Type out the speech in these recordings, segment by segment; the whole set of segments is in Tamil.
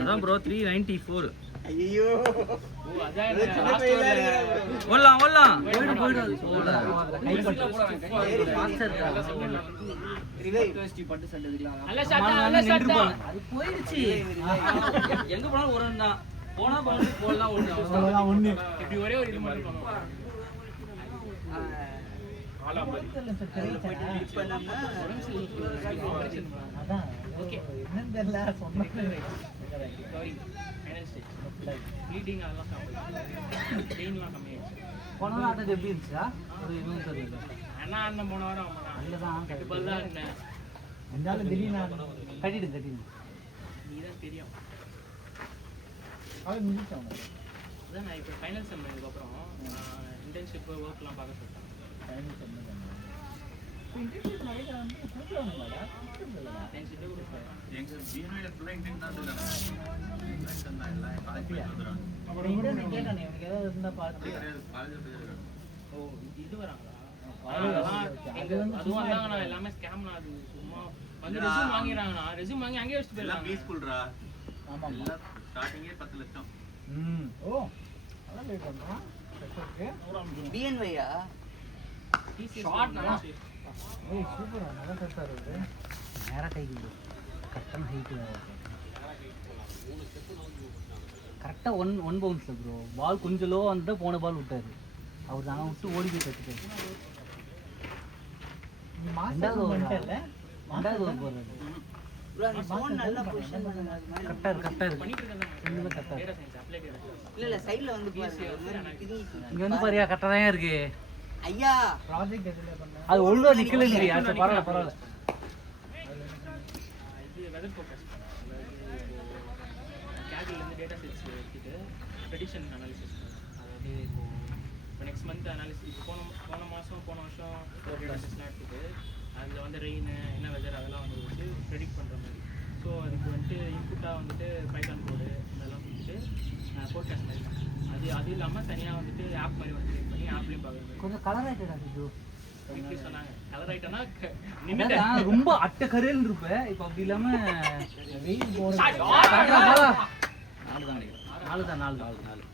அதான் ப்ரோ 394. ஐயோ ஓடலாம் போயிடு அது போயிடுச்சு. எங்க போனாலும் ஒரு தான் போனா போடலாம் ஒண்ணு இப்படி ஒரே ஒரு இது மாதிரி பண்ணுவோம். எப்படி இருந்துச்சா போன வாரம் கட்டிடு நீதான் தெரியும். அதான் நான் இப்போ ஃபைனல் செம் இதுக்கப்புறம் இன்டர்ன்ஷிப் ஒர்க்லாம் பார்க்க சொல்லிட்டேன். இது வராங்களா? அதுவும் வந்தாங்கண்ணா, எல்லாமே ஸ்கேம்ண்ணா. அது சும்மா வந்து ரெஸ்யூம் வாங்கிடுறாங்கண்ணா. ரெஸ்யூம் வாங்கி அங்கேயே வச்சுட்டு போயிடலாம். ஸ்டார்டிங்கே 10 லட்சம். ஓ அதான் பே பண்றோம். பிஎன்வையா ஷார்ட்னா ஏய் சூப்பரா நல்லா கட்டாரு இது. நேரா கைக்கு கரெக்டான ஹைட் கரெக்டா 1 பவுன்ஸ்ல ப்ரோ. பால் கொஞ்சம் லோ வந்து போன பால் விட்டாரு. அவர் நான் விட்டு ஓடி போய் கட்டிட்டாரு. நீ மாஸ்டர் பண்ணிட்டல ரெண்டாவது ஓவர் போறாரு. ப்ரோ அந்த ஃபோன் நல்ல பொசிஷன் பண்ணாங்க. கரெக்டா இருக்கு பண்ணிட்டு இருக்காங்க. இன்னும் கரெக்டா இல்ல சைடுல வந்து இங்க வந்து பாரியா கரெக்டா தான் இருக்கு. ஐயா ப்ராஜெக்ட் எதுல பண்ணா அது ஒழுங்கா நிக்கலங்கறியா? அது பரவாயில்லை. இது வெதர் ஃபோக்கஸ் கேல்குலேட்டர்ல இருந்து டேட்டா செட்ஸ் எடுத்துட்டு ப்ரெடிக்ஷன் அனாலிசிஸ். அதாவது இப்போ நெக்ஸ்ட் மந்த் அனாலிசிஸ் போன வருஷம் ஒரு டேட்டா செட்ஸ்லாம் எடுத்துட்டு அதில் வந்து ரெயின் என்ன வெதர் அதெல்லாம் வந்து வச்சு ப்ரெடிக்ட் பண்ணுற மாதிரி. ஸோ அதுக்கு வந்துட்டு இன்புட்டாக வந்துட்டு பைத்தான் கோடு இதெல்லாம் கொடுத்துட்டு ஃபோர்காஸ்ட் மாதிரி அது இல்லாமல் தனியாக வந்துட்டு ஆப் மாதிரி வந்து கிரியேட் பண்ணி ஆப்லேயும் பார்க்குறது. கொஞ்சம் கலர் ஆகிட்டா இது சொன்னாங்க. கலர் ஆகிட்டோன்னா ரொம்ப அட்டை கரையில் இருப்பேன். இப்போ அப்படி இல்லாமல் வெயில் போகிறது 4 தான்.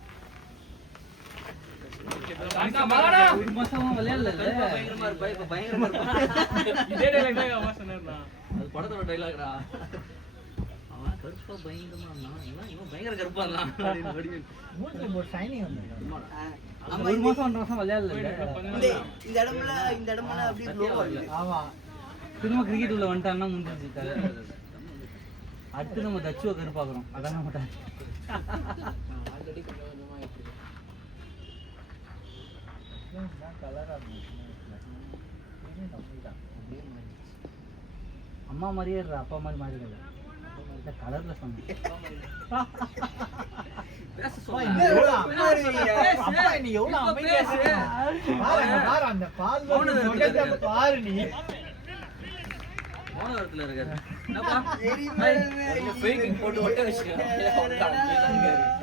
ஒரு மாசமா விளையாடல. பயங்கரமா இருப்பா. இப்ப பயங்கரமா இருப்பா. இதே டைலாக் தான் அவன் சொன்னாருடா. அது படத்தோட டைலாக்டா. அவன் கருப்பா பயங்கரமா இருந்தான். இவன் பயங்கர கருப்பா இருந்தான். மூஞ்சில ஒரு ஷைனிங் வந்திருக்கு. ஆமா ஒரு மாசம் விளையாடல. இந்த இடம்ல அப்படியே க்ளோ ஆகுது. ஆமா திரும்ப கிரிக்கெட் உள்ள வந்துட்டான்னா முடிஞ்சிச்சு. அடுத்து நம்ம தச்சுவ கருப்பாக்குறோம். அதான் நம்ம ஆல்ரெடி அம்மா மாதிரியே அப்பா மாதிரி மாறிடுது. கலர்ல சொன்னேன்.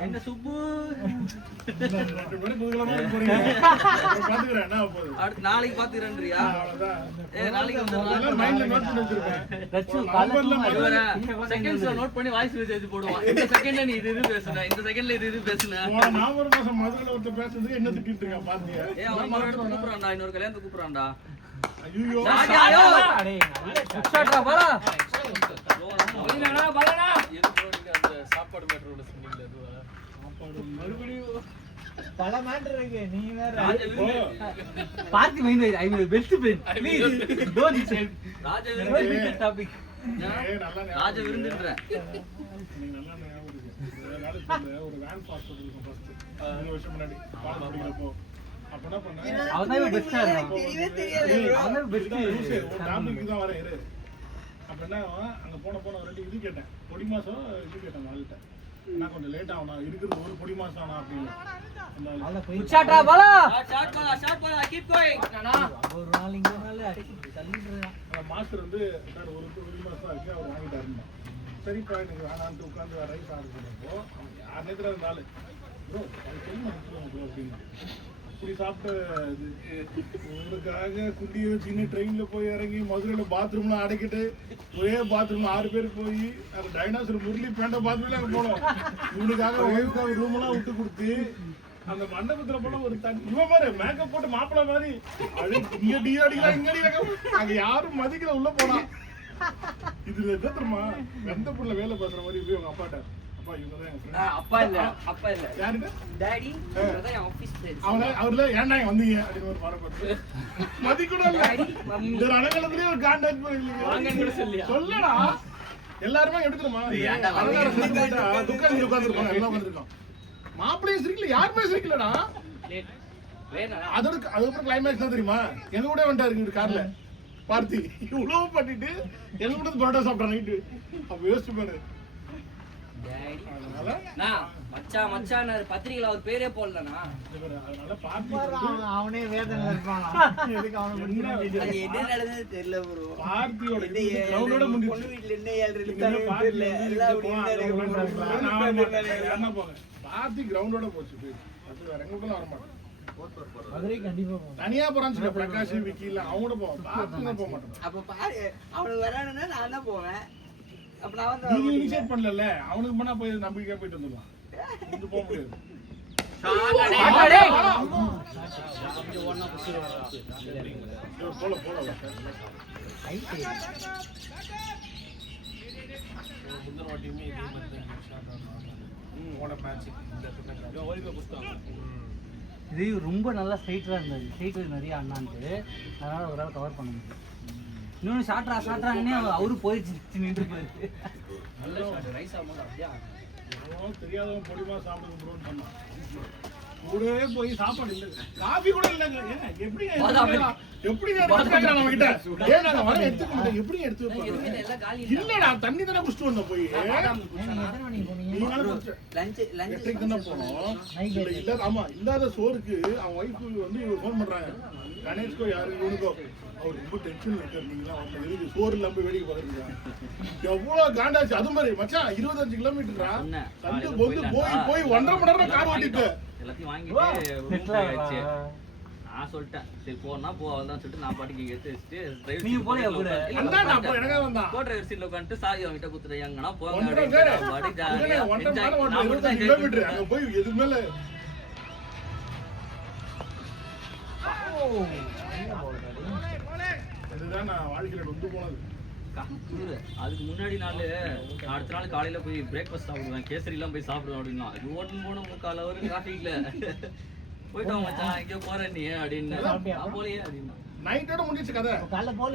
என்ன சுப்பு நாளைக்கு பாத்துக்கிறேன்றியா? நோட் பண்ணி வாய்ஸ் மெசேஜ் போடுவான். இந்த செகண்ட்ல நீ இது பேசுன, இந்த செகண்ட்ல இது பேசுன. கூப்பிடுறான்டா, இன்னொரு கல்யாணத்துக்கு கூப்பிடுறான்டா. சாப்பாடு மேட்டரோட சொன்னீங்களே மறுபடியும் பல மேட்டர் இருக்கு. நீ வேற party mind I will best friend please don't help ராஜ விருந்து டாபிக். ராஜ விருந்துன்ற நீ நல்லா ஞாபகம் இருக்கு. ஒரு வேன் பாஸ் பண்ணிருக்கோம் ஃபர்ஸ்ட் 3 வருஷம் முன்னாடி பாஸ் பண்ணிருப்போ. அப்ப என்ன பண்ண அவதான் பெஸ்டா இருந்தான். தெரியவே தெரியாது. அவதான் பெஸ்ட். ஒரு டாபிக் தான் வர இரு. அப்ப என்ன அங்க போன ரெண்டு இது கேட்டேன். பொடி மாசம் இது கேட்டேன் ஆள்கிட்ட. நான் கொஞ்சம் லேட் ஆகணும் இருக்கிறது ஒரு பொடி மாசம் ஆனா அப்படின்னு. Shot Bala shot Bala keep going. ஒரு நாள் இங்க நாள் அடிச்சு தள்ளிடுறான். அந்த மாஸ்டர் வந்து சார் ஒரு பொடி மாசம் தான் இருக்கு அவர் வாங்கிட்டாருன்னா. சரிப்பா எனக்கு வேணான்ட்டு உட்காந்து ரைஸ் ஆர்டர் பண்ணப்போ யாருனே தெரியாத நாள் ப்ரோ அது தெரியுமா ப்ரோ அப்படின்னு அப்படி சாப்பிட்ட இது உங்களுக்காக குண்டியை வச்சுக்கின்னு ட்ரெயின்ல போய் இறங்கி மதுரையில பாத்ரூம்லாம் அடைக்கிட்டு ஒரே பாத்ரூம் 6 பேர் போய் அந்த டைனாசர் முரளி பேண்ட பாத்ரூம்ல அங்க போனோம். இவனுக்காக ஒய்ஃபுக்காக ரூம் எல்லாம் விட்டு கொடுத்து அந்த மண்டபத்துல போன ஒரு தண்ணி இவன் மாதிரி மேக்கப் போட்டு மாப்பிள்ள மாதிரி இங்க டீ அடிக்கலாம் இங்க அடிக்கலாம் அங்க யாரும் மதிக்கல உள்ள போனா. இது என்ன தெரியுமா வெந்த புள்ள வேலை பார்க்குற மாதிரி போய் உங்க அப்பாட்ட அப்பா இவங்க தான் என் friend. அப்பா இல்ல யாருங்க டாடி இவங்கதான் என் ஆபீஸ் ஃப்ரெண்ட்ஸ். அவர்ல ஏன்டா இங்க வந்தீங்க அப்படின்னு ஒரு பாரப்பட்டு மதிக்கூட இல்ல இந்த ரணகலத்திலேயே ஒரு கான்டாக்ட் வாங்கன்னு கூட சொல்லியா? சொல்லடா எல்லாருமே எப்படி தெரியுமா அலங்கார செஞ்சுட்டா துக்காந்து உட்கார்ந்துருப்பாங்க எல்லாம் உட்கார்ந்துருக்கோம். மாப்பிள்ளையும் சிரிக்கல யாருமே சிரிக்கலடா. அதுக்கப்புறம் கிளைமேக்ஸ் தான் தெரியுமா எங்க கூட வந்துட்டாரு கார்ல பார்த்தி உழவு பண்ணிட்டு எங்க கூட பரோட்டா சாப்பிட்டான் நைட்டு. அப்ப யோசிச்சு பாரு. அதனால மச்சான் பத்திரிகையில அவர் பேரே போடலனா அதனால பார்த்தி அவனே வேதனை இருப்பான். எதுக்கு அவனை அது என்ன நடந்தது தெரியல ப்ரோ. பார்த்தியோட கிரவுண்டோட முடிஞ்சு வீட்ல என்ன 7 பார்த்தி கிரவுண்டோட போச்சு போய். அது வேற எங்க கூட வர மாட்டேன். மதுரை கண்டிப்பா போகணும். தனியா போறான்னு பிரகாஷ் விக்கி இல்ல அவங்களோட போவோம். பார்த்து போக மாட்டேன். அப்ப பாரு அவனுக்கு வரானுன்னா நான் தான் போவேன். அப்ப நான் வந்து நீங்க இனிஷியேட் பண்ணல அவனுக்கு போனா போய் நம்பிக்கையா போயிட்டு வந்துடலாம். இது போக முடியாது. போல போல இது ரொம்ப நல்லா ஸ்ட்ரைட்டா இருந்தது. ஸ்ட்ரைட் நிறைய அண்ணான்ட்டு அதனால ஒரு ஆள் கவர் பண்ண முடியும். இன்னொன்று ஷார்ட்ராங்கன்னே அவரு போயிடுச்சு நின்று போயிருக்கு. ரைஸ் ஆகும்போது அப்படியே தெரியாதவன் பொடிமா சாப்பிடுங்க ப்ரோன்னு சொன்னான். கூடவே போய் சாப்பாடு இல்ல காபி கூட இல்லங்க. எப்படி நம்ம கிட்ட ஏன் நாங்க வர எடுத்துக்க மாட்டோம். எப்படி எடுத்து இல்லடா தண்ணி தானே குடிச்சிட்டு வந்தோம் போய். லஞ்ச் தானே போனோம். இல்ல ஆமா இல்லாத சோறுக்கு அவன் ஒய்ஃப் வந்து ஃபோன் பண்றாங்க. கணேஷ்கோ யாரு இவனுக்கோ அவர் ரொம்ப டென்ஷன் இருக்காரு. நீங்க சோறு இல்லாம வேடிக்கை பார்த்துருக்காங்க. எவ்வளவு காண்டாச்சு. அது மாதிரி மச்சான் 25 கிலோமீட்டரா தந்து பொந்து போய் 1.5 மணி நேரம் கார் ஓட்டிட்டு எல்லாத்தையும் வாங்கிட்டு நான் சொல்லிட்டேன் சரி போனா போ அவதான் சொல்லிட்டு நான் பாட்டுக்கு எடுத்து வச்சுட்டு நீங்க போறியா கூட? எனக்கு வந்தான் கோ டிரைவர் சீட்ல உட்காந்துட்டு சாவி அவங்கிட்ட குத்துறேன் எங்கன்னா போங்க 1.5 கிலோமீட்டர் அங்க போய் எது மேல இதுதான் நான் வாழ்க்கையில வந்து போனது. அதுக்கு முன்னாடி நாள் அடுத்த நாள் காலையில போய் பிரேக்ஃபாஸ்ட் சாப்பிடுவேன் கேசரி எல்லாம் போய் சாப்பிடுவேன் அப்படின்னா இது ஓட்டுன்னு போன 3/4 ஹவர் டிராஃபிக்ல போயிட்டு மச்சான் எங்கேயோ போற நீ அப்படின்னு போலியே அப்படின்னா நைட்டோட முடிஞ்சிச்சு கதை.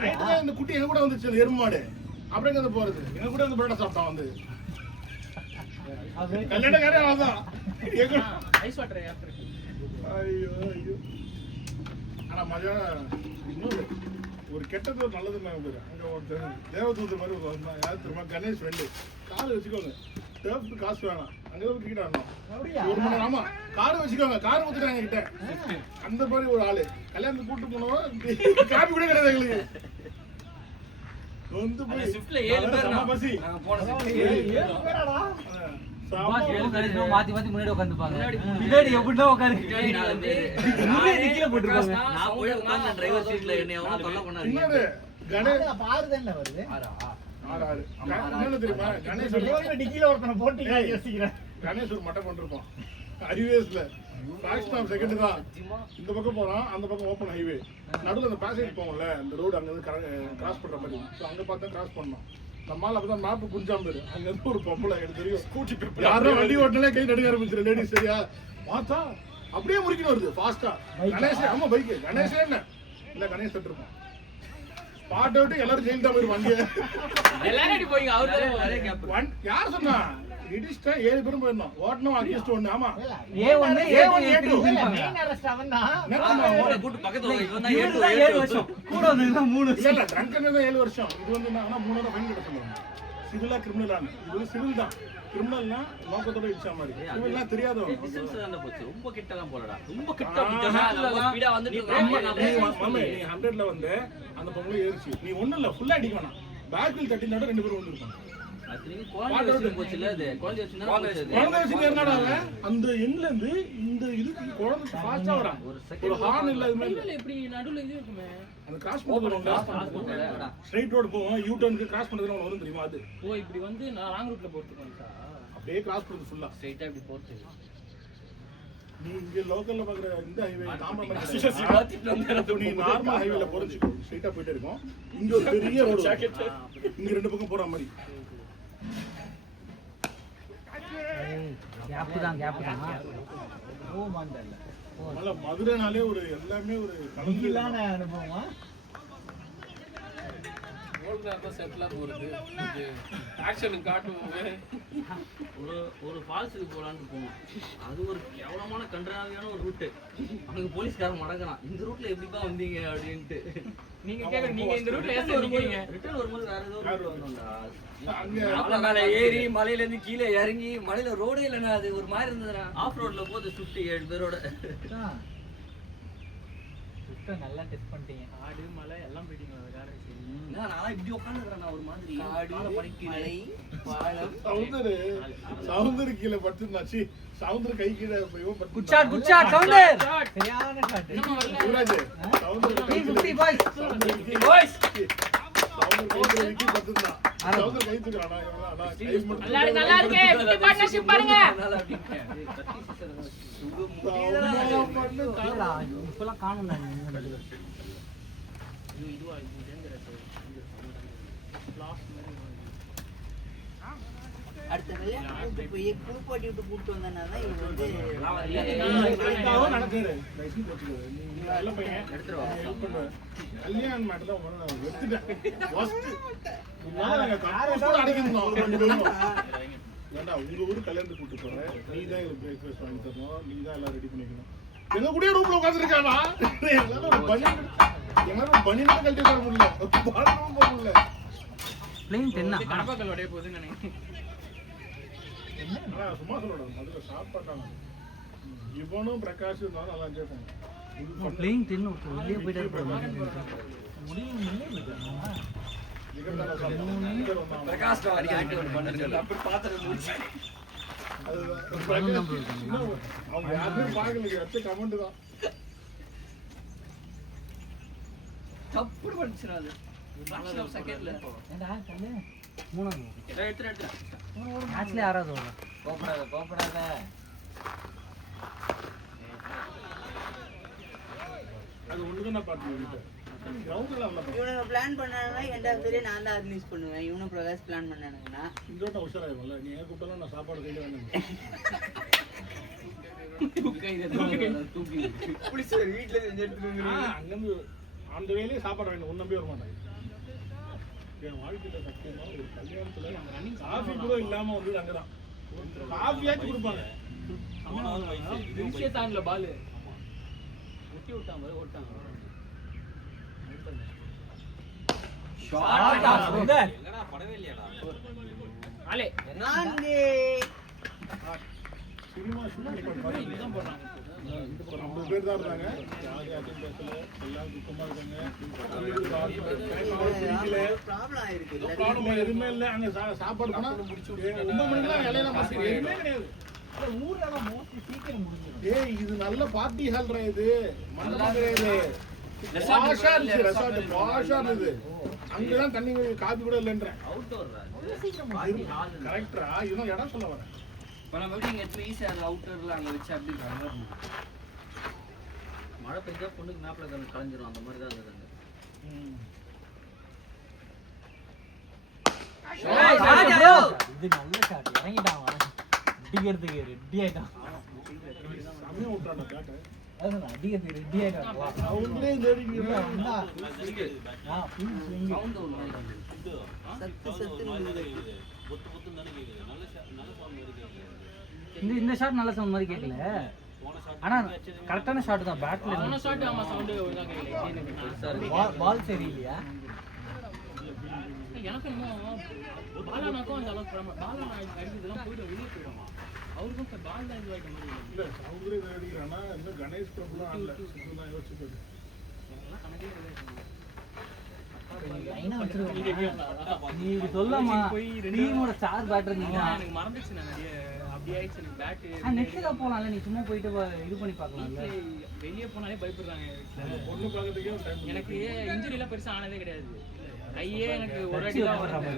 நைட்டு இந்த குட்டி எங்க கூட வந்துச்சு அந்த எருமாடு அப்புறம் எங்க வந்து போறது எங்க கூட வந்து பரோட்டா சாப்பிட்டான் வந்து கல்யாணக்காரே அவதான் ஐஸ் வாட்டர். ஐயோ ஐயோ ஆனா மஜா இன்னொரு ஒரு கெட்டது ஒரு நல்லது அங்க ஒருத்தர் தேவதூதர் மாதிரி வந்தான். யாரு தெரியுமா கணேஷ் ஃப்ரெண்டு. கார் வச்சுக்கோங்க டேப்க்கு காசு வேணாம் அங்கதான் கிரிக்கெட் ஆடணும் 1 மணி நேரம். ஆமா கார் வச்சுக்கோங்க கார் ஊத்துட்டாங்க கிட்ட அந்த மாதிரி ஒரு ஆளு கல்யாணத்துக்கு கூட்டு போனோம். காப்பி கூட கிடையாது எங்களுக்கு. வந்து போய் ஷிஃப்ட்ல 7 பேர் பசி நாங்க போனோம். மாத்தி மாத்தி முன்னாடி உட்காந்துப்பாங்க. பின்னாடி எப்படின்னா உட்காந்து கீழே போட்டுருப்பாங்க. நான் போய் உட்கார்ந்த டிரைவர் சீட்ல என்னைய அவன் தொல்லை பண்ணாரு. இன்னொரு கணேஷ் பாரு தானே வருது. என்ன தெரியுமா கணேஷ் டிக்கில ஒருத்தனை போட்டு யோசிக்கிறேன். கணேஷ் ஒரு மட்டை பண்ணிருப்பான் ஹைவேஸ்ல பாகிஸ்தான் செகண்ட் தான். இந்த பக்கம் போறான் அந்த பக்கம் ஓப்பன் ஹைவே நடுவில் அந்த பேசேஜ் போவோம்ல இந்த ரோடு அங்க இருந்து கிராஸ் பண்ற மாதிரி. ஸோ அங்க பார்த்தா கிராஸ் பண்ணோம். நம்மளால அப்பதான் மேப்பு புரிஞ்சாம இரு அங்க இருந்து ஒரு பொம்பளை எனக்கு தெரியும் ஸ்கூட்டி யாரும் வண்டி ஓட்டினாலே கை நடுங்க ஆரம்பிச்சிரு லேடிஸ். சரியா பார்த்தா அப்படியே முறிக்கணும் வருது ஃபாஸ்டா. கணேஷ் ஆமா பைக்கு கணேஷே என்ன இல்ல கணேஷ் தட்டுருப்பான். ஸ்பாட் விட்டு எல்லாரும் ஜெயில் தான் போய் வண்டியை எல்லாரும் போய் அவரு யார் சொன்னா இடிச்சிட்டா 7 பேரும் போயிருந்தோம். ஓட்டணும் அட்ஜஸ்ட் ஒண்ணு. ஆமா A1 A2 மெயின் அரெஸ்ட் அவன்தான். கூட்டு பக்கத்துல இவன் தான் 7 வருஷம் கூட வந்தா 3 இல்ல ட்ரங்க்னு தான் 7 வருஷம். இது வந்து என்னன்னா 3 வருஷம் ஃபைன் கட்ட சொல்லுவாங்க. சிவிலா கிரிமினலான இது சிவில் தான். கிரிமினல்னா லோக்கத்தோட இடிச்ச மாதிரி. சிவில்னா தெரியாதவங்க டிஸ்டன்ஸ் தான் போச்சு. ரொம்ப கிட்ட தான் போறடா. ரொம்ப கிட்ட ஸ்பீடா வந்துட்டு மாமே நீ 100ல வந்து அந்த பொம்பளை ஏறிச்சு. நீ ஒண்ணும் இல்ல ஃபுல்லா அடிக்க வேணாம். பேக் வீல் தட்டினாட 2 பேரும் வந்துருப்பாங்க. அத்தனைக்கும் குழந்தை வச்சு போச்சுல்ல அது. குழந்தை வச்சுன்னா போச்சு அது. குழந்தை வச்சுட்டு என்னடா அவன்? அந்த எண்ட்ல இருந்து இந்த இதுக்கு குழந்தை ஃபாஸ்டா வரான். ஒரு ஹார்ன் இல்ல அது மாதிரி. எப்படி நடுவுல இது இருக்குமே. அந்த கிராஸ் பண்ணுறோம்டா. ஸ்ட்ரைட் ரோடு போவோம். யூ டர்னுக்கு கிராஸ் பண்றதுல ஒன்னு வரும் தெரியுமா அது? ஓ இப்படி வந்து நான் ராங் ரூட்ல போறதுக்கு வந்துட்டா. அப்படியே கிராஸ் பண்ணுது ஃபுல்லா. ஸ்ட்ரைட்டா இப்படி போறது. நீ இங்க லோக்கல்ல பாக்குற இந்த ஹைவே தாம்பரம் நீ நார்மல் ஹைவேல போறச்சுக்கோ ஸ்ட்ரைட்டா போயிட்டே இருக்கும். இங்க ஒரு பெரிய ரோடு இங்க ரெண்டு பக்கம் போற மாதிரி. கேப் தான். ஓ மாண்டல்ல. அதனால மதுரைனாலே ஒரு எல்லாமே ஒரு கலந்துலான அனுபவமா. செட்டிலா போறது ஆக்ஷன் காட்டுவோமே. ஒரு ஃபால்ஸுக்கு போலான்னு போனோம். அது ஒரு கேவலமான கன்றாவியான ஒரு ரூட்டு. அங்க போலீஸ்காரன் மடங்கறான். இந்த ரூட்ல எப்படிப்பா வந்தீங்க அப்படின்ட்டு. நீங்க கேக்குற நீங்க இந்த ரூட்ல ஏன் வந்தீங்க? ரிட்டர்ன் வரும்போது வேற ஏதோ ரூட்ல வந்தோம்டா. அங்க மேல ஏறி மலையில இருந்து கீழே இறங்கி மலையில ரோடே இல்லனா அது ஒரு மாதிரி இருந்ததுடா. ஆஃப் ரோட்ல போது 57 பேரோட. சுத்த நல்லா டெஸ்ட் பண்ணிட்டீங்க. காடு மலை எல்லாம் போயிட்டீங்க வேற. நான் இப்படி உட்கார்ந்துறேன் நான் ஒரு மாதிரி. காடு மலை பாலம் சவுந்தர் கீழே படுத்துனாச்சு. சவுந்தர் கை கீழே போய் குச்சாட் சவுந்தர் சரியான ஷாட். யுவராஜ் சவுந்தர் 50 பாய்ஸ் சவுந்தர் கை கீழே படுத்துனா. சவுந்தர் கை தூக்குறானா இவனா கை மட்டும் நல்லா இருக்கு. 50 பார்ட்னர்ஷிப் பாருங்க. நல்லா அப்படிங்க. கத்தி சிஸ்டர் இப்பலாம் காணோம் நான். இதுவா இது அடுத்த கல்யாணத்துக்கு போய் குளிப்பாட்டி விட்டு கூப்பிட்டு வந்தனால இவங்க வந்து நடக்குது. நீ நல்ல பையன் எடுத்துருவா. கல்யாண மேட்டர் தான் முதல்ல நான் வெறுத்துட்டேன். ஃபர்ஸ்ட் நாங்க காரை அடிக்கணும் ரெண்டு பேரும். ஏண்டா உங்க ஊரு கல்யாணத்துக்கு கூப்பிட்டு போறேன். நீ தான் எனக்கு பிரேக்ஃபாஸ்ட் வாங்கி தரணும். நீ தான் எல்லாம் ரெடி பண்ணிக்கணும். எங்க கூட ரூம்ல உட்கார்ந்திருக்கானா? எல்லாரும் பனியன் கழட்டி தர முடியல. பாத்ரூம் போக முடியல. ப்ளேன் 10 கணப்பாக்கல் வடைய போகுதுன்னு நினைக்கிறேன். சும்மா சொல்லணும். அதுல சாப்பாட்டாங்க. இவனும் பிரகாஷ் இருந்தாலும் நல்லா என்ஜாய் பண்ணுவாங்க. ப்ளேன் 10 வெளியே போயிட்டாரு பிரகாஷ் அப்படி பாத்துட்டு முடிச்சு. அவங்க யாருமே பாக்கல. அச்ச கமெண்ட் தான். தப்பு பண்ணிச்சுனா அது. ஃபிராக்ஷன் ஆஃப் செகண்ட்ல. ஏண்டா கல்லே மூணாவது. எடுத்து. மேட்ச்ல யாராவது வர. கோபப்படாத. அது ஒண்ணுதான் நான் பாத்துக்கிட்டேன். கிரவுண்ட்ல நல்லா இவனுங்க பிளான் பண்ணாங்கன்னா எண்ட் ஆஃப் தி டே நான் தான் ஆர்கனைஸ் பண்ணுவேன். இவனும் பிரகாஷ் பிளான் பண்ணானுங்கன்னா இங்கோட்ட உஷாராயிரும்ல. நீ ஏன் கூப்பிட்டாலும் நான் சாப்பாடு கையில வேணும். தூக்கி புடிச்சு வீட்ல செஞ்சு எடுத்துட்டு வந்து அங்கிருந்து அந்த வேலையே சாப்பாடு வேணும். ஒன்னும் நம்பி வர மாட்டாங்க. என் வாழ்க்கையில சத்தியமா ஒரு கல்யாணத்துல காஃபி கூட இல்லாம வந்து அங்கதான் காஃபியாச்சும் கொடுப்பாங்க. விஷயத்தான்ல பால் முட்டி விட்டான் பாரு ஓட்டாங்க. ஷாட் எங்கடா படவே இல்லையாடா. ஆலே நான்கு சினிமா ஷூட்டிங் பண்ணி இதுதான் போறாங்க. 50 பேர் தான் இருந்தாங்க. யார் யாரும் பேசல. எல்லாம் சுத்தமா இருக்காங்க. ப்ராப்ளம் ஆயிருக்கு. ப்ராப்ளம் எதுவுமே இல்லை. அங்க சாப்பாடு போனா 9 மணிக்கெல்லாம் இலையில மாசி எதுவுமே கிடையாது. ஊர்ல மோஸ்ட்லி சீக்கிரம் முடிஞ்சிடும். ஏய் இது நல்ல பார்ட்டி ஹால்ரா இது. மண்டபம் கிடையாது. பாஷா இருந்துச்சு. ரெசார்ட் பாஷா இருந்தது. அங்கதான் தண்ணி காபி கூட இல்லைன்றேன். அவுட்டோர் கரெக்டரா இன்னும் இடம் சொல்ல வரேன். இப்போ நம்ம எப்படி இங்கே எடுத்து ஈஸியாக அவுட்டரில் அங்கே வச்சு அப்படி இருக்காங்க. மழை பெஞ்சா பொண்ணுக்கு மேப்ல கலைஞ்சிரும். அந்த மாதிரி தான் இருந்தது. இது நல்ல ஷாட். இறங்கிட்டான் அடிக்கிறதுக்கு ரெடி ஆயிட்டான். சமயம் விட்டான் கேட்டேன். அதான் அடிக்கிறதுக்கு ரெடி ஆயிட்டான். அவங்களே இந்த இந்த ஷாட் நல்ல சவுண்ட் மாதிரி கேட்கல. ஆனா கரெக்டான ஷாட் தான். பேட்ல போன ஷாட் ஆமா சவுண்ட் ஒழுங்கா கேட்கல. பால் சரியில்லையா? எனக்கு இன்னும் பாலானாக்கும் அந்த அளவுக்கு பாலானா அடிக்கிறதுலாம் போய்ட்டு வெளியே போயிடுவாங்க. அவருக்கும் பால் தான் இதுவாக முடியல. இல்ல அவங்களே இதை அடிக்கிறானா இன்னும் கணேஷ் பிரபுலாம் ஆடல. நான் யோசிச்சுட்டு லைனா வச்சிருக்கேன். நீ இப்படி சொல்லாமா டீமோட ஸ்டார் பேட்டர் நீங்க. எனக்கு மறந்துச்சு நான் நிறைய அப்படியே ஆயிடுச்சு எனக்கு பேட்டு. நெக்ஸ்ட்ல போலாம்ல, நீ சும்மா போயிட்டு இது பண்ணி பார்க்கலாம்ல. வெளியே போனாலே பயப்படுறாங்க. பொண்ணு பார்க்கறதுக்கே ஒரு time எனக்கு இன்ஜுரி எல்லாம் பெருசா ஆனதே கிடையாது. கையே எனக்கு ஒரு அடி தான் வராது.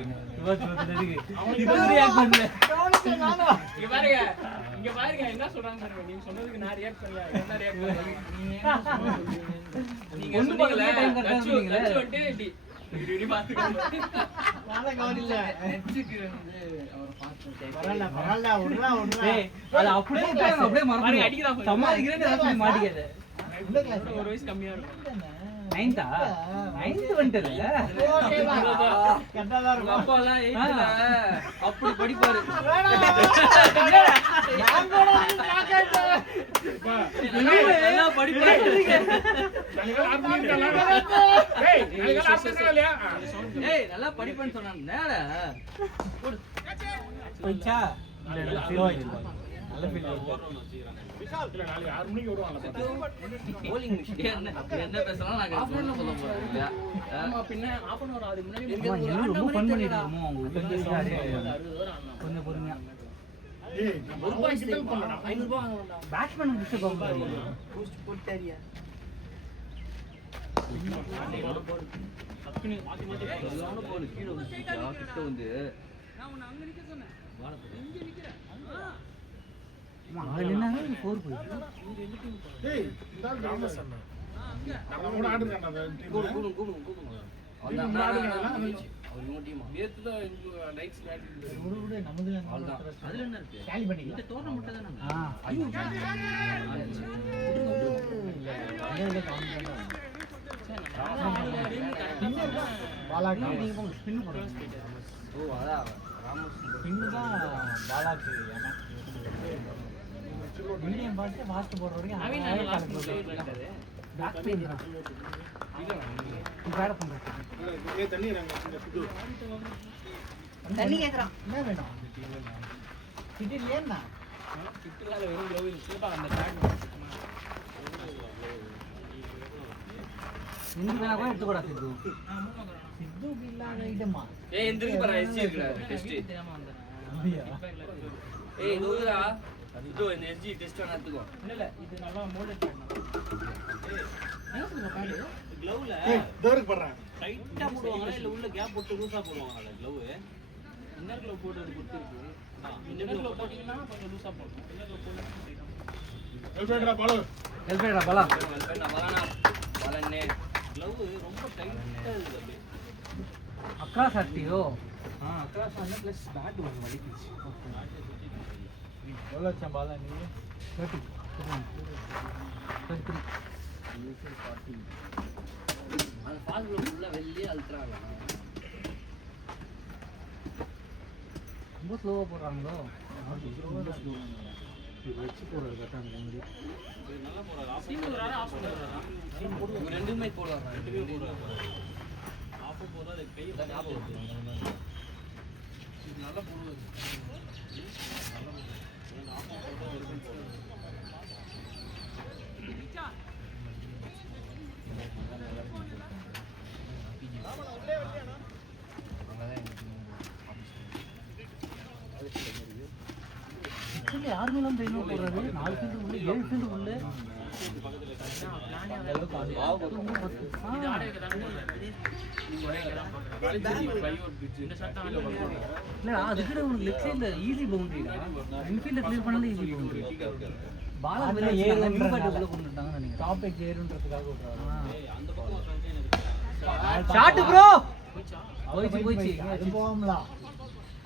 இங்க பாருங்க என்ன சொல்றாங்க பாருங்க. நீங்க சொன்னதுக்கு நான் ரியாக்ட் பண்ணல. என்ன ரியாக்ட் பண்ணல? நீங்க சொன்னீங்கல கட்சி வந்துட்டு இப்படி பாத்துக்கோங்க. வாடா கவனில. நெட்ஸுக்கு வந்து அவர் பார்த்து பரவாயில்ல விடுறா. அது அப்படியே மறந்து அடிக்கிறான். சமாளிக்கிறேன்னு மாட்டிக்காத. ஒரு வயசு கம்மியா இருக்கும். 9th வந்துட்டது. உங்க அப்பா எல்லாம் 8th அப்படி படிப்பாரு. நல்லா படிப்பாரு. ஏய் நல்லா படிப்பேன்னு சொன்னாங்க. நேரா போயிச்சா? நல்ல ஃபீல். நாளைக்கு 6 மணிக்கு வருவாங்க. என்ன பேசலாம் நான் சொல்ல போறேன். ஆமா பின்ன half an hour அதுக்கு முன்னாடி ரொம்ப ஃபன் பண்ணிட்டு இருக்கோம். உங்களுக்கு 60 வரை ஆனா கொஞ்சம் பொறுமையா. ஏய் நம்ம ஒரு கிண்டல் பண்ணலாம். 500 ரூபாய் வாங்கணும்டா. பேட்ஸ்மேன் டிஸ்டர்ப் ஆகும். பூஸ்ட் போட்டாரியா? டக்குனு மாத்தி மாத்தி சரியான ball கீழ வந்துச்சுடா. கிட்ட வந்து அங்க நின்னாரு 4 போயிடுச்சு. ஏய் இந்த ஆள் ராமஸ் அண்ணா. நம்ம கூட ஆடுறானே அந்த டீம். அவன் அவங்க டீம் நேத்து தான் நைட்ஸ் மேட்ச் விடு நமதுல அதுல என்ன இருக்கு? கேலி பண்ணிக்கலாம். இந்த டோர்னமெண்ட் தானே. ஐயோ பாலாக்கு நீங்க போங்க ஸ்பின் போடுங்க. ஓ அதான் ராமஸ் ஸ்பின் தான் பாலாக்கு. ஏன்னா மீடியம் பாட்டு ஃபாஸ்ட் போடுற வரைக்கும் நவீன் அவன் லாஸ்ட் கலக்கு மினிட்ல போடுறான். விளையாண்டாரு. பேக் பெயின் தான். நீ பேட பண்ற. ஏய் தண்ணி இறங்க இந்த சுடு. தண்ணி கேக்குறான். என்ன வேணும்? இது இல்லையா? கிட்டலால வெறும் க்ளோவ் இல்ல அந்த பேட். இந்த வேணா கூட எடுத்து கூட சித்து. சித்து இல்லாத ஐட்டமா. ஏய் எந்திரிக்கு பாரு எஸ்ஜி இருக்குடா டெஸ்ட். தெரியாம வந்தேன். அப்படியா? ஏய் இதுடா இதோ இந்த எஸ்ஜி டெஸ்ட் வேணா எடுத்துக்கோ. இல்ல இது நல்லா மோல்டட் பண்ணனும். க்ளவ்ல ஏய் டோருக்கு பண்றேன். டைட்டா போடுவாங்களா இல்ல உள்ள கேப் போட்டு லூசா போடுவாங்களா க்ளவ்? இன்னர் க்ளவ் போடுறது பொறுத்து இருக்கு. இன்னர் க்ளோவ் போட்டீங்கன்னா கொஞ்சம் லூசா போடணும். இன்னர் க்ளோவ் போட்டா எல்பேட்ரா பாலு. எல்பேடா பாலா. நான் வரேனா வரனே க்ளவ் ரொம்ப டைட்டா இருக்கு அப்படியே. அக்ராஸ் ஆட்டியோ. அக்ராஸ் வந்து ப்ளஸ் பேட் வந்து வலிக்குச்சு. எவ்வளோ வச்சான் பாலா நீ? 30. 33. அந்த ஃபாஸ்ட்ல ஃபுல்லா வெளியே அல்ட்றாங்க. ரொம்ப ஸ்லோவா போடுறாங்களோ. வச்சு போடுறது கரெக்டாக அந்த மாதிரி. நல்லா போறாரு. சீன் வராரு ஆஃப் பண்றாரா? இவங்க ரெண்டுமே போடுவாங்க. ரெண்டுமே போடுவாங்க. ஆஃப் போடுறது கை தான் ஞாபகம் வருது. இது நல்லா போடுவாரு. ஆக்சுவலி யாருமே இல்லாமல் ட்ரெயின் போடுறாரு. 4 ஃபீல்டு உள்ள 7 ஃபீல்டு உள்ள. இது ஆடேக்கு தான் போறாரு. நீங்க ஒரேங்க தான் போறாரு. இந்த சட்டம் ஆடல போறாரு. இல்லை அதுக்கிட்ட உனக்கு லெஃப்ட் சைடில் ஈஸி பவுண்டரிடா. இன்ஃபீல்டில் கிளியர் பண்ணாலும் ஈஸி பவுண்டரி. பாலா வெளியே ஏறுன்றதுக்காக கொண்டு வந்தாங்கன்னு நினைக்கிறேன். டாபிக் ஏறுன்றதுக்காக விட்றாங்க. Shot bro. போயிச்சு. அது போகலாம்.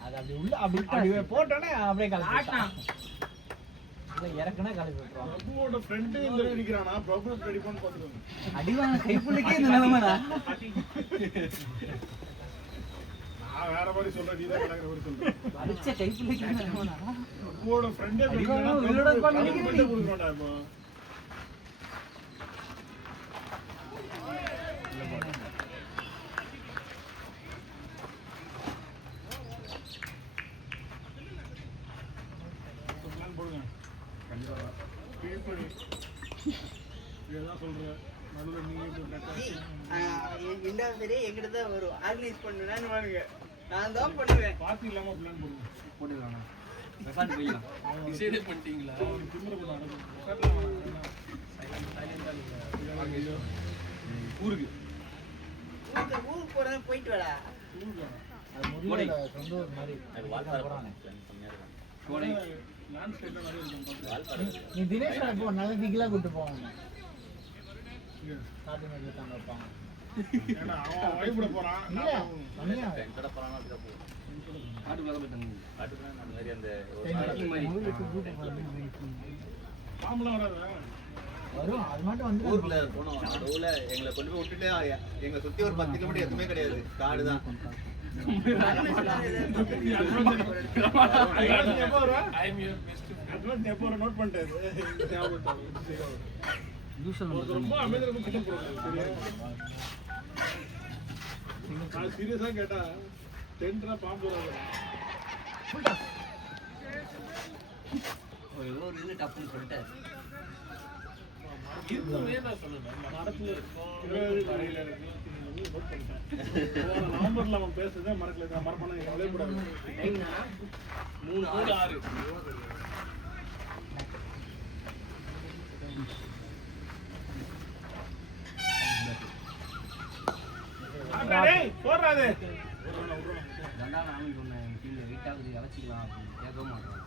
அது அப்படி உள்ள அப்படி போட்டோனே அப்படியே கலக்கிட்டான். இல்ல இறக்குனா கலக்கி விட்டுறான். பிரபுவோட ஃப்ரெண்ட் இந்த நிக்கிறானா பிரபு ரெடிபான் பாத்துக்கோங்க. அடிவாங்க கைப்புள்ளிக்கே இந்த நிலைமைடா. நான் வேற மாதிரி சொல்றேன் நீ தான் கலக்கிற மாதிரி சொல்றேன். அடிச்ச கைப்புள்ளிக்கே இந்த நிலைமைடா. பிரபுவோட ஃப்ரெண்டே அடிவாங்க உள்ளோட பண்ணி நிக்கிறீங்க. கொடுக்கறடா இப்போ. பிளான் போடுங்க. கண்டிப்பா. ஃபீல் பண்ணி. இதெல்லாம் சொல்றேன். நடுவில் நீங்க ரெண்டாவது சரி எங்கிட்ட தான் வரும் ஆர்கனைஸ் பண்ணுவேன்னு வாங்க நான் தான் பண்ணுவேன். பார்த்து இல்லாம பிளான் பண்ணுவோம். போட்டுக்கலாம் ரெசார்ட் போய்க்கலாம். டிசைடே பண்ணிட்டீங்களா? அவனுக்கு திமிர கூட நடக்கும். ஊருக்கு ஊருக்கு போறேன் போயிட்டு வாடா. அது முடியல சொந்த ஊர் மாதிரி அது வால்பாறை போறானே செம்மையா இருக்கும். கோடை லேண்ட் ஸ்லைட்லாம் நிறைய இருக்கும். வால்பாறை நீ தினேஷ் போ நல்ல திகிலா கூட்டு போவாங்க ஸ்டார்டிங் வந்து தாங்க வைப்பாங்க ஏன்னா அவன் வைப்பிட போறான். இல்ல தனியா எங்கட போறானோ அதுக்கு போ. காட்டுக்குள்ள போய் தங்குங்க. காட்டுக்குள்ள அந்த மாதிரி அந்த ஒரு Trekking மாதிரி. பாம்புலாம் வராதா? வரும் அது மட்டும் வந்து ஊர்ல போனோம். நடுவுல எங்களை கொண்டு போய் விட்டுட்டு எங்களை சுத்தி ஒரு 10 கிலோமீட்டர் எதுவுமே கிடையாது. காடு தான். அட்வான்ஸ் எப்போ வருவா? I'm your best friend. Advance எப்போ வரும்? நோட் பண்ணிட்டேன். ஒருத்தர் ரொம்ப அமைதியா இருக்கும், கிட்ட போறாங்க. சரியா? நான் சீரியஸா கேட்டா டென்ட்ரா பாம்பு வராது. ஏதோ ஒரு இது டப்புன்னு சொல்லிட்டாரு. இருக்குமே நான் சொன்னேன். மரத்துல இருக்கும், கரையில இருக்கு. நோட் பண்ணிட்டேன். நவம்பர்ல அவன் பேசுறதே மறக்கல. நான் மறப்பானே கவலையே கூடாது. டைம்னா 3:06. டேய் போறாதே. தண்டா நானும் சொன்னேன் கீழே வெயிட்டாகுது இறச்சிக்கலாம் அப்படின்னு கேட்க மாட்டேன்.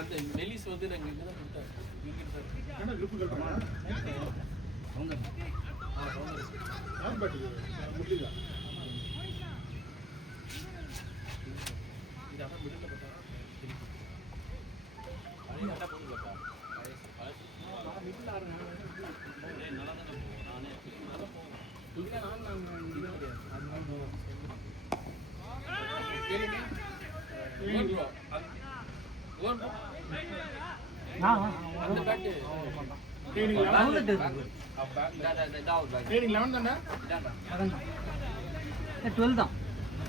அந்த மெலிஸ் வந்து நாங்கள் இங்கே தான் கொடுத்தேன். என்ன grip கட்டமா? அவங்க யார் பாட்டுக்கு? முள்ளிதா? இது அதான் மிடில் பார்த்தா அந்த பேட்டு ட்ரெயினிங் 11 ட்ரெயினிங் 11 தானே? 12 தான்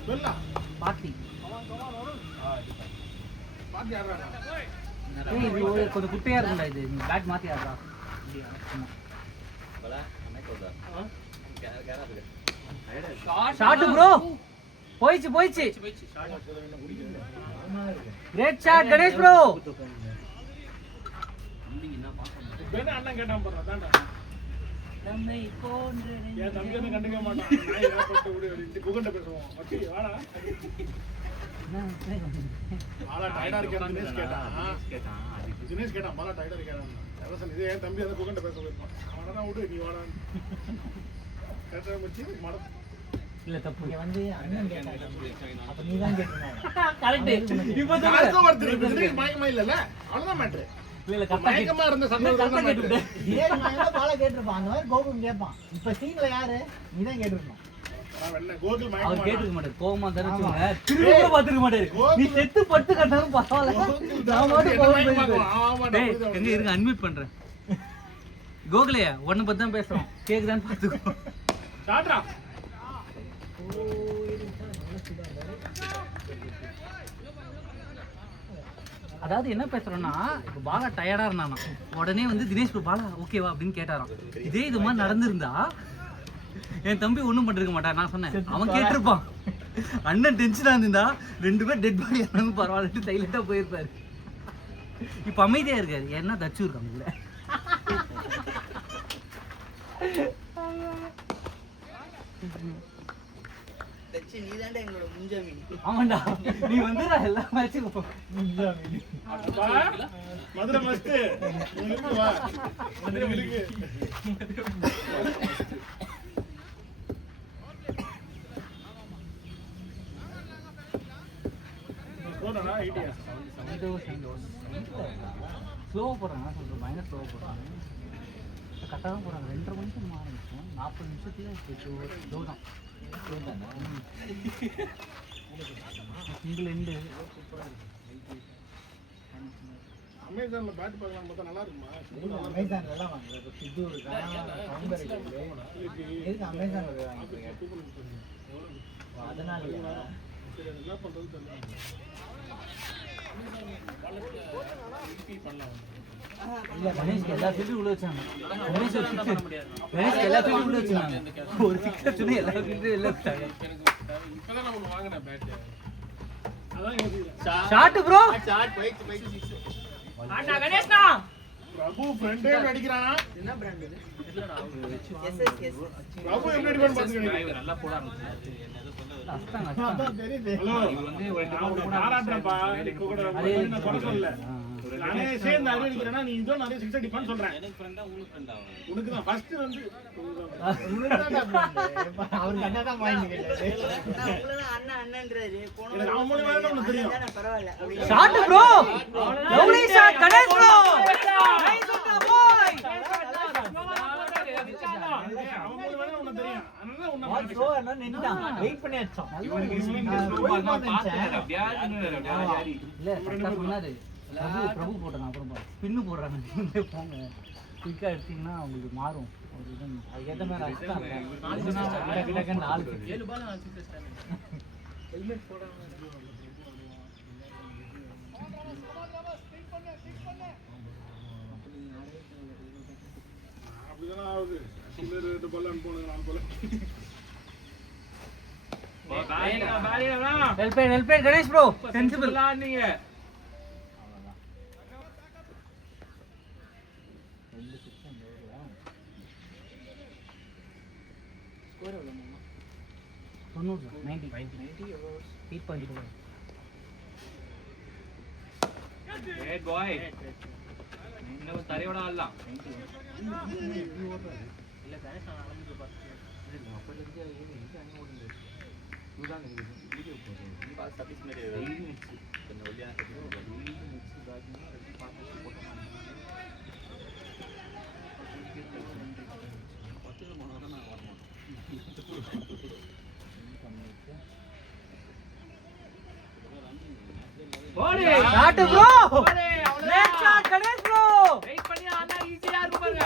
12 பார்ட்டி பாத்து யாரா? இது கொஞ்சம் குட்டையா இருக்கும்டா இது நீ பேட் மாத்தி ஆடுறா பல அன்னைக்கு வந்தா கேராதுக்கு ஷாட் ப்ரோ போயிச்சு கிரேட் ஷாட் கணேஷ் ப்ரோ வேணா அண்ணன் கேட்டான் பாரு அதான்டா. நம்மை போன்ற என் தம்பி வந்து கண்டுக்க மாட்டான். நான் ஏன் பட்டு ஓடி ஓடி குகண்ட பேசுவோம். ஓகே வாடா. மாலா டயர்டா இருக்கேன் தினேஷ் கேட்டான். தினேஷ் கேட்டான் மாலா டயர்டா இருக்கேன். அரசன் இதே என் தம்பி அந்த குகண்ட பேச போயிருப்பான். அவனா விடு நீ வாடா. கேட்டா மச்சி மட இல்ல தப்பு இங்க வந்து அண்ணன் கேட்டான் அப்ப நீ தான் கேட்டணும் கரெக்ட் இப்போ யாருக்கும் ஒருத்தர் தினேஷ் மயக்கமா இல்லல அவ்வளவுதான் மேட்டர். இல்ல மயக்கமா இருந்த சந்தோஷம் கேட்டுட்டேன் ஏன் நான் என்ன பால கேட்டிருப்பான் அந்த மாதிரி கோகுல் கேட்பான் இப்ப சீன்ல யாரு நீ தான் கேட்டிருக்கணும் கோகுல் அவர் மயக்கமா கேட்டிருக்க மாட்டாரு கோவமா தானே சொல்லுங்க திரும்ப பாத்துக்க மாட்டாரு நீ செத்து பட்டு கட்டாலும் பரவாயில்ல நான் மட்டும் கோவம் டேய் எங்க இருங்க அட்மிட் பண்றேன் கோகுலையா ஒன்னு பத்தி தான் பேசுறோம் கேக்குதான்னு பாத்துக்கோ டாட்ரா அதாவது என்ன பேசுறோம்னா இப்போ பாலா டயர்டா இருந்தானா உடனே வந்து தினேஷ் ப்ரோ பாலா ஓகேவா அப்படின்னு கேட்டாராம் இதே இது மாதிரி நடந்திருந்தா என் தம்பி ஒண்ணும் பண்ணிருக்க மாட்டான் நான் சொன்னேன் அவன் கேட்டிருப்பான் அண்ணன் டென்ஷனா இருந்தா 2 பேர் டெட் பாடி ஆனாலும் பரவாயில்ல சைலண்டா போயிருப்பாரு இப்ப அமைதியா இருக்காரு என்ன தச்சு இருக்காங்க தச்சி நீதான்டா எங்களோட முன்ஜாமீன். ஆமாண்டா நீ வந்து எல்லா மேட்சுக்கும் முன்ஜாமீன் அப்பா மதுரை மஸ்ட் இங்க வா மதுரை இருக்கு போறடா ஐடியா ஸ்லோவா போடுறாங்க சொல்றேன் பயங்கர ஸ்லோவா போடுறாங்க கரெக்டாக தான் போடுறாங்க 2:30 மணிக்கு நம்ம ஆரம்பிச்சோம் 40 நிமிஷத்துல ஸ்லோ தான் சிங்கிள் எண்டு அமேசான்ல பேட் பார்க்கலாம் பார்த்தா நல்லா இருக்குமா? அமேசான்ல எல்லாம் வாங்கல இப்போ சித்து இருக்கு அமேசான்ல அதனால சரி என்ன பண்றது தெரியல. பண்ணலாம் இல்ல கணேஷ்க்கு எல்லா ஃபீல்டும் உள்ள வச்சாங்க. கணேஷ் ஒரு சிக்ஸ். கணேஷ்க்கு எல்லா ஃபீல்டும் உள்ள வச்சாங்க. ஒரு சிக்ஸ் சொன்னா எல்லா ஃபீல்டும் எல்லாம் வச்சாங்க. இப்பதான் நான் ஒண்ணு வாங்கினேன் பேட். அதான் யோசிக்கிறேன். Shot bro. ஆண்டா கணேஷ்னா பிரபு ஃப்ரெண்டே அடிக்கிறானா? என்ன பிராண்ட் இது? இல்லடா எஸ்எஸ் பிரபு எப்படி அடிப்பான்னு பாத்துக்கங்க. நல்லா போட ஆரம்பிச்சாரு. அஸ்தாங்க ஹலோ நான் பாராட்டுறேன்ப்பா. இப்போ கூட நான் சொல்ல சொல்லல. நானே சேர்ந்து அடி அடிக்கிறேன்னா நீ இதோ நிறைய சிக்ஸ் அடிப்பான்னு சொல்றேன். எனக்கு ஃப்ரெண்டா உங்களுக்கு ஃப்ரெண்டா உனக்கு தான் ஃபர்ஸ்ட் வந்து அவர் கண்ணா தான் பாயிண்ட் கேட்டாரு. நான் உங்களை அண்ணா அண்ணன்றாரு. போன எனக்கு அவன் மூலியமா தான் உனக்கு தெரியும். தானே பரவாயில்ல. அப்படி shot bro. Lovely shot Ganesh bro. Nice one boy. அவன் மூலியமா தான் உனக்கு தெரியும். அதனால உன்னை வாட் ப்ரோ அண்ணா நின்னுட்டான். வெயிட் பண்ணி அடிச்சான். இல்ல கரெக்ட்டா சொன்னாரு. பிரபு போட்டான் அப்புறம் பின்னு போடுறாங்க. போங்க குயிக்கா எடுத்தீங்கன்னா உங்களுக்கு மாறும். ஒரு இது அதுக்கேற்ற மாதிரி அடிச்சாங்க. 7 பால் 4 சிக்ஸ் அடிச்சாரு. ஹெல்மெட் போடாம அப்படிதானே ஆகுது. சிலர் 2 பால் அனுப்புவாங்க 4 ball. Help Ganesh bro sensible. நீங்க ஸ்கோர் எவ்வளவு மாமா? 90 8.2. ஏய் பாய் இன்னும் தரையோட ஆடலாம். இல்ல கணேஷ் நான் ஆரம்பிச்சு பார்த்தேன். Shot bro. Next shot Ganesh bro. Wait பண்ணி ஆனா ஈஸியா இருக்கு பாருங்க.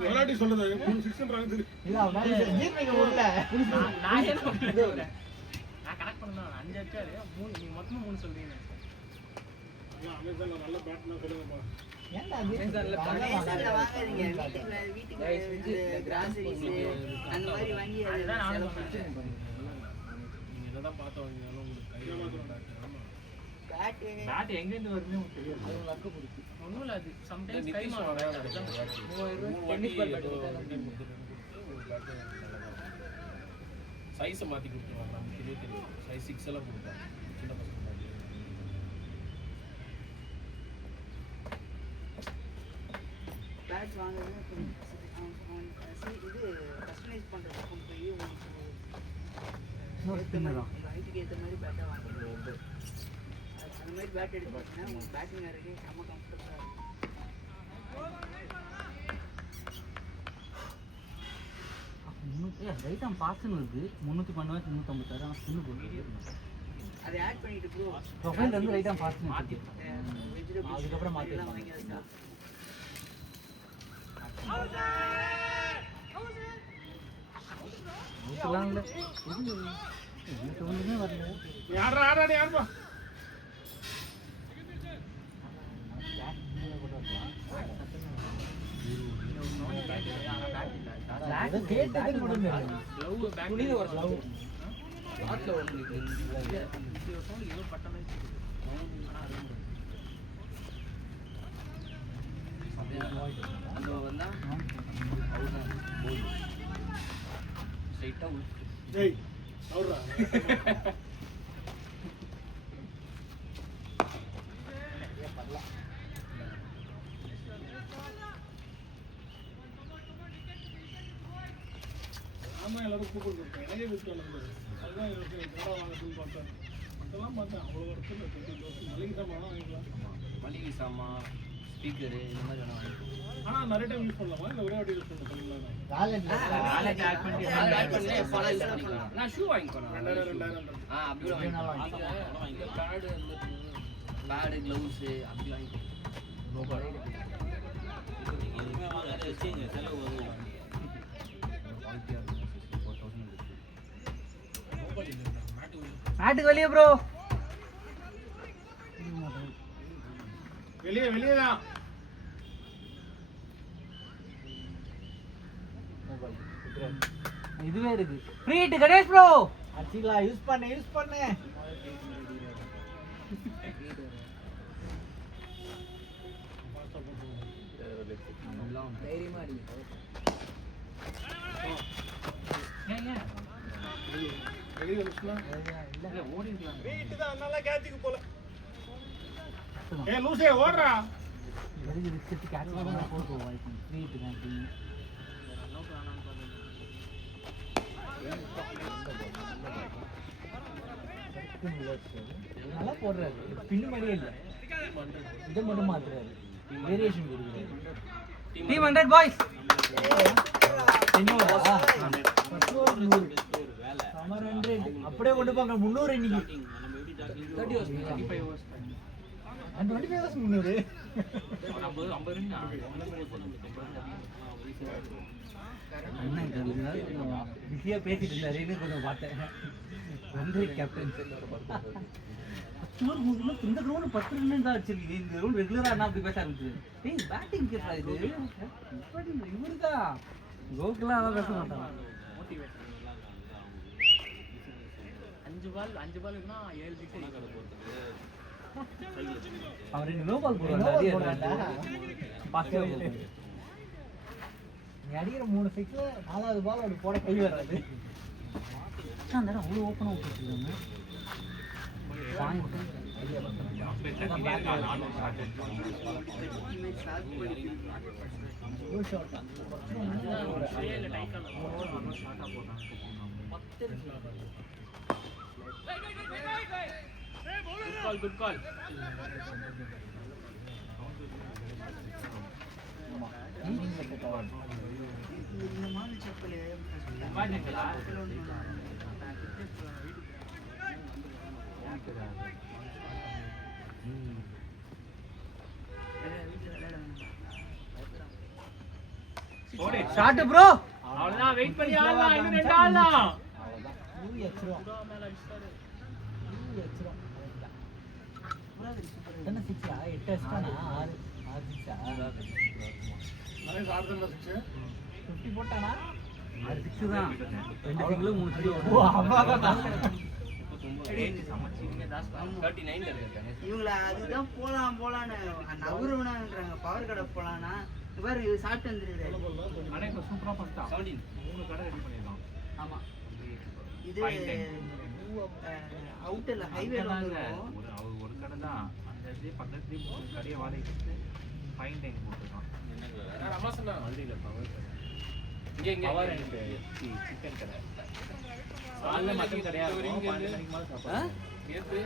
விளையாட்டி சொல்லுது 3 6ன்றாங்க தெரியும். இல்ல அவனால ஜீர்ணிக்க முடியல. நான் என்ன பண்றேன்? நான் கனெக்ட் பண்ணேன் 5 அடிச்சாரு 3 நீங்க மொத்தமா 3 சொல்றீங்க. அமேசான்ல நல்ல பேட்னா சொல்லுங்கப்பா. ஏன்டா அது அமேசான்ல வாங்காதீங்க. வீட்டுக்கு கிராசரிஸ் அந்த மாதிரி வாங்கி அதுதான் நானும் செலவு சொன்னேன். நீங்க என்னதான் பார்த்து வாங்கினாலும் உங்களுக்கு கையில பேட் பேட் எங்க இருந்து வருதுன்னு உங்களுக்கு தெரியாது. அது லக்கு பிடிக்கும். ஒண்ணும் இல்ல அது சம்டைம்ஸ் கை மாறும். டென்னிஸ் பால் பேட் சைஸை மாற்றி கொடுத்துருவாங்க. நமக்கு தெரியும் சைஸ் 6 எல்லாம் கொடுப்பாங்க சின்ன பசங்க. பேட் வாங்குறது இது கஸ்டமைஸ் பண்றது கொண்டு போய் உங்களுக்கு ஹைட்டுக்கு ஏற்ற மாதிரி பேட்டை வாங்குறது. அந்த மாதிரி பேட் எடுத்துக்கிட்டீங்கன்னா உங்களுக்கு பேட்டிங் ஆகிறதுக்கு செம்ம கம்ஃபர்டபுளாக இருக்கும். ரைட்டா பாஸ்ன்னு இருக்கு 312 350 ஆனா ஸ்பின் போடுது. அதை ஆட் பண்ணிட்டு ப்ரோ ப்ரொஃபைல் வந்து ரைட்டா பாஸ்ன்னு மாத்தி வெஜிடபிள்ஸ் அதுக்கப்புறம் எல்லாம் மாத்தி வாங்கி வச்சா ஊத்தலாம் இல்ல இது ஒண்ணுமே வரல. யாரா அது கேட்டது முடிஞ்சு லவ் பேக் துணியில ஒரு லவ் பாட்ல வந்து இது ஒரு சவுண்ட் ஏதோ பட்ட மாதிரி இருக்குது. அந்த வந்தா ஸ்ட்ரைட்டா உள்ள டேய் அவரா ஆமா எல்லாரும் கூப்பிட்டு நிறைய விற்கலாம் அதுதான் எனக்கு கடை வாங்கணும்னு பார்த்தேன். அதெல்லாம் பார்த்தேன் அவ்வளோ இடத்துல மளிகை சாமான் வாங்கிக்கலாம். மளிகை சாமான் ஸ்பீக்கரு இந்த மாதிரி வேணா வாங்கிக்கலாம். ஆனால் நிறைய டைம் யூஸ் பண்ணலாமா இல்லை ஒரே வாட்டி யூஸ் பண்ணிக்கலாம்? நாளைக்கு ஆட் பண்ணி நான் ஷூ வாங்கிக்கணும். 2000 அப்படி கூட வாங்கிக்கலாம். இந்த பேட் பேடு க்ளவுஸ் அப்படி வாங்கிக்கலாம். எதுவுமே வாங்காத வச்சு இங்க செலவு வரும். குவாலிட்டியாக இருக்கும். 4000 இருக்கு. மேட்டுக்கு வெளியே ப்ரோ. வெளியே தான். இதுவே இருக்கு. Free hit Ganesh bro. அடிக்கலாம். யூஸ் பண்ணு. தைரியமா அடி. வெளியே வந்துச்சுனா இல்ல ஓடிடலாம். வீட்டு தான் நல்லா கேட்சிக்கு போல. ஏய் லூசே ஓடுறா. வெளியே விசிட் கேட்ச் பண்ணா போறோம் வாய்ப்பு. ஃப்ரீ ஹிட் தான் டீம். நல்லா போடுறாரு. பின்னு மாதிரியே இல்ல. இதை மட்டும் மாத்துறாரு. வேரியேஷன் கொடுக்குறாரு. Team 100 boys. என்னோடா? சமர் 100 அப்படியே கொண்டு போங்க 300 இன்னைக்கு. 25 hours. அந்த 25 hours 300. 50 பிஸியா பேசிட்டு இருந்தாருன்னு கொஞ்சம் பார்த்தேன். கேப்டன் இந்த கிரௌண்ட் 10 ரன் தான் அடிச்சிருக்கீங்க. இந்த கிரௌண்ட் ரெகுலரா என்ன அப்படி பேச ஆரம்பிச்சு. ஏய் பேட்டிங் கேட்டா இது இவருதான் கோகுலாம் அதான் பேச மாட்டாங்க. 5 பாலுக்குனா 7 விக்கெட். அவர் நோ பால் போடுறாங்க. பாஸ்டா நீ அடிக்கிற 3 6 4வது பால் அப்படி போட கை வராது. அந்த இடம் அவ்வளோ ஓப்பனாக விட்டுருக்காங்க. Good call. இந்த மாதிரி செப்பல் ஷாட் ப்ரோ. அவ்வளவுதான் வெயிட் பண்ணி ஆடலாம். இன்னும் 2 ஆடலாம். என்ன 6 8 அடிச்சானா 6 நான் சார்தல்ல 6 50 போட்டானா 6 6 தான். 2 சிங்கிள் 3 3. ஓ அவ்வளவுதான். இவங்கள அதுதான் போலான்னு நகருவனான்றாங்க. பவர் கடை போலான்னா இவர் சாப்பிட்டு வந்துருக்காரு. சூப்பரா பண்ணிட்டா. 3 கடை ரெடி பண்ணிடலாம். ஆமா இது அவுட்டர்ல ஹைவேல வந்துரும். ஒரு கடை தான் அந்த இது பக்கத்துலயே கடையை வாடகைக்கு ஃபைன் டைம் போட்டுருக்கான். ரமாசனா மதுரையில் பவர் கடை. இங்கே பவர் அண்ட் சிக்கன் கடை. காலைல மட்டன் கடையா இருக்கும். 12 மணிக்கு மேலே சாப்பிடுவோம். நேற்று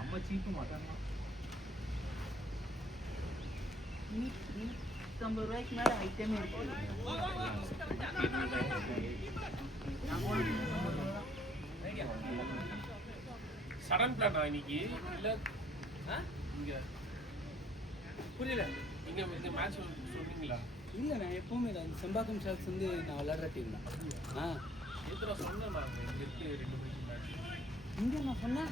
அம்மா சீப்பு மட்டன் 150 ரூபாய்க்கு மேல ஐட்டமே இருக்கு. சடன் பிளானா இன்னைக்கு இல்ல இங்க புரியல. இங்க இந்த மேட்ச் சொல்றீங்களா? இல்ல நான் எப்பவுமே அந்த செம்பாக்கம் ஷாட்ஸ் வந்து நான் விளையாடுற டீம் தான். எத்தனை சொன்னேன் நான் இருக்கு 2 மணிக்கு மேட்ச். இங்க நான் சொன்னேன்.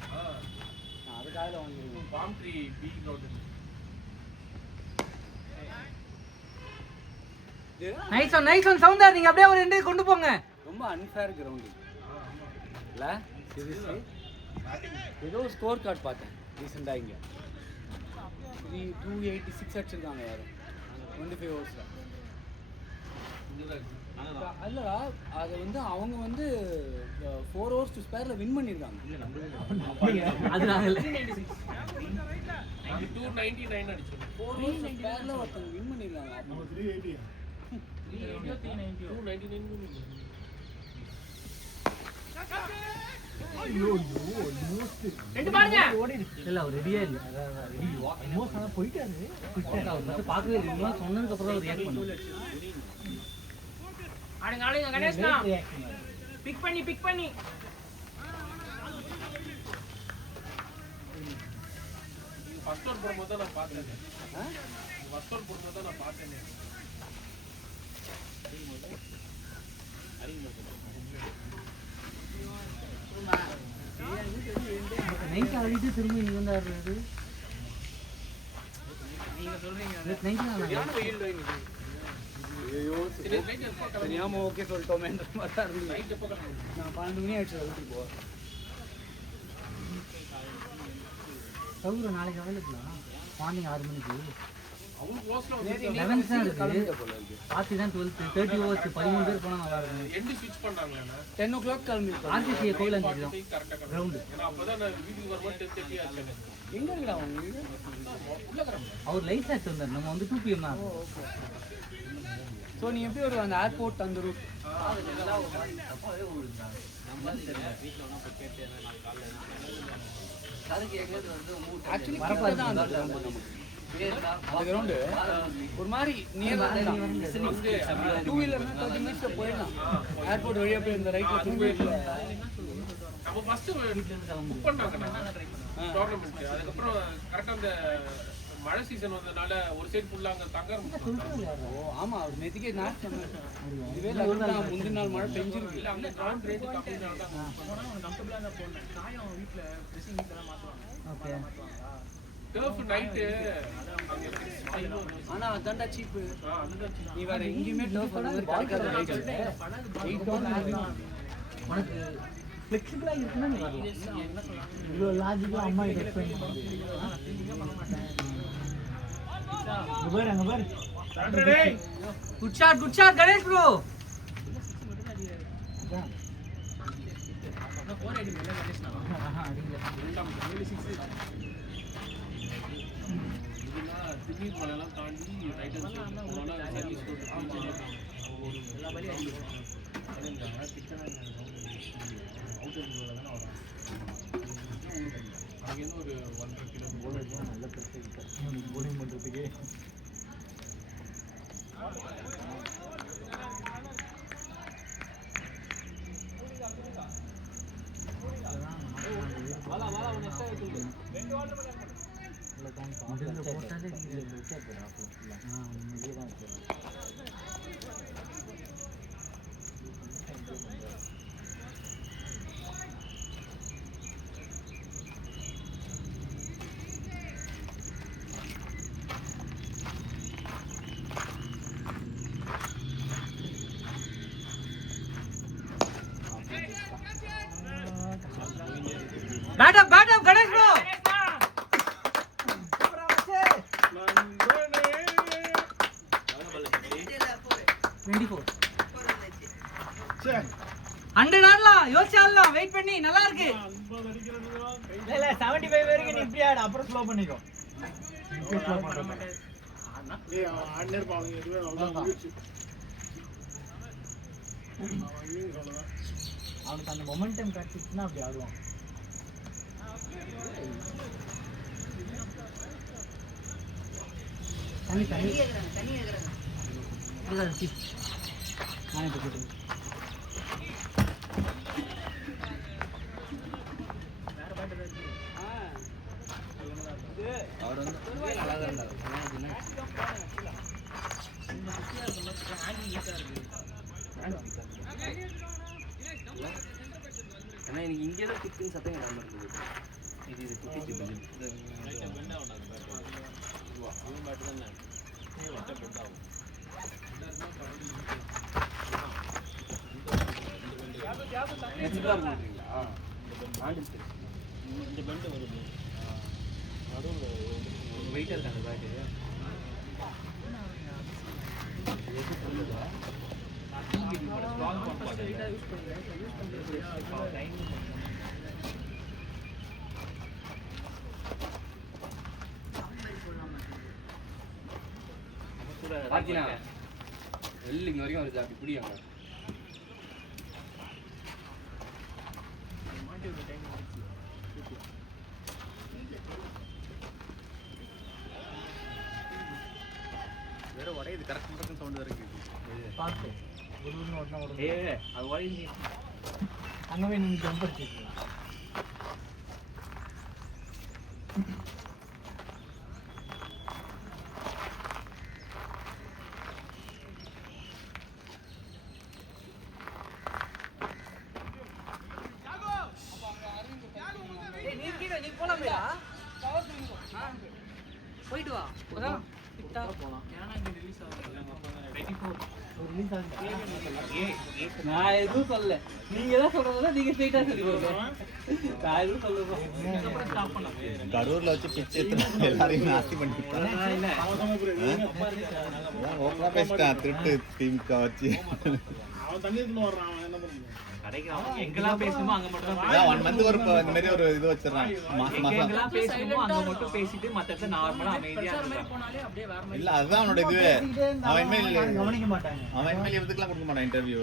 நான் அதுக்காக வாங்கிருக்கேன். Palm tree B ground. Nice one Soundar. நீங்க அப்படியே ஒரு 2 கொண்டு போங்க. ரொம்ப அன்ஃபேர் கிரவுண்ட் இல்ல சீரியஸ்லி. ஏதோ ஸ்கோர் கார்டு பார்த்தேன் ரீசெண்டாக இங்கே 286 அடிச்சிருக்காங்க யாரும் 25 ஓவர்ஸில். இல்லைடா அதை வந்து அவங்க வந்து 4 overs to spareல வின் பண்ணியிருக்காங்க. அது நாங்கள் 299 அடிச்சோம். 4 overs to spareல ஒருத்தங்க வின் பண்ணியிருக்காங்க. நம்ம 380 299 ரெண்டு பாருங்க. இல்ல அவர் ரெடியா இல்ல. ரெடி மோசமா போயிட்டாரு. அவர் வந்து பார்க்கவே இல்ல. இன்னும் சொன்னதுக்கு அப்புறம் அவர் ரியாக்ட் பண்ணாரு. ஆடுங்க கணேஷ்னா பிக் பண்ணி ஃபர்ஸ்ட் ஓவர் போடும்போது தான் நான் பார்த்தேன். ஃபர்ஸ்ட் ஓவர் போடும்போது தான் நான் பார்த்தேன். சும்மா நைட் ஆடிட்டு திரும்ப இங்க வந்து ஆடுறாரு. நீங்க சொல்றீங்க நைட் தான் தெரியாம ஓகே சொல்லிட்டோமேன்ற மாதிரி தான் இருந்தது. நான் 12 மணி ஆயிடுச்சு வீட்டுக்கு போ. சௌர நாளைக்கு அவைலபிளா மார்னிங் 6 மணிக்கு அவங்க க்ளோஸ்ல 11 தான் இருக்கு. பார்த்து தான் 12 30 ஓவர்ஸ் 13 பேர் போனா நல்லா இருக்கும். எண்ட் ஸ்விட்ச் பண்ணாங்களாண்ணா 10 o'clock கிளம்பிருக்கோம். ஆர்டிசி கோயில் அஞ்சு தான் கரெக்டா கிரவுண்ட். ஏன்னா அப்பதான் நான் வீட்டுக்கு வரும்போது 10:30 ஆச்சு எனக்கு. எங்க இருக்கா அவங்க உள்ள கிளம்புறேன். அவர் லைட் ஆச்சு வந்தார். நம்ம வந்து 2 PM தான். சோ நீ எப்படி வருவ அந்த ஏர்போர்ட் அந்த ரூட்? ஆக்சுவலி கிட்ட தான் அந்த கிரவுண்ட் ஒரு மாதிரி நியர் டூ வீலர்னா 30 மினிட்ஸ்ல போயிடலாம். ஏர்போர்ட் வழியா போய் இந்த ரைட்ல திரும்பி நம்ம ஃபர்ஸ்ட் புக் பண்ணாங்கண்ணா டோர்னமெண்ட். அதுக்கப்புறம் கரெக்டா அந்த மழை சீசன் வந்ததுனால ஒரு சைடு ஃபுல்லா அங்க தங்க ஆரம்பிச்சிட்டாங்க. ஓ ஆமா அவர் நேத்திக்கே நான் சொன்னேன். இதுவே லக்னா முந்தின நாள் மழை பெஞ்சிருக்கு. இல்ல அங்க கிரவுண்ட் ரேட் கம்மினால தான் கம்ஃபர்டபுளா தான் போனேன். காயம் வீட்ல ட்ரெஸ்ஸிங் வீட்ல தான் மாத்துவாங்க. ஓகே. டர்ஃப் நைட் ஆனா அதான்டா சீப். அதுதான் நீ வேற எங்கேயுமே டர்ஃப் அந்த மாதிரி கிடைக்காத ரேட். உனக்கு ஃப்ளெக்சிபிளா இருக்குன்னா நீ வரலாம். இவ்வளோ லாஜிக்கா அம்மா இதை எக்ஸ்பிளைன் பண்ணுது. அங்க பாரு. Good shot Ganesh bro. திடீர் மலையெல்லாம் தாண்டி right hand side service road எல்லா வழியும் அங்கேருந்து ஒரு 1.5 கிலோமீட்டர் நல்ல பிரச்சனை போலிங் பண்றதுக்கு. Bat up, Ganesh bro. 24. 100 ஆடலாம், யோசிச்சு ஆடலாம், வெயிட் பண்ணி நல்லா இருக்கு. இல்ல 75 வரைக்கும் நீ இப்படி ஆடு, அப்புறம் ஸ்லோ பண்ணிக்கோ. ஏய் ஆடுனே இருப்பாங்க எதுவே அவ்வளவுதான் முடிச்சு. அவனுக்கு அந்த மொமெண்டம் கிடைச்சிச்சுன்னா அப்படி ஆடுவான். தண்ணி நானே போட்டு அவர் வந்து நல்லா தான் இருந்தார். ஏன்னா எனக்கு இங்கே தான் குத்துன்னு சத்தம் இல்லாமல் இருக்குது. இது குத்தி இந்த பெண்டு வருது நடுவில் வெயிட் இருக்கு அந்த பேக்கு. பார்த்தீங்கன்னா வெள்ளிங்க வரைக்கும் வருது அப்படி பிடிவாங்க. வேற உடையுது கரெக்ட் சவுண்ட் இருக்கு. பார்த்து குருன்னு ஓட்டினா ஏ அது உடையுது. அங்கே போய் நீங்கள் ஜம்ப் அடிச்சிருக்கீங்க. நீ நான் எதுவும் சொல்லல. நீங்க தான் சொல்றதா நீங்க ஸ்ட்ரைட்டா சொல்லுங்க. நான் எதுவும் சொல்லல. கரூர்ல வச்சு பிச்சை எடுத்து எல்லாரையும் நாஸ்தி பண்ணிட்டான். ஓப்பனா பேசிட்டான் திருட்டு திமுக வச்சு. அவன் தண்ணி எடுத்துன்னு வர்றான், அவன் என்ன பண்ணுவான்? எங்கெல்லாம் பேசணுமோ அங்க மட்டும் தான் ஒன் மந்த் ஒரு இந்த மாதிரி ஒரு இது வச்சிடறான் மாசம் மாசம். எங்கெல்லாம் பேசணுமோ அங்க மட்டும் பேசிட்டு மத்தத நார்மலா அமைதியா போனாலே அப்படியே வேற மாதிரி இல்ல அதுதான் அவனோட இதுவே. அவன் இனிமேல் கவனிக்க மாட்டாங்க. அவன் இனிமேல் இதுக்கெல்லாம் கொடுக்க மாட்டான் இன்டர்வியூ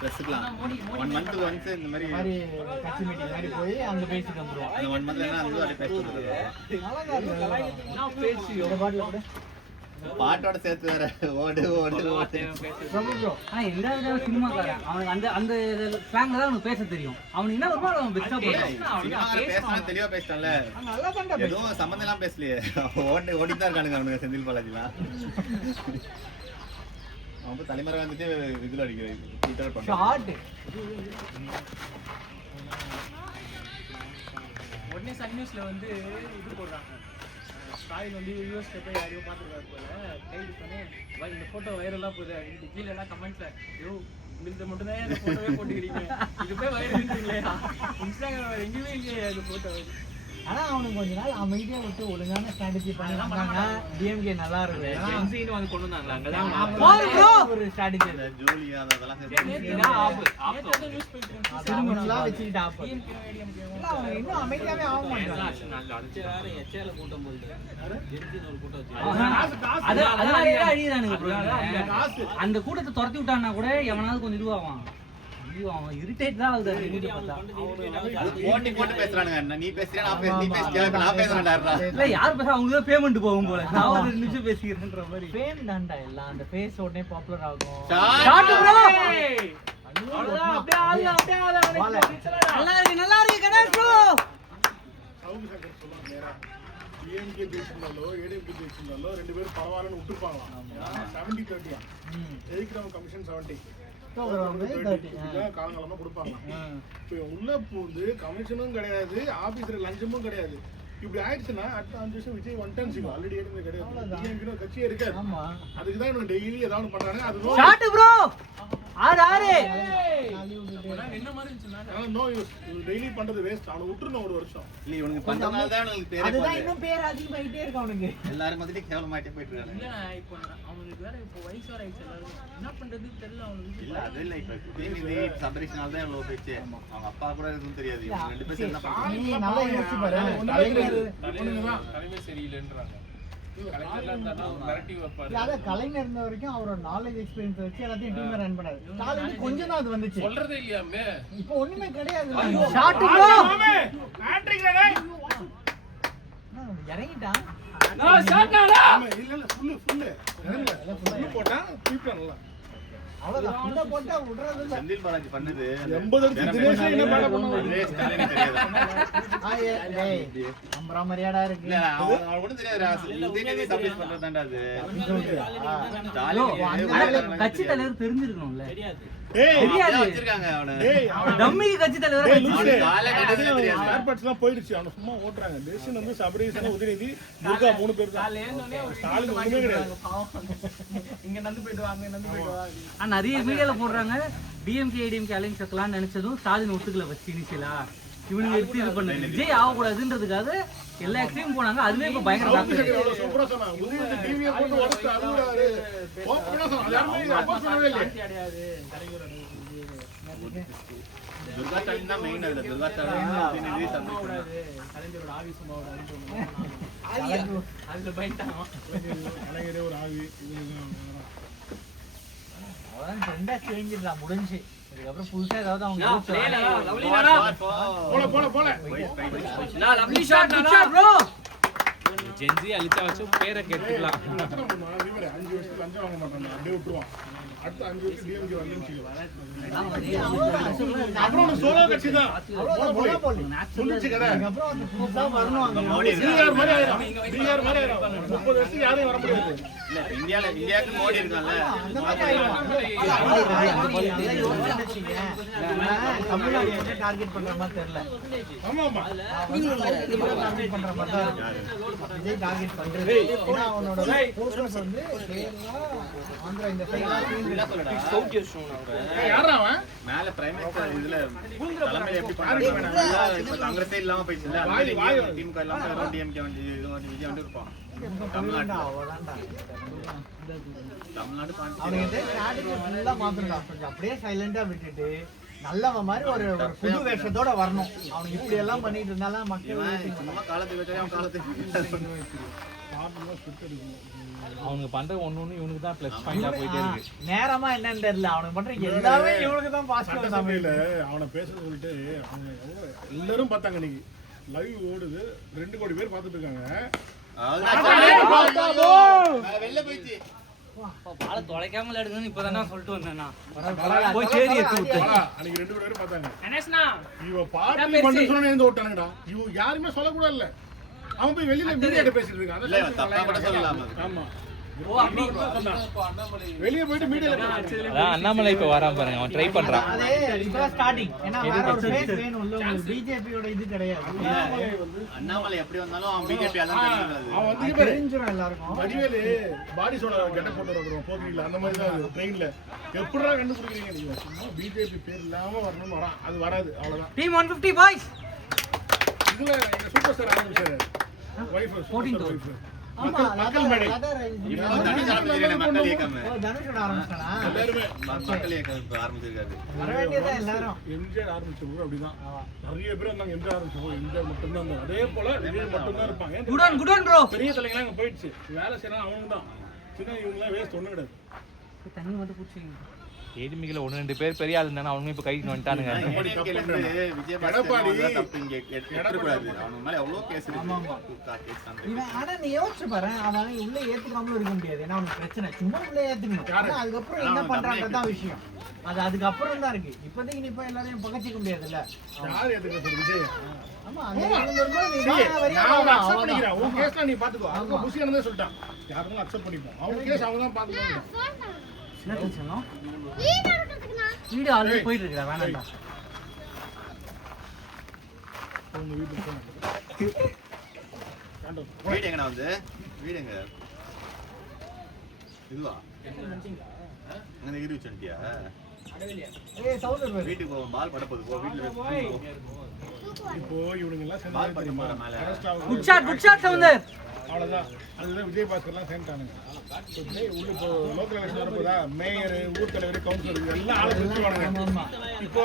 ப்ரெஸ்ஸுக்குலாம். 1 மந்த் ஒன்ஸ் இந்த மாதிரி மாதிரி கட்சி மீட்டிங் மாதிரி போய் அங்க பேசிட்டு வந்துருவோம். அந்த 1 மந்த்ல என்ன அந்த அப்படியே பேசிட்டு நான் பேசி இந்த பாட்டில் கூட பாட்டோட சேர்த்து வேற ஓடு ஓடு ஓடு. ஆனா எந்த விதமான சினிமாக்காரன் அவனுக்கு அந்த அந்த ஸ்லாங்ல தான் அவனுக்கு பேச தெரியும். அவனுக்கு என்ன வருமோ அவன் பெஸ்டா போடுறான். சினிமாக்கார பேசணும் தெளிவா பேசிட்டான்ல. நல்லா தான்டா எதுவும் சம்மந்தம் எல்லாம் பேசலையே. ஓடி தான் இருக்கானுங்க அவனுக்கு செந்தில் பாலாஜிலாம். அவன் தலைமுறை வந்துட்டு இதுல அடிக்கிறான். ஷார்ட் உடனே சன் நியூஸ்ல வந்து இது போடுறாங்க. ஸ்டாலின் வந்து யூஎஸ்ல போய் யாரையோ பார்த்துருக்காரு போல, கைது பண்ணி இந்த போட்டோ வைரலா போகுது அப்படின்னு கீழே எல்லாம் கமெண்ட்ல, ஐயோ உங்களுக்கு மட்டும் தான் இந்த போட்டோவே போட்டுக்கிறீங்க, இது போய் வைரல் இல்லையா, இன்ஸ்டாகிராம் எங்கேயுமே இல்லையா இந்த போட்டோ. ஆனா அவனுக்கு கொஞ்ச நாள் அமைதியா விட்டு ஒழுங்கான ஸ்ட்ராட்டஜி பண்ணாங்க. டிஎம்கே நல்லா இருக்கு. ஜென்சின்னு வந்து கொண்டு வந்தாங்களா அங்கதான் ஒரு ஸ்ட்ராட்டஜி ஜூலியா அதெல்லாம் நியூஸ் போயிட்டு இருந்துச்சு. திருமணம்லாம் வச்சுக்கிட்டு ஆப் டிஎம்கே இன்னும் அமைதியாவே ஆக மாட்டாங்க. அந்த கூட்டத்தை துரத்தி விட்டான்னா கூட எவனாவது கொஞ்சம் இதுவாகும். இரிட்டேட் தான் ஆகுது. போட்டி போட்டு பேசுறானுங்க. நீ பேசுறியா நான் பேசுறேன், நீ பேசுறியா நான் பேசுறேன்டா. இல்ல யார் பேச அவங்க தான் பேமெண்ட் போகும் போல. நான் ஒரு 2 நிமிஷம் பேசிக்கிறேன்ற மாதிரி. ஃபேம் தான்டா எல்லாம். அந்த ஃபேஸ் உடனே பாப்புலர் ஆகும். Shot bro. அவ்வளவுதான், அப்படியே ஆளு நல்லா இருக்கு கணேஷ் ப்ரோ. சவுக்கு சங்கர் சொல்லுவாங்க நேரா. டிஎம்கே பேசினாலோ ஏடிஎம்கே பேசினாலோ 2 பேரும் பரவாயில்லன்னு விட்டுருப்பாங்களாம். 70-30 எதுக்கு கமிஷன் 70 காலங்காலமா கொடுப்பாங்க. இப்போ உள்ள பூந்து கமிஷனும் கிடையாது, ஆபீஸ்ல லஞ்சமும் கிடையாது. இப்படி ஆயிடுச்சுன்னா அடுத்த 5 வருஷம் விஜய் வந்துட்டான்னு ஆல்ரெடி ஏற்கனவே கிடையாது, கட்சியே இருக்காது. அதுக்கு தான் இவங்க டெய்லி ஏதாவது பண்றாங்க. அது ஷாட் ப்ரோ. ஆறு என்ன மாதிரி இருந்துச்சுன்னா நோ யூஸ். டெய்லி பண்றது வேஸ்ட். அவனை விட்டுருணும் 1 வருஷம். இல்ல இவனுக்கு பண்றனால தான் இவனுக்கு பேரே அதுதான் போகுது. இன்னும் பேர் அதிகமாயிட்டே இருக்கு அவனுக்கு. எல்லாரும் வந்துட்டு கேவலமாயிட்டே போயிட்டு இருக்காங்க. இல்ல இப்போ அவனுக்கு வேற இப்போ வயசு வர ஆயிடுச்சு. எல்லாரும் என்ன பண்றதுன்னு தெரியல அவனுக்கு. இல்ல அது இல்ல இப்ப டிவி சபரிஷனால தான் இவ்வளவு பேச்சு. அவங்க அப்பா கூட எதுவும் தெரியாது. இவங்க 2 பேரும் என்ன பண்றாங்க? நீ நல்லா யோசிச்சு பாரு. தலைமை சரியில்லைன்றாங்க. கலைஞர்லாம் இருந்தா மிரட்டி வைப்பாரு. அத கலைஞர் இருந்த வரைக்கும் அவரோட நாலேஜ் எக்ஸ்பீரியன்ஸ் வச்சு எல்லாத்தையும் டீம் ரன் பண்ணாரு. ஸ்டாலின் கொஞ்சம் தான் அது வந்துச்சு. சொல்றதே இல்லையாமே. இப்போ ஒண்ணுமே கிடையாது. Shot bro. ஹேட்ரிக் டேய். இறங்கிட்டான். ஆமா இல்ல இல்ல ஃபுல் ஃபுல் போட்டா தூக்கிட்டான் நல்லா. அவ்வளவுதான். ஃபுல்லா போட்டா விடுறது இல்ல. செந்தில் பாலாஜி பண்ணது 80 அடிச்சு தினேஷ் என்ன பண்ண பண்ணுவாங்க? தெரியாது. நம்புற மாதிரியாடா இருக்கு. இல்ல அவன் கூட தெரியாது. உதயநிதி சப்மிட் பண்றதாண்டா அது. கட்சி தலைவர் தெரிஞ்சிருக்கணும்ல. ஏய் தெரியாது. வச்சிருக்காங்க அவனை. ஏய் டம்மிக்கு கட்சி தலைவர் ஏய் லூசே. காலை கட்டதே தெரியாது. ஸ்பேர் பார்ட்ஸ்லாம் போயிடுச்சு. அவன சும்மா ஓட்றாங்க. தேசன் வந்து சபரீசன் உதயநிதி துர்கா 3 பேர் தான். ஸ்டாலின் ஒண்ணுமே கிடையாது. இங்க நந்து போயிட்டு வாங்க, நந்து போயிட்டு வாங்க. நிறைய மீடியால போடுறாங்க. டிஎம்கே ஏடிஎம்கே அலைன்ஸ் வைக்கலாம்னு நினைச்சதும் ஸ்டாலின் ஒத்துக்கல ஃபர்ஸ்ட் இனிஷியலா. இவனுங்க எடுத்து இது பண்ணது விஜய் ஆகக்கூடாதுன்றதுக்காக எல்லா எக்ஸ்ட்ரீம் போனாங்க. அதுவே இப்ப பயங்கர சவுக்கு சங்கர் எவ்வளவு சூப்பரா சொன்னான். உதயநிதி டிவியை போட்டு உடைச்சு அழுகுறாரு. ஓப்பனா சொன்னான். யாருமே அப்பா சொல்லவே இல்லை. துர்கா ஸ்டாலின் தான் மெயின் அதுல. துர்கா ஸ்டாலின் உதயநிதி சப்மிட் பண்ணாங்க. கலைஞரோட ஆபீஸ் மாவோட அனுப்பணும். அதுல பயன்ட்டாங்க. கலைஞரே ஒரு ஆவி. அவன் ட்ரெண்டா சேஞ்சிடலாம் முடிஞ்சு. அதுக்கப்புறம் புதுசா ஏதாவது அவங்க போல போல போல ஜென்சி அழிச்சா வச்சு பேரை கேட்டுக்கலாம். 5 வருஷத்துக்கு லஞ்சம் வாங்க மாட்டாங்க. அப்படியே விட்டுருவான். அடுத்த 5 வருஷம் டிஎம்கே வந்துச்சு. அப்புறம் ஒரு சோலோ கட்சி தான். முடிஞ்சு கதை. அதுக்கப்புறம் வந்து புதுசா வரணும் அங்க. பீகார் மாதிரி ஆயிரும். 30 வருஷம் யாரையும் வர முடியாது. இல்ல இந்தியாவுக்கு மோடி இருக்கான்ல. அந்த மாதிரி ஆயிரும். தமிழ்நாடு வந்து டார்கெட் பண்ற மாதிரி தெரியல. ஆமா ஆமா. டார்கெட் பண்ற மாதிரி தான் இருக்கு. விஜய் டார்கெட் பண்றது. ஏன்னா அவனோட போஸ்டர்ஸ் வந்து கேரளா, ஆந்திரா இந்த யாரா அவன்? மேல பிரைம் மினிஸ்டர் இதுல தலைமையில எப்படி பண்றாங்க? இப்ப காங்கிரஸே இல்லாம போயிடுச்சுல. திமுக இல்லாம டிஎம்கே வந்து விஜய் வந்து இருப்பான். தமிழ்நாடு அவனுக்கு ஸ்ட்ராட்டஜி ஃபுல்லா மாத்தணும்டா. கொஞ்சம் அப்படியே சைலண்டா விட்டுட்டு நல்லவன் மாதிரி ஒரு புது வேஷத்தோட வரணும். அவனுக்கு இப்படி எல்லாம் பண்ணிட்டு இருந்தாலும் மக்கள் சும்மா காலத்துக்கு வச்சாலே அவன் காலத்துக்கு அவனுக்கு பண்ற ஒண்ணு இவனுக்கு தான் ப்ளஸ் பாயிண்டா போயிட்டே இருக்கு. நேரமா என்னன்னு தெரியல. அவனுக்கு பண்ற எல்லாமே இவனுக்கு தான் பாசிட்டிவ் சட்டசபையில அவனை பேச சொல்லிட்டு அவங்க எல்லாரும் பார்த்தாங்க. இன்னைக்கு லைவ் ஓடுது. 2 கோடி பேர் பார்த்துட்டு இருக்காங்க. வெளில போயிடுச்சு. பால தொலைக்காமல எடுக்கணும்னு இப்பதானே சொல்லிட்டு வந்தேன்னா போய் சேரி எடுத்து விட்டு அன்னைக்கு 2 கோடி பேர் பார்த்தாங்க. அனேஸ்னா இவ பாட்டு மட்டும் சொன்னா எழுந்து ஓட்டானுங்கடா. இவ யாருமே சொல்லக்கூடாது இல்ல. அவன் போய் வெளியில மீடியாட்ட பேசிட்டு இருக்கான். இல்ல தப்பா கூட சொல்லலாம். ஆமா. வெளியே போயிட்டு மீடியால அதான் அண்ணாமலை இப்ப வரான் பாருங்க, அவன் ட்ரை பண்றான். அதே இப்ப ஸ்டார்டிங். ஏன்னா வேற ஒரு ஃபேஸ் வேணும் இல்ல. உங்களுக்கு பிஜேபியோட இது கிடையாது. அண்ணாமலை எப்படி வந்தாலும் அவன் பிஜேபி அதான் தெரிஞ்சுக்கிறது. அவன் வந்து தெரிஞ்சிரும் எல்லாருக்கும். வடிவேலு பாடிஸோட கெட்ட போட்டு வருவோம் போகிறீங்களா அந்த மாதிரி தான் ட்ரெயின்ல எப்படிடா கண்டுபிடிக்கிறீங்க நீங்க? சும்மா பிஜேபி பேர் இல்லாம வரணும்னு வரான். அது வராது. அவ்வளவுதான். Team 150 boys. இதுல எங்க சூப்பர் ஸ்டார் ஆரம்பிச்சாரு. Wife 14 wife. ஆமா மக்கள் மேடை. இப்போ தனுஷ் ஆரம்பிச்சிருக்காரு மக்கள் இயக்கம். ஓ தனுஷோட ஆரம்பிச்சானா? எல்லாருமே மக்கள் இயக்கம் இப்ப ஆரம்பிச்சிருக்காரு. வர வேண்டியதா எல்லாரும். எம்ஜிஆர் ஆரம்பிச்ச ஊர் அப்படிதான். நிறைய பேர் இருந்தாங்க. எம்ஜிஆர் ஆரம்பிச்ச ஊர் எம்ஜிஆர் மட்டும்தான் இருந்தாங்க. அதே போல விஜய் மட்டும்தான் இருப்பாங்க. Good on bro. பெரிய தலைங்கலாம் அங்க போயிடுச்சு. வேலை செய்யறாங்க அவங்க தான். சின்ன இவங்கலாம் வேஸ்ட் ஒண்ணு கிடையாது. தண்ணி மட்டும் குடிச்சீங்க. ஏடிமிக்கல 1-2 பேர் பெரிய ஆள் இருந்தானே அவனுமே இப்ப கைக்கு வந்துட்டானுங்க. விஜய் தப்பு இங்க எடுத்துக்கூடாது. அவன் மேல எவ்வளவு கேஸ் இருக்கு. இவன் ஆனா நீ யோசிச்சு பாரு. அவன் உள்ள ஏத்துக்காமலும் இருக்க முடியாது. ஏன்னா அவனுக்கு பிரச்சனை. சும்மா உள்ள ஏத்துக்கணும். ஆனா அதுக்கப்புறம் என்ன பண்றாங்கதான் விஷயம். அது அதுக்கப்புறம் தான் இருக்கு. இப்போதைக்கு நீ இப்ப எல்லாரையும் பகச்சிக்க முடியாதுல்ல. யார் ஏத்துக்கிறது விஜய்? ஆமா அந்த வரும்போது நீ வா வரியா நான் வா. அக்செப்ட் பண்ணிக்கிறேன். உன் கேஸ்ல நீ பாத்துக்கோ. அவங்க புஷியானதே சொல்லிட்டான். யாரும் அக்செப்ட் பண்ணிப்போம். அவங்க கேஸ் அவங்க தான் பாத்துக்கோங்க. என்ன சொல்றோம்? வீடியோ ஆல்ரெடி போயிட்டு இருக்கா வேணாம்டா. உங்க வீட்டுக்கு போங்க. வீடு எங்கடா வந்து? வீடு எங்க? இதுவா? அங்க இரு வச்சிட்டியா? ஏய் சவுண்ட் வருது. வீட்டுக்கு போ. பால் பட போகுது. போ வீட்ல போ. இப்போ இவனுங்க எல்லாம் பால் சேர்ந்து பட தெரியுமா? போற மேல. Good shot Soundar. அவ்வளவுதான். அதுதான் விஜய் பாஸ்கர்லாம் சேர்ந்துட்டானுங்க. உள்ள இப்போ லோக்கல் எலெக்ஷன் வரப்போதா மேயர், ஊர் தலைவர், கவுன்சிலர் எல்லாம் ஆளை பிடிச்சுவானுங்க. இப்போ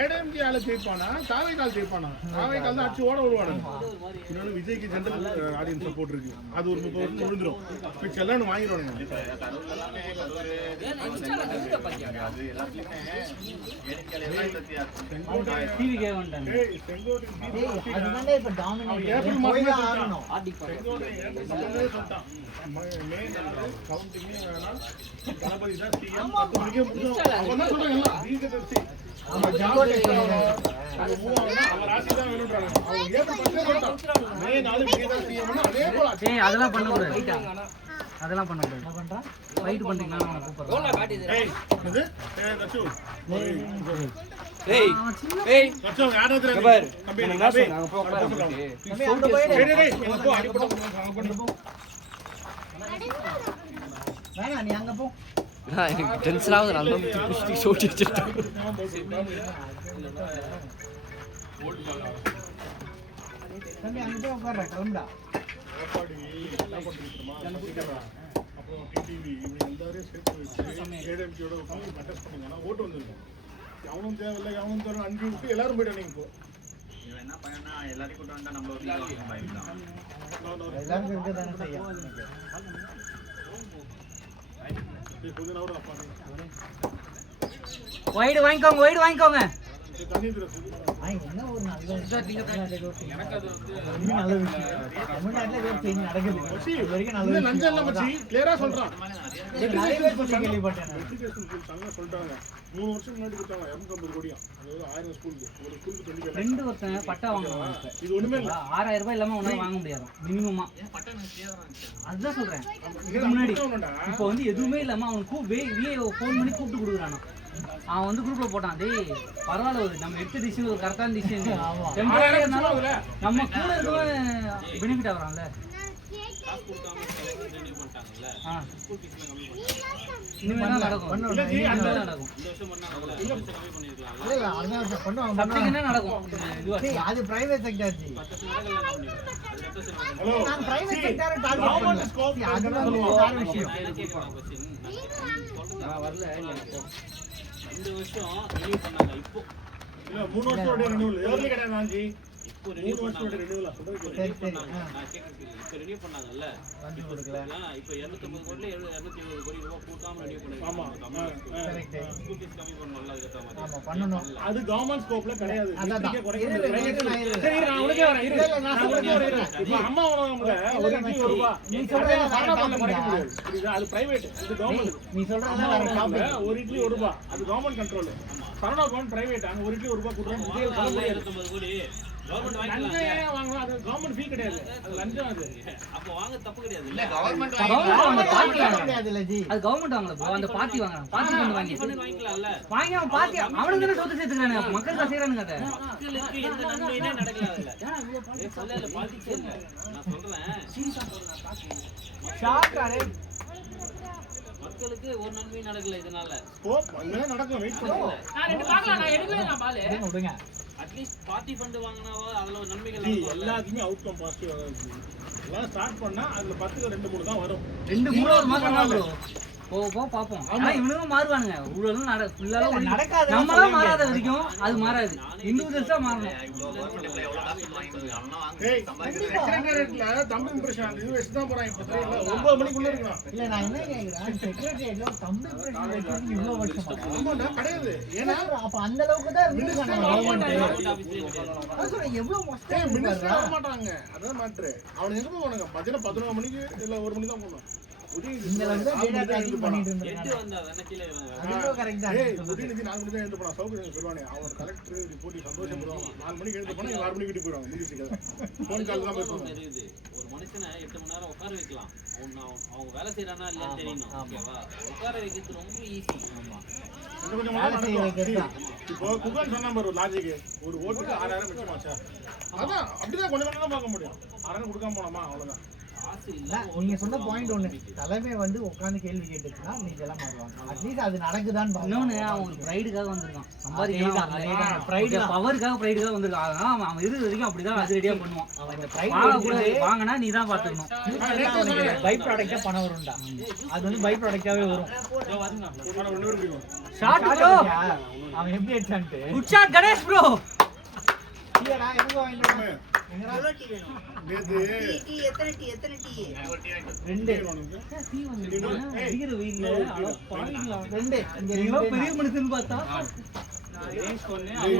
ஏடிஎம்கே ஆளை ஜெயிப்பானா, தாவேகால் ஜெயிப்பானா? தாவேகால் தான் அடிச்சு ஓட விடுவானுங்க. இன்னொன்று விஜய்க்கு ஜென்ரல் ஆடியன்ஸ் சப்போர்ட் இருக்கு. அது ஒரு 30 வருஷம் முடிஞ்சிடும். பிச்சு எல்லாம் வாங்கிடுவானுங்க. அது எல்லாத்துலயுமே ஏடிஎம்கே எல்லாம் டிவி கே வந்துட்டாங்க. ஏய் செங்கோட்டை அதுதானே இப்ப டாமினேட். ஏப்ரல் போய் தான் மாசம் ஆகணும். செங்கோட்டை சொல்லிட்டான். கவுண்டிங்கே வேணாம். தளபதி தான் சிஎம். 10 மணிக்கே முடிஞ்சோம். அவன் தான் சொல்றாங்க எல்லாம். தீர்க்கதரிசி. ஆமா செங்கோட்டை அது மூவாங்கன்னா அவன் ராசி தான் வேணும்ன்றாங்க. அவன் ஏப்ரல் 10 சொல்லிட்டான். மே 4 விஜய் தான் சிஎம்னா அதே போல ஏய் அதெல்லாம் பண்ண கூடாது. அதெல்லாம் பண்ண கூடாது. என்ன பண்றான்? ஃபைட் பண்றீங்கன்னா நான் கூப்பிடுறேன். ஏய் இது தச்சு ஏய் ஏய் தச்சு யாரோ தெரியாது பாரு தம்பி என்ன தம்பி சொன்னாங்க போ உட்கார்ந்து தம்பி, அங்க போயிடு. டேய் டேய் இங்க போ அடிபட்டு போ. வேணாம் நீ அங்க போ. எனக்கு டென்ஷன் ஆகுது. நல்லா குஸ்தி சோட்டி வச்சிட்டேன். தம்பி அங்க போய் உட்கார்ற கிளம்புடா. சாப்பாடு என்ன பண்ணிட்டுமா அப்புறம் டிடிவி இவங்க எல்லாரையும் சேர்த்து வச்சு ஏடிஎம்கேயோட உட்காந்து கண்டெஸ்ட் பண்ணீங்கன்னா ஓட்டு வந்துருக்கும். அவனும் தேவையில்லை அவனும் தரும் அஞ்சு விட்டு எல்லாரும் போயிட்டு நீங்க இப்போ இவன் என்ன பண்ணா எல்லாரையும் கூட்டு வந்தா நம்ம வீட்டுல பயப்படலாம். எல்லாரும் இருக்க தானே செய்யும். கொஞ்ச நேரம் அப்பா வைடு வாங்கிக்கோங்க. தண்ணி என்ன ஒரு நல்ல எனக்கு அது வந்து நல்ல விஷயம். தமிழ்நாட்டுல இது ஒரு change நடக்குது. இது வரைக்கும் நல்ல இன்னும் லஞ்சம் விஷயம். இல்ல மச்சி, clear ஆ சொல்றான். நிறைய பேர் சொல்லி கேள்விப்பட்டேன் நான். Education schools நல்லா சொல்லிட்டாங்க. 3 வருஷம் முன்னாடி கொடுத்தாங்க 250 கோடியா. அதாவது 1000 ஸ்கூலுக்கு ஒரு ஸ்கூலுக்கு 20 ஃப்ரெண்டு ஒருத்தன் பட்டா வாங்குவான் இப்ப. இது ஒண்ணுமே இல்ல. 6000 ரூபாய் இல்லாம ஒன்றும் வாங்க முடியாது மினிமமா. அதுதான் சொல்றேன். இதுக்கு முன்னாடி இப்போ வந்து எதுவுமே இல்லாம அவனுக்கு ஃபோன் பண்ணி கூப்பிட்டு கொடுக்குறானா. அவன் வந்து குரூப்ல போட்டான், டேய் பரவாயில்ல ஒரு நம்ம எடுத்த டிசிஷன் ஒரு கரெக்டான டிசிஷன். டெம்பரரியா இருந்தாலும் நம்ம கூட இருக்கவன் பெனிஃபிட் ஆகுறான்ல. காசு கொடுக்காம ரெனியூ பண்ணிட்டாங்கல்ல. ஸ்கூல் ஃபீஸ்ல கம்மி பண்ணிட்டாங்க. இனிமே தான் நடக்கும். இல்ல இனிமே தான் நடக்கும். இந்த வருஷம் பண்ணாங்கல்ல. இந்த வருஷம் கம்மி பண்ணிருக்கலாம். இல்ல இல்ல அடுத்த வருஷம் பண்ணுவாங்க. சம்திங் என்ன நடக்கும் இதுவா சரி, அது பிரைவேட் செக்டார் ஜி. 10 நடக்கல பண்ணிருக்காங்க. அது ரெப்ரசன்ட் பண்ணி ஹலோ நான் பிரைவேட் செக்டாரை டார்கெட் government பண்ணல. scope சரி, அதெல்லாம் ஒரு வேற விஷயம். என்ன கேக்குறாங்க क्वेश्चन நான் வரல இல்லை இந்த வருஷம் ரினியூ பண்ணாங்க. இப்போ இல்ல 3 வருஷத்தோட renewal ஏர்லி கிடையாது நாஞ்சி. இப்போ 3 ரினியூ வருஷத்தோட பண்ணாங்க. renewal சொல்றது இப்போ கேளு. ரினியூ பண்ணாங்க. நான் கேக்குறேன். இப்போ ரினியூ பண்ணாங்கல்ல. வந்து கொடுக்கல. இப்போ 250 கோடில 220 கோடி ரூபாய் கூட்டாம ரினியூ ஆமா. பண்ணிருக்காங்க. கரெக்ட். ஸ்கூல் ஃபீஸ் கம்மி பண்ணல அதுக்கு ஏத்த ஆமா மாதிரி. பண்ணணும். அது கவர்மெண்ட் ஸ்கோப்ல கிடையாது. அதான் இங்க குறைக்க இரு, முடியாது. இரு, நான் இரு. சரி நான் உனக்கே வரேன் இரு. இல்ல, இல்ல, நான் நான் உனக்கே சொல்றேன். வரேன். இப்ப அம்மா உணவகம்ல ஒரு இட்லி ஒரு ரூபாய். நீ சொல்றது வேற சரணாபுரம்ல குறைக்க டாபிக். முடியாது. புரியுதா? அது பிரைவேட். இது கவர்மெண்ட். நீ சொல்றது வேற டாபிக். ஒரு இட்லி ஒரு ரூபாய். அது கவர்மெண்ட் கண்ட்ரோல். சரணாபுரம் பிரைவேட். அங்க ஒரு இட்லி ஒரு ரூபாய் கொடுறாங்க. இதே சொல்ல முடியாது. 250 கோடி கவர்மெண்ட் லஞ்சம் வாங்கிக்கலாம். ஏன் வாங்கணும்? அது கவர்மெண்ட் ஃபீ கிடையாது. அது லஞ்சம் அது. அப்ப வாங்க தப்பு கிடையாது. இல்ல கவர்மெண்ட் வாங்க வாங்கலாம். முடியாதுல்ல ஜி. அது கவர்மெண்ட் வாங்கல ப்ரோ. அந்த பார்ட்டி வாங்குறான். பார்ட்டி வந்து வாங்கி வாங்கிக்கலாம்ல. வாங்கி அவன் பார்ட்டி அவனுக்கு தானே சொத்து சேர்த்துக்கிறானே. மக்கள் தான் செய்யறானுங்க அதை. மக்களுக்கு எந்த நன்மையுமே நடக்கல அதுல. சொல்லல பாலிடிக்ஸ் இல்ல. நான் சொல்றேன். Short array. மக்களுக்கு ஒரு நன்மையும் நடக்கல இதனால. ஸ்கோப் அங்க நடக்கும். வெயிட் பண்ணுங்க. நான் ரெண்டு பார்க்கலாம். நான் எடுக்கவே நான் பால். விடுங்க விடுங்க. அட்லீஸ்ட் பார்ட்டி ஃபண்ட் வாங்குனாவோ அதுல ஒரு நன்மைகள் See, நடக்கும். எல்லாத்துக்குமே அவுட்கம் பாசிட்டிவா தான் இருக்கு. எல்லாம் ஸ்டார்ட் பண்ணா அதுல 10க்கு 2 3 தான் வரும். 2-3 மாசம் தான் ப்ரோ. போ பாப்போம். ஆனா இவனுங்க மாறுவானுங்க. ஊழலும் ஃபுல்லால நடக்காது. நம்மளால மாறாத வரைக்கும் அது மாறாது. இண்டிவிஜுவல்ஸா மாறணும். ஏய், செக்ரட்டரியேட்ல தம்பி இம்ப்ரெஷன் இது வச்சு தான் போறான். இப்ப தெரியல 9 மணிக்குள்ள இருக்கான். இல்ல நான் என்ன கேக்குறேன், செக்ரட்டரியேட்ல தம்பி பிரச்சனை வைக்கிறது இவ்வளவு வருஷமா? ஆமாடா கிடையாது. ஏன்னா அப்ப அந்த அளவுக்கு தான் இருந்துருக்காங்க கவர்மெண்ட். கவர்மெண்ட் ஆபீஸ்லயே கிடையாது. அதான் சொல்றேன், எவ்வளவு மோசமா மினிஸ்டர் இருக்காரு. வர மாட்டாங்க. அதான் மேட்ரு. அவனுக்கு எங்க போவானுங்க? மத்தியானம் 11 மணிக்கு இல்ல 1 மணி தான் போகணும். இந்த அளவுக்கு தான் டேட்டா கலெக்ட் பண்ணிட்டு எட்டு இருந்தாங்க. வந்தா தானே கீழே இறங்குறாங்க. அதுவும் கரெக்ட் தான். ஏய், உதயநிதி 4 மணிக்கு தான் எழுந்து போனா. சௌகரியம் சொல்லுவானே. அவன் கலெக்டர் ரிப்போர்ட் சந்தோஷப்படுவாங்க. 4 மணிக்கு எழுந்து போனா 6 மணிக்கு வீட்டுக்கு போயிடுவாங்க. முடிச்சுக்க. ஃபோன் கால் தான் பேசுவாங்க. தெரியுது. ஒரு மனுஷனை 8 மணி நேரம் உட்கார வைக்கலாம். அவங்க வேலை செய்யறானா இல்லையான்னு தெரியணும். ஓகேவா? உட்கார வைக்கிறது ரொம்ப ஈஸி. கொஞ்சம் கொஞ்சமா வேலை செய்ய நடக்கும். வைக்கிறது தான். இப்போ குகன் சொன்ன மாதிரி ஒரு லாஜிக். ஒரு ஓட்டுக்கு 6000 மிச்சமாச்சா? அதான் அப்படிதான் கொஞ்சம் கொஞ்சம் தான் பார்க்க முடியும். 6000 கொடுக்காம போனோமா அவ்வளவுதான். காசு இல்ல, இல்ல. நீங்க சொன்ன பாயிண்ட் ஒண்ணு, தலைமை வந்து உட்கார்ந்து கேள்வி கேட்டுச்சுன்னா நீங்க எல்லாம் மாறுவாங்க. அட்லீஸ்ட் அது நடக்குதான்னு இன்னொன்னு பாக்கணும். அவன் ஒரு ப்ரைடுக்காக வந்திருக்கான். அதேதான், சம்பாதிக்கலாம் அதேதான். pride தான். பவருக்காக ப்ரைடுக்காக வந்திருக்கான். அதனால அவன் இருக்கிற வரைக்கும் அப்படிதான் அது ரெடியா பண்ணுவான். அவன் இந்த pride வாங்க கூட இருக்குது. வாங்கினா நீ தான் பாத்துக்கணும். அவனுக்கு பை ப்ராடக்டா பணம் வரும்டா. அது வந்து பை ப்ராடக்டாவே வரும். ஆனா 2 பேரும் பிடிக்கும். Shot bro. அவன் எப்படி அடிச்சான்ட்டு. Good shot Ganesh bro. இல்லடா, எங்க வாங்கிட்டு வர? எங்கடா? நேத்து ரெண்டு. உனக்கு டீ வந்து அடிக்கிற வெயில்ல பாருங்களா. ரெண்டு. இங்க நீங்க ரெண்டு. பெரிய மனுஷன் பார்த்தா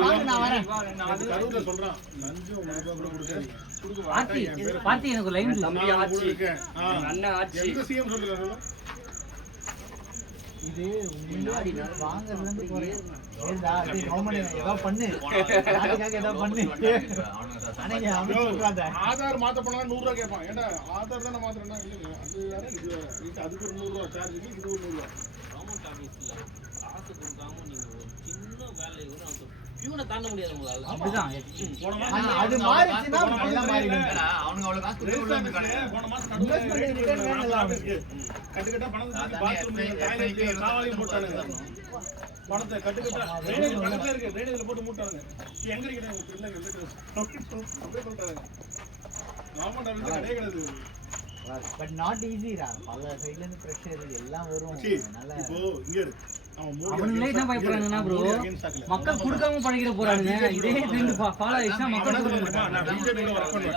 வாங்க, நான் வரேன். நேத்து கரூர்ல சொல்றான். லஞ்சம் உங்களுக்கு கூட கொடுக்காதீங்க. கொடுக்க பார்த்தி மாட்டேன். என் பேரு பார்த்தி எனக்கு லைன் இல்ல. தம்பி நான் ஆட்சி கூட இருக்கேன். அண்ணன் ஆட்சி எந்த சிஎம் சொல்லுங்க? இது உண்மையிலே வாங்குறதுல இருந்து குறையும். ஏண்டா, இது கவர்மெண்ட் ஏதாவது பண்ணு. நாட்டுக்காக ஏதாவது பண்ணு. ஆனா இங்க அவன் சொல்றாத. ஆதார் மாத்த போனா 100 ரூபாய் கேட்பான். ஏன்டா ஆதார் தானே மாத்திரனா? இல்லைங்க, அது வேற இது வேற. இது அதுக்கு ஒரு 100 ரூபாய் சார்ஜ், இது ஒரு 100 ரூபாய். கவர்மெண்ட் ஆபீஸ்ல காசு கொடுக்காம நீங்க ஒரு சின்ன வேலையை கூட அந்த பியூனை தாண்ட முடியாது உங்களால. அப்படிதான். ஆனா அது மாறிச்சுன்னா எல்லாம் மாறிடும். போன மாசம் நடுவுல Investment return வேணும்ல ஆபீஸ்க்கு கட்டுக்கட்டா பணம் தூக்கி பாத்ரூம்ல டாய்லெட்ல காவாலியும் போட்டானுங்க. பணத்தை கட்டுக்கட்டா ட்ரைனேஜ் பக்கத்துல இருக்கு. ட்ரைனேஜ்ல போட்டு மூட்டானுங்க. எங்க இருக்கீங்க? இல்ல அப்படியே சொல்றாங்க. கவர்மெண்ட் ஆபீஸ்ல கிடையவே கிடையாது. பட் நாட் ஈஸிடா. பல சைடுல இருந்து பிரஷர் எல்லாம் வரும். சரி, அதனால இப்போ இங்க இரு. அவன் மோடி அவனுங்களே என்ன பயப்படுறாங்கன்னா ப்ரோ, மக்கள் கொடுக்காம பழகிட போறானுங்க. இதே ட்ரெண்ட் ஃபாலோ ஆயிடுச்சுன்னா மக்கள் கொடுக்க மாட்டாங்க. நான் பிஜேபியோட ஒர்க் பண்ணுவேன்.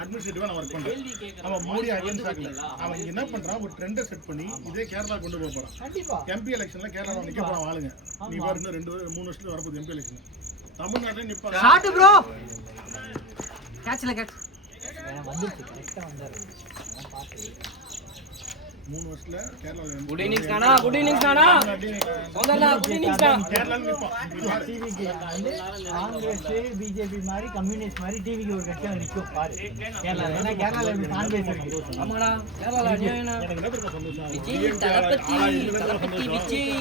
அட்மினிஸ்ட்ரேட்டிவா நான் ஒர்க் பண்றேன். கேள்வி கேட்கற அவன் மோடி அகைன்ஸ்ட் ஆகல. அவன் என்ன பண்றான்? ஒரு ட்ரெண்டை செட் பண்ணி இதே கேரளா கொண்டு போக போறான். கண்டிப்பா எம்பி எலெக்ஷன்ல கேரளால நிக்க போறான் ஆளுங்க. நீ பாரு இன்னும் 2 3 வருஷத்துல வரப்போகுது எம்பி எலெக்ஷன். தமிழ்நாட்டுல நிப்பாங்க. ஷாட் ப்ரோ கேட்ச்ல கேட்ச் வந்துருச்சு கரெக்டா வந்தாரு நான் பார்த்தேன் 3 வருஷத்துல கேரளால குட் ஈவினிங் நானா குட் ஈவினிங் நானா சொந்தம்டா குட் ஈவினிங் டா கேரளால நிப்பான். டிவிக்கு வந்து காங்கிரஸ் பிஜேபி மாதிரி கம்யூனிஸ்ட் மாதிரி டிவிக்கு ஒரு கட்சியா நிக்கும் பாரு கேரளா ஏன்னா கேரளால இருந்து காங்கிரஸ் இருக்கு ஆமாடா கேரளா நியாயனா எனக்கு என்ன தெரியுமா சந்தோஷம்? விஜய் தளபதி விஜய்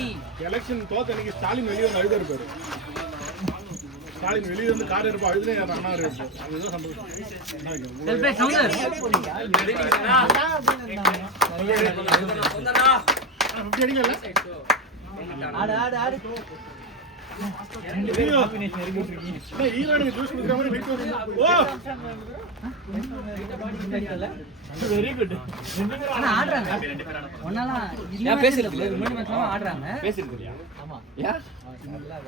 எலெக்ஷன் தோத்த அன்னைக்கு ஸ்டாலின் வெளியே வந்து அழுத இருப்பாரு. ஸ்டாலின் வெளியே வந்து கார் எடுப்பா அழுதுல என் அண்ணா இருப்பாரு. அதுதான் சந்தோஷம். செல் பே சவுண்டர் சொந்தடா அப்படி அடிக்கல ஆடு ஆடு ஆடு காம்பினேஷன் இருக்கு இருக்கீங்க ஈரானுக்கு ஜூஸ் குடிக்கிற மாதிரி வெயிட் வருது. ஓ வெரி குட் ஆனா ஆடுறாங்க ஒன்னால நான் பேசிருக்கேன் முன்னாடி மேட்ச்ல ஆடுறாங்க பேசிருக்கியா ஆமா யா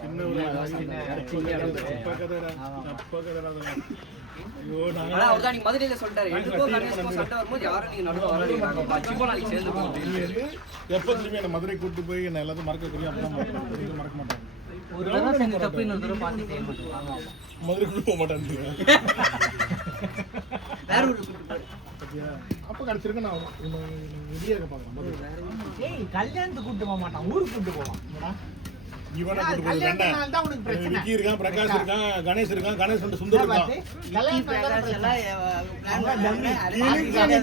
சின்ன ஒரு அப்பா கதைடா. அப்பா கதைடா அதெல்லாம். ஐயோ நான் ஆனா அவர்தான் நீங்க மதுரையில சொல்லிட்டாரு எதுக்கோ கணேஷ்கோ சண்டை வரும்போது யாரும் நீங்க நடுவுல வராதீங்க பச்சிப்போ நாளைக்கு சேர்ந்து போகுது நீ வந்து எப்போ திரும்பி என்ன மதுரை கூட்டு போய் என்ன எல்லாத்தையும் மறக்க தெரியும் அப்படிலாம் மறக்க மாட்டாங்க. ஒரு தடவை செஞ்ச தப்பு இன்னொரு தடவை பார்த்து செய்ய மாட்டோம் மதுரை கூட்டு போக மாட்டாங்க. வேற ஒரு கூட்டு போய் அப்ப கடைசிருக்கு நான் வெளியே இருக்க பாக்குறேன். ஏய் கல்யாணத்துக்கு கூட்டு போக மாட்டான் ஊருக்கு கூட்டு போவான் என்னடா இவனா கூட்டு போய் வேண்டாம். கல்யாணம் தான் உனக்கு பிரச்சனை விக்கி இருக்கான், பிரகாஷ் இருக்கான், கணேஷ் இருக்கான், கணேஷ் வந்து சுந்தர் இருக்கான்.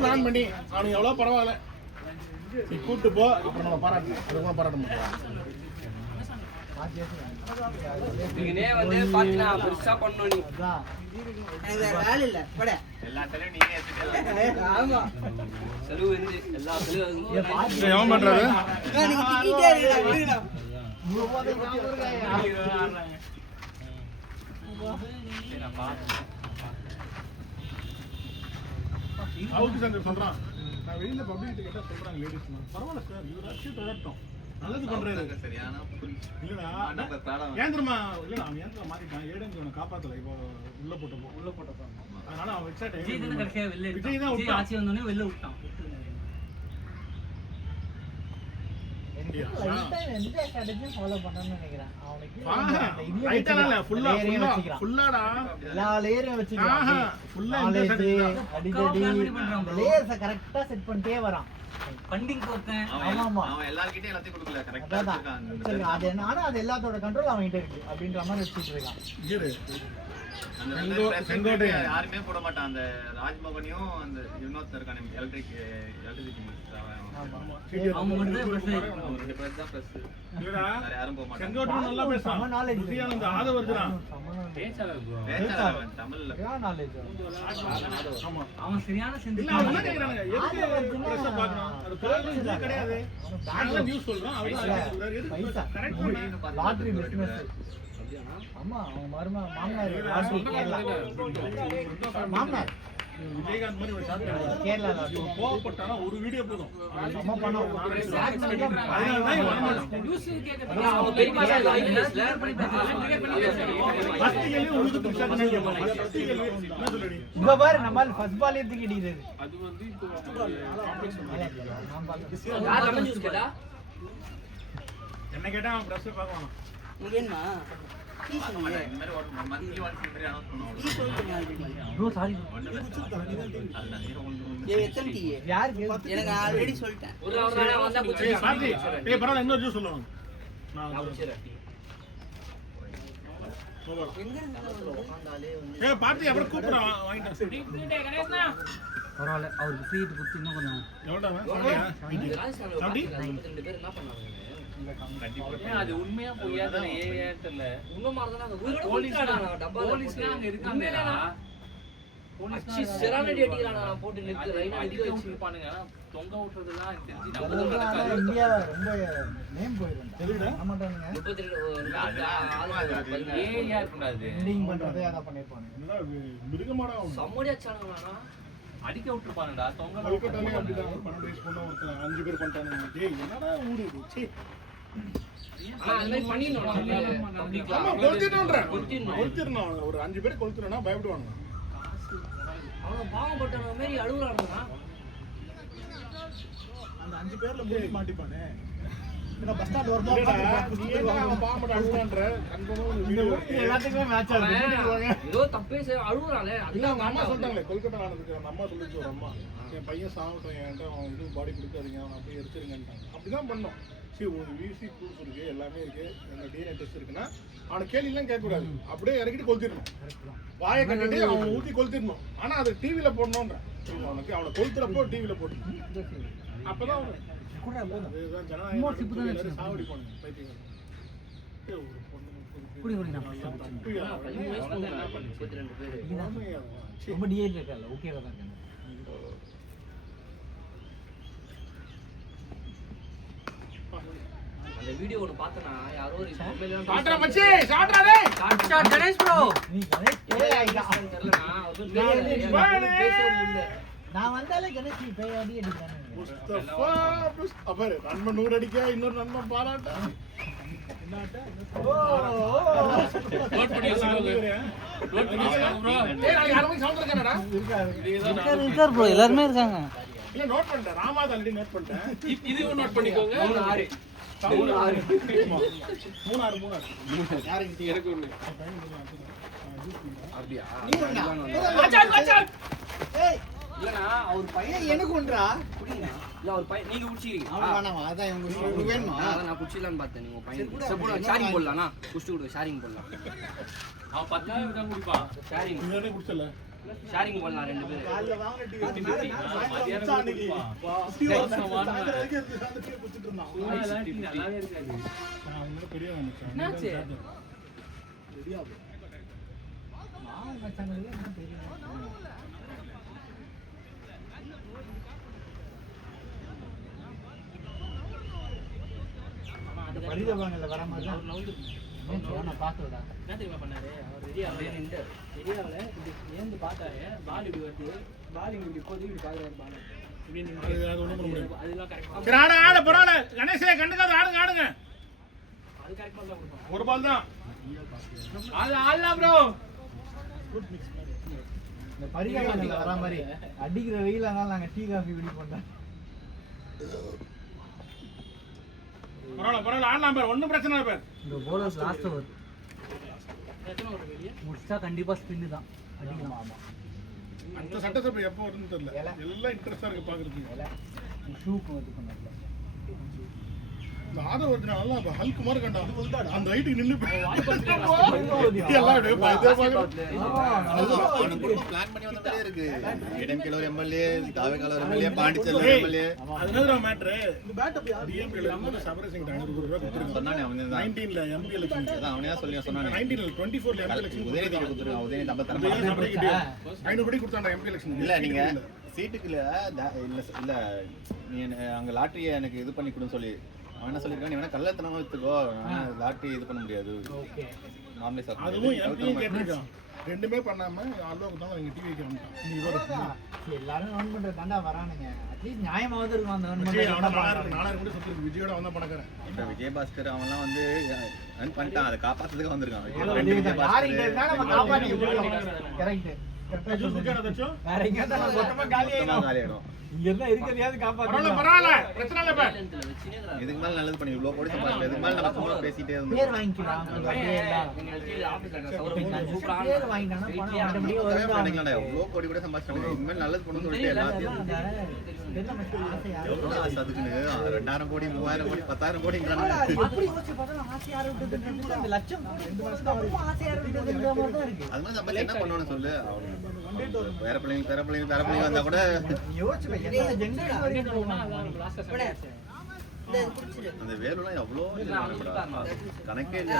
பிளான் பண்ணி அவனுக்கு எவ்வளவு பரவாயில்ல நீ கூட்டு போ அப்புறம் நம்ம பாராட்டணும். அதுக்கு பாராட்ட மாட்டோம். நீங்க வந்து பாத்தீங்கன்னா பெருசா பண்ணணும் நீ ஆமா செலவு வந்து எல்லா செலவு எவன் பண்றாரு? அவுட் சென்டர் சொல்றான். நான் வெளியில பப்ளிக் கேட்டா சொல்றாங்க லேடிஸ் பரவாயில்ல சார் இவர் அச்சு தரட்டும் நல்லது பண்றாரு. சரியான இல்லடா ஏன் தெரியுமா இல்ல அவன் ஏன் மாத்திட்டான் ஏடென்ஸ் அவனை காப்பாத்தல இப்போ உள்ள போட்டப்போ அதனால அவன் வச்சா விஜய் தான் கடைசியா வெளில விஜய் தான் விஜய் ஆட்சி வந்தோடனே வெளில விட்டான் எந்த ஸ்ட்ராட்டஜியும் ஃபாலோ பண்ணணும்னு நினைக்கிறேன் அவனுக்கு ஃபுல்லாடா எல்லா லேயரையும் வச்சுக்கிறான் ஃபுல்லா நாலேஜ் அடிதடி லேயர்ஸை கரெக்டா செட் பண்ணிட்டே வரான் ஃபண்டிங் போட்டேன் ஆமா அவன் எல்லார்கிட்டயும் எல்லாத்தையும் கொடுக்கல கரெக்டா அதான் இருக்காங்க. சரி அது என்ன ஆனா அது எல்லாத்தோட கண்ட்ரோல் அவன்கிட்ட இருக்கு அப்படின்ற மாதிரி வச்சுட்டு இருக்கான் அந்த செங்கோட்டை யாருமே போட மாட்டான். அந்த ராஜ்மோகனையும் அந்த யுனோத் இருக்கான எலக்ட்ரிசிட்டி அவங்க மட்டும் தான் பிரஸ் அவங்க 2 பேர் தான் பிரஸ். வேற யாரும் போக மாட்டாங்க. செங்கோட்டையும் நல்லா பேசுறான். சம நாலேஜ் விஜயானந்த் ஆதவ வருதுறான். பேச்சாளர் தமிழ்ல நாலேஜ் ஆமா அவன் சரியான இல்ல செஞ்சு அவன் என்ன கேக்குறாங்க எதுக்கு பிரஸ் பார்க்கணும் அது பிரஸ் கிடையாது நாங்க நியூஸ் சொல்றோம் அவர் சொல்றாரு பைசா கரெக்ட் லாட்டரி பிசினஸ் ஆமா அவங்க மாமனார் லாட்டரி கேரளா மாமனார் விஜயகாந்த் மாதிரி ஒரு சாப்பிட்டு கேரளா லாட்டரி கோவப்பட்டானா ஒரு வீடியோ போதும் அம்மா பண்ணோம் அதனால தான் இவன் வரமாட்டான். நியூஸ் கேட்க அவங்க பெரியமா சார் ஐபிஎஸ்ல ஃபர்ஸ்ட் கேள்வி உங்களுக்கு பிடிச்சா என்ன கேட்பாங்க ஃபர்ஸ்ட் கேள்வி என்ன சொல்றீங்க இங்க பாரு நம்ம ஃபர்ஸ்ட் பால் எடுத்து கிடிக்குது அது வந்து இப்போ நான் பால் யார் நம்ம நியூஸ் கேட்டா என்ன கேட்டா அவன் பிரஸ் பார்க்கணும் உங்களுக்கு என்ன பார்க்க மாட்டான். இந்த மாதிரி ஒரு மந்த்லி ஒன்ஸ் இந்த மாதிரி அனௌன்ஸ் பண்ணுவாங்க. ப்ரோ சாரி யாருக்கு எனக்கு ஆல்ரெடி சொல்லிட்டேன் ஒரு அவர் வந்தா ஏய் பாட்டி ஏய் பரவாயில்ல இன்னொரு ஜூஸ் சொல்லுவாங்க நான் ஏய் பாட்டி அப்புறம் கூப்பிடுறான் வாங்கிட்டேன் பரவாயில்ல அவருக்கு சீட் கொடுத்து இன்னும் கொஞ்சம் எவ்வளோடா அப்படி 2 பேர் என்ன பண்ணாங்க அது உண்மையா பொய்யா தெரியல தெரியல உண்மை மாதிரி தான் உயிரோட போலீஸ் போலீஸ்காரங்க டப்பா போலீஸ்லாம் அங்க இருக்காங்க அச்சி செரானடி அடிக்கிறாங்க நான் போட்டு நிறுத்து லைனா அடிக்க வச்சு இருப்பானுங்க தொங்க விட்டுறதுலாம் எனக்கு தெரிஞ்சு நம்ம நடக்காது இந்தியா ரொம்ப நேம் போயிடும் எதுடா ஆமாட்டானுங்க 32 ஏயா இருக்கக்கூடாது எண்டிங் பண்றதே அதான் பண்ணிருப்பாங்க என்னடா மிருகமாடா அவன் சம்மடி அச்சானுங்களானா அடிக்க விட்டுருப்பானுடா தொங்க கல்கட்டாலே அப்படிதான் 12 வயசு பொண்ணு ஒருத்தன் 5 பேர் பண்ணிட்டானுங்க டேய் என்னடா ஊரு இது சீ ஆனா அந்த மாதிரி பண்ணிடணும் ஆமா கொளுத்திட்டோன்றேன் கொளுத்திரணும் அவனுங்க ஒரு 5 பேர் கொளுத்திரனா பயப்படுவானுங்க அவங்க பாவப்பட்டவங்க மாதிரி அழுகுறானுங்க அந்த 5 பேர்ல மூடி மாட்டிப்பானே பஸ் ஸ்டாண்ட் வருமா நீ என்ன அவன் பாம்பு அழுவான்ற கன்ஃபார்மா ஒரு வீடியோ எல்லாத்துக்குமே மேட்ச் ஆகுது. ஏதோ தப்பே அழுகுறாளே இல்ல அவங்க அம்மா சொல்லிட்டாங்களே கொல்கட்டா நடந்துருக்கு அந்த அம்மா சொல்லிச்சு ஒரு அம்மா என் பையன் சாப்பிட்டோம் என்கிட்ட அவன் இது பாடி கொடுக்காதீங்க அவன் அப்படியே எடுத்துருங்கன்ட்டாங்க அப்படிதான் பண்ணோம். சரி ஒரு விசி ப்ரூஃப் இருக்கு எல்லாமே இருக்கு என்ன டிஎன்ஏ டெஸ்ட் இருக்குன்னா அவனை கேள்விலாம் கேட்கக்கூடாது அப்படியே இறக்கிட்டு கொளுத்திடணும் வாயை கட்டிட்டு அவன் ஊற்றி கொளுத்திடணும் ஆனா அது டிவியில போடணுன்ற அவனுக்கு அவனை கொளுத்துறப்போ டிவியில போடணும் அப்பதான் அதுதான் ஜனநாயகம் சாவடி போனேன் பைத்தியம் ஒரு பொண்ணு ரொம்ப டிஹைட்ரேட் இருக்கல ஓகேவா தான் இருக்கேன். அந்த வீடியோ ஒன்னு பார்த்தனா யாரோ ஒரு சாட்ரா மச்சி சாட்ரா டேய் சாட்ரா கணேஷ் ப்ரோ நீ கணேஷ் பேய் ஆயிடா. தெரியலனா அது பேசவே முடியல. நான் வந்தாலே கணேஷ் நீ பேய் அடி அடிக்கிறானே. முஸ்தபா அபர் நண்பன் 100 அடிக்க இன்னொரு நண்பன் பாராட்ட நோட் பண்ணி வச்சுக்கோங்க. நோட் பண்ணி வச்சுக்கோங்க ப்ரோ. ஏய் நாளைக்கு 6 மணிக்கு சவுண்ட் இருக்கானடா இருக்கார் ப்ரோ எல்லாரும் இருக்காங்க. இல்ல நோட் பண்ணிட்டேன் ராமாத ஆல்ரெடி நோட் பண்ணிட்டேன் இதுவும் நோட் பண்ணிக்கோங்க. 3 சவுண்ட் 3 யாருக்கு எனக்கு ஒண்ணு. அப்படியே மச்சான் மச்சான் ஏய் இல்லனா அவர் பையன் எனக்கு ஒன்றா குடிங்க. இல்ல அவர் பையன் நீங்க குடிச்சிரீங்க. அவன் வேணாமா அதான் உங்களுக்கு வேணுமா? அதான் நான் குடிச்சிடலான்னு பார்த்தேன். நீங்க பையன் சப்போர்ட் ஷேரிங் போடலாம்னா குடிச்சு விடுங்க. ஷேரிங் போடலாம். அவன் 10 தான் குடிப்பான். ஷேரிங் நீங்க குடிச்சல ஷேரிங் போடலாம் ரெண்டு பேரும். காலைல வாங்க டீ மதியானம் குடிப்பான். குடிச்சிட்டு இருந்தான் நல்லாவே இருக்காது. நான் உங்களை பெரிய நினைச்சேன் என்னாச்சு? ரெடியா நான் மச்சானுக்கு என்ன தெரியும். பரிதபாங்கல வர மாதிரி தான் நான் பார்த்தேன்டா. என்ன தெரியுமா பண்ணாரு அவர் ரெடியாவில் ரெடியாவில் இப்படி ஏந்து பார்த்தாரு பால் இப்படி வருது பால் இப்படி போது இப்படி பார்க்குறாரு பால் இப்படி நின்று அதெல்லாம் கரெக்டாக சரி ஆடு ஆடு பரவாயில்ல கணேசே கண்டுக்காத ஆடுங்க ஆடுங்க அது கரெக்டாக தான் கொடுப்போம். ஒரு பால் தான் ஆடலாம் ப்ரோ. இந்த பரிதபாங்கல வர மாதிரி அடிக்கிற வெயிலானால நாங்க டீ காஃபி குடி பண்ணோம். பரவாயில்ல பரவாயில்ல ஆடலாம் பேர் ஒன்றும் பிரச்சனை இல்லை பேர் இந்த போலர்ஸ் லாஸ்ட் ஓவர் எத்தனை ஒரு வெளியே முடிச்சா கண்டிப்பா ஸ்பின் தான் அடிக்கலாம். ஆமா அந்த சட்டசபை எப்போ வருதுன்னு தெரியல எல்லாம் இன்ட்ரெஸ்டா இருக்கு பாக்குறதுக்கு ஷூக்கு இது பண்ணல. இந்த ஆதரவு வருதுனா நல்லா ஹல்க் மாதிரி கண்டா அந்த ஹைட்டுக்கு நின்னு பிளான் பண்ணி வந்த மாதிரியே இருக்கு. இடம்கேல ஒரு எம்எல்ஏ, தாவேகால ஒரு எம்எல்ஏ, பாண்டிச்சேரியில ஒரு எம்எல்ஏ. அதுதான் மேட்டர் இந்த பேட் டிஎம்கேல வந்து சபரசிங் 500 ரூபாய் கொடுத்துருக்காங்க. சொன்னானே அவன் தான். 19ல எம்பி எலெக்ஷன் அதான் அவனே தான் சொல்லி சொன்னானே. 19ல 24ல எம்பி எலெக்ஷன் உதயநிதி கொடுத்துருக்கான். உதயநிதி நம்ம தர 500 ரூபாய் கொடுத்தாங்க எம்பி எலெக்ஷன் இல்ல நீங்க சீட்டுக்கு இல்ல இல்ல நீ அங்க லாட்டரியை எனக்கு இது பண்ணி கொடுன்னு சொல்லி அவன் என்ன சொல்லிருக்கான், நீ வேணா கள்ளத்தனமா வித்துக்கோ, லாட்டரி இது பண்ண முடியாது. நார்மலி சார் அதுவும் எம்பியும் கேட்டிருக்கான். ரெண்டுமே பண்ணாம அளவுக்கு தான் நீங்க டிவி வைக்க நீ எல்லாரும் ரன் பண்றது தாண்டா வரானுங்க. அட்லீஸ்ட் நியாயமாவது இருக்கும் அந்த ரன் நாலாயிரம் கூட சுத்தி விஜயோட வந்தா பணக்காரன். இப்ப விஜயபாஸ்கர் அவன்லாம் வந்து ரன் பண்ணிட்டான், அதை காப்பாத்துறதுக்கு வந்திருக்கான். வேற எங்கேயாவது மொத்தமா காலி ஆயிடும். இங்க இருந்தா இருக்கிறதையாவது காப்பாத்தணும். பரவாயில்ல பிரச்சனை இல்ல பா. இதுக்கு மேல நல்லது பண்ணி இவ்வளவு கோடி சம்பாதிச்சு இதுக்கு மேல நம்ம சும்மா பேசிட்டே இருந்தோம். பேர் வாங்கிக்கலாம். பேர் வாங்கிட்டானா பணம் ஆட்டோமேட்டிக்கா வருது. பண்ணிக்கலாம்டா, எவ்வளவு கோடி கூட சம்பாதிச்சாங்க. இதுக்கு மேல நல்லது பண்ணணும்னு சொல்லிட்டு எல்லாத்தையும் எவ்வளவு ஆசை அதுக்குன்னு 2000 கோடி 3000 கோடி 10,000 கோடிங்கிறாங்க. எப்படி யோசிச்சு பார்த்தா ஆசை யாரை விட்டதுன்னு அந்த லட்சம் கோடி 2 வருஷம் ஆசை யாரை விட்டதுன்ற மாதிரி தான் இருக்கு. அது மாதிரி நம்ம என்ன பண்ணணும்னு சொல்லு. வேற பிள்ளைங்க வந்தா கூட யோசிச்சு என்ன ஜெனரேஷன் வரைக்கும் போகணும். அந்த வேலுலாம் எவ்வளோ கணக்கே இல்லை.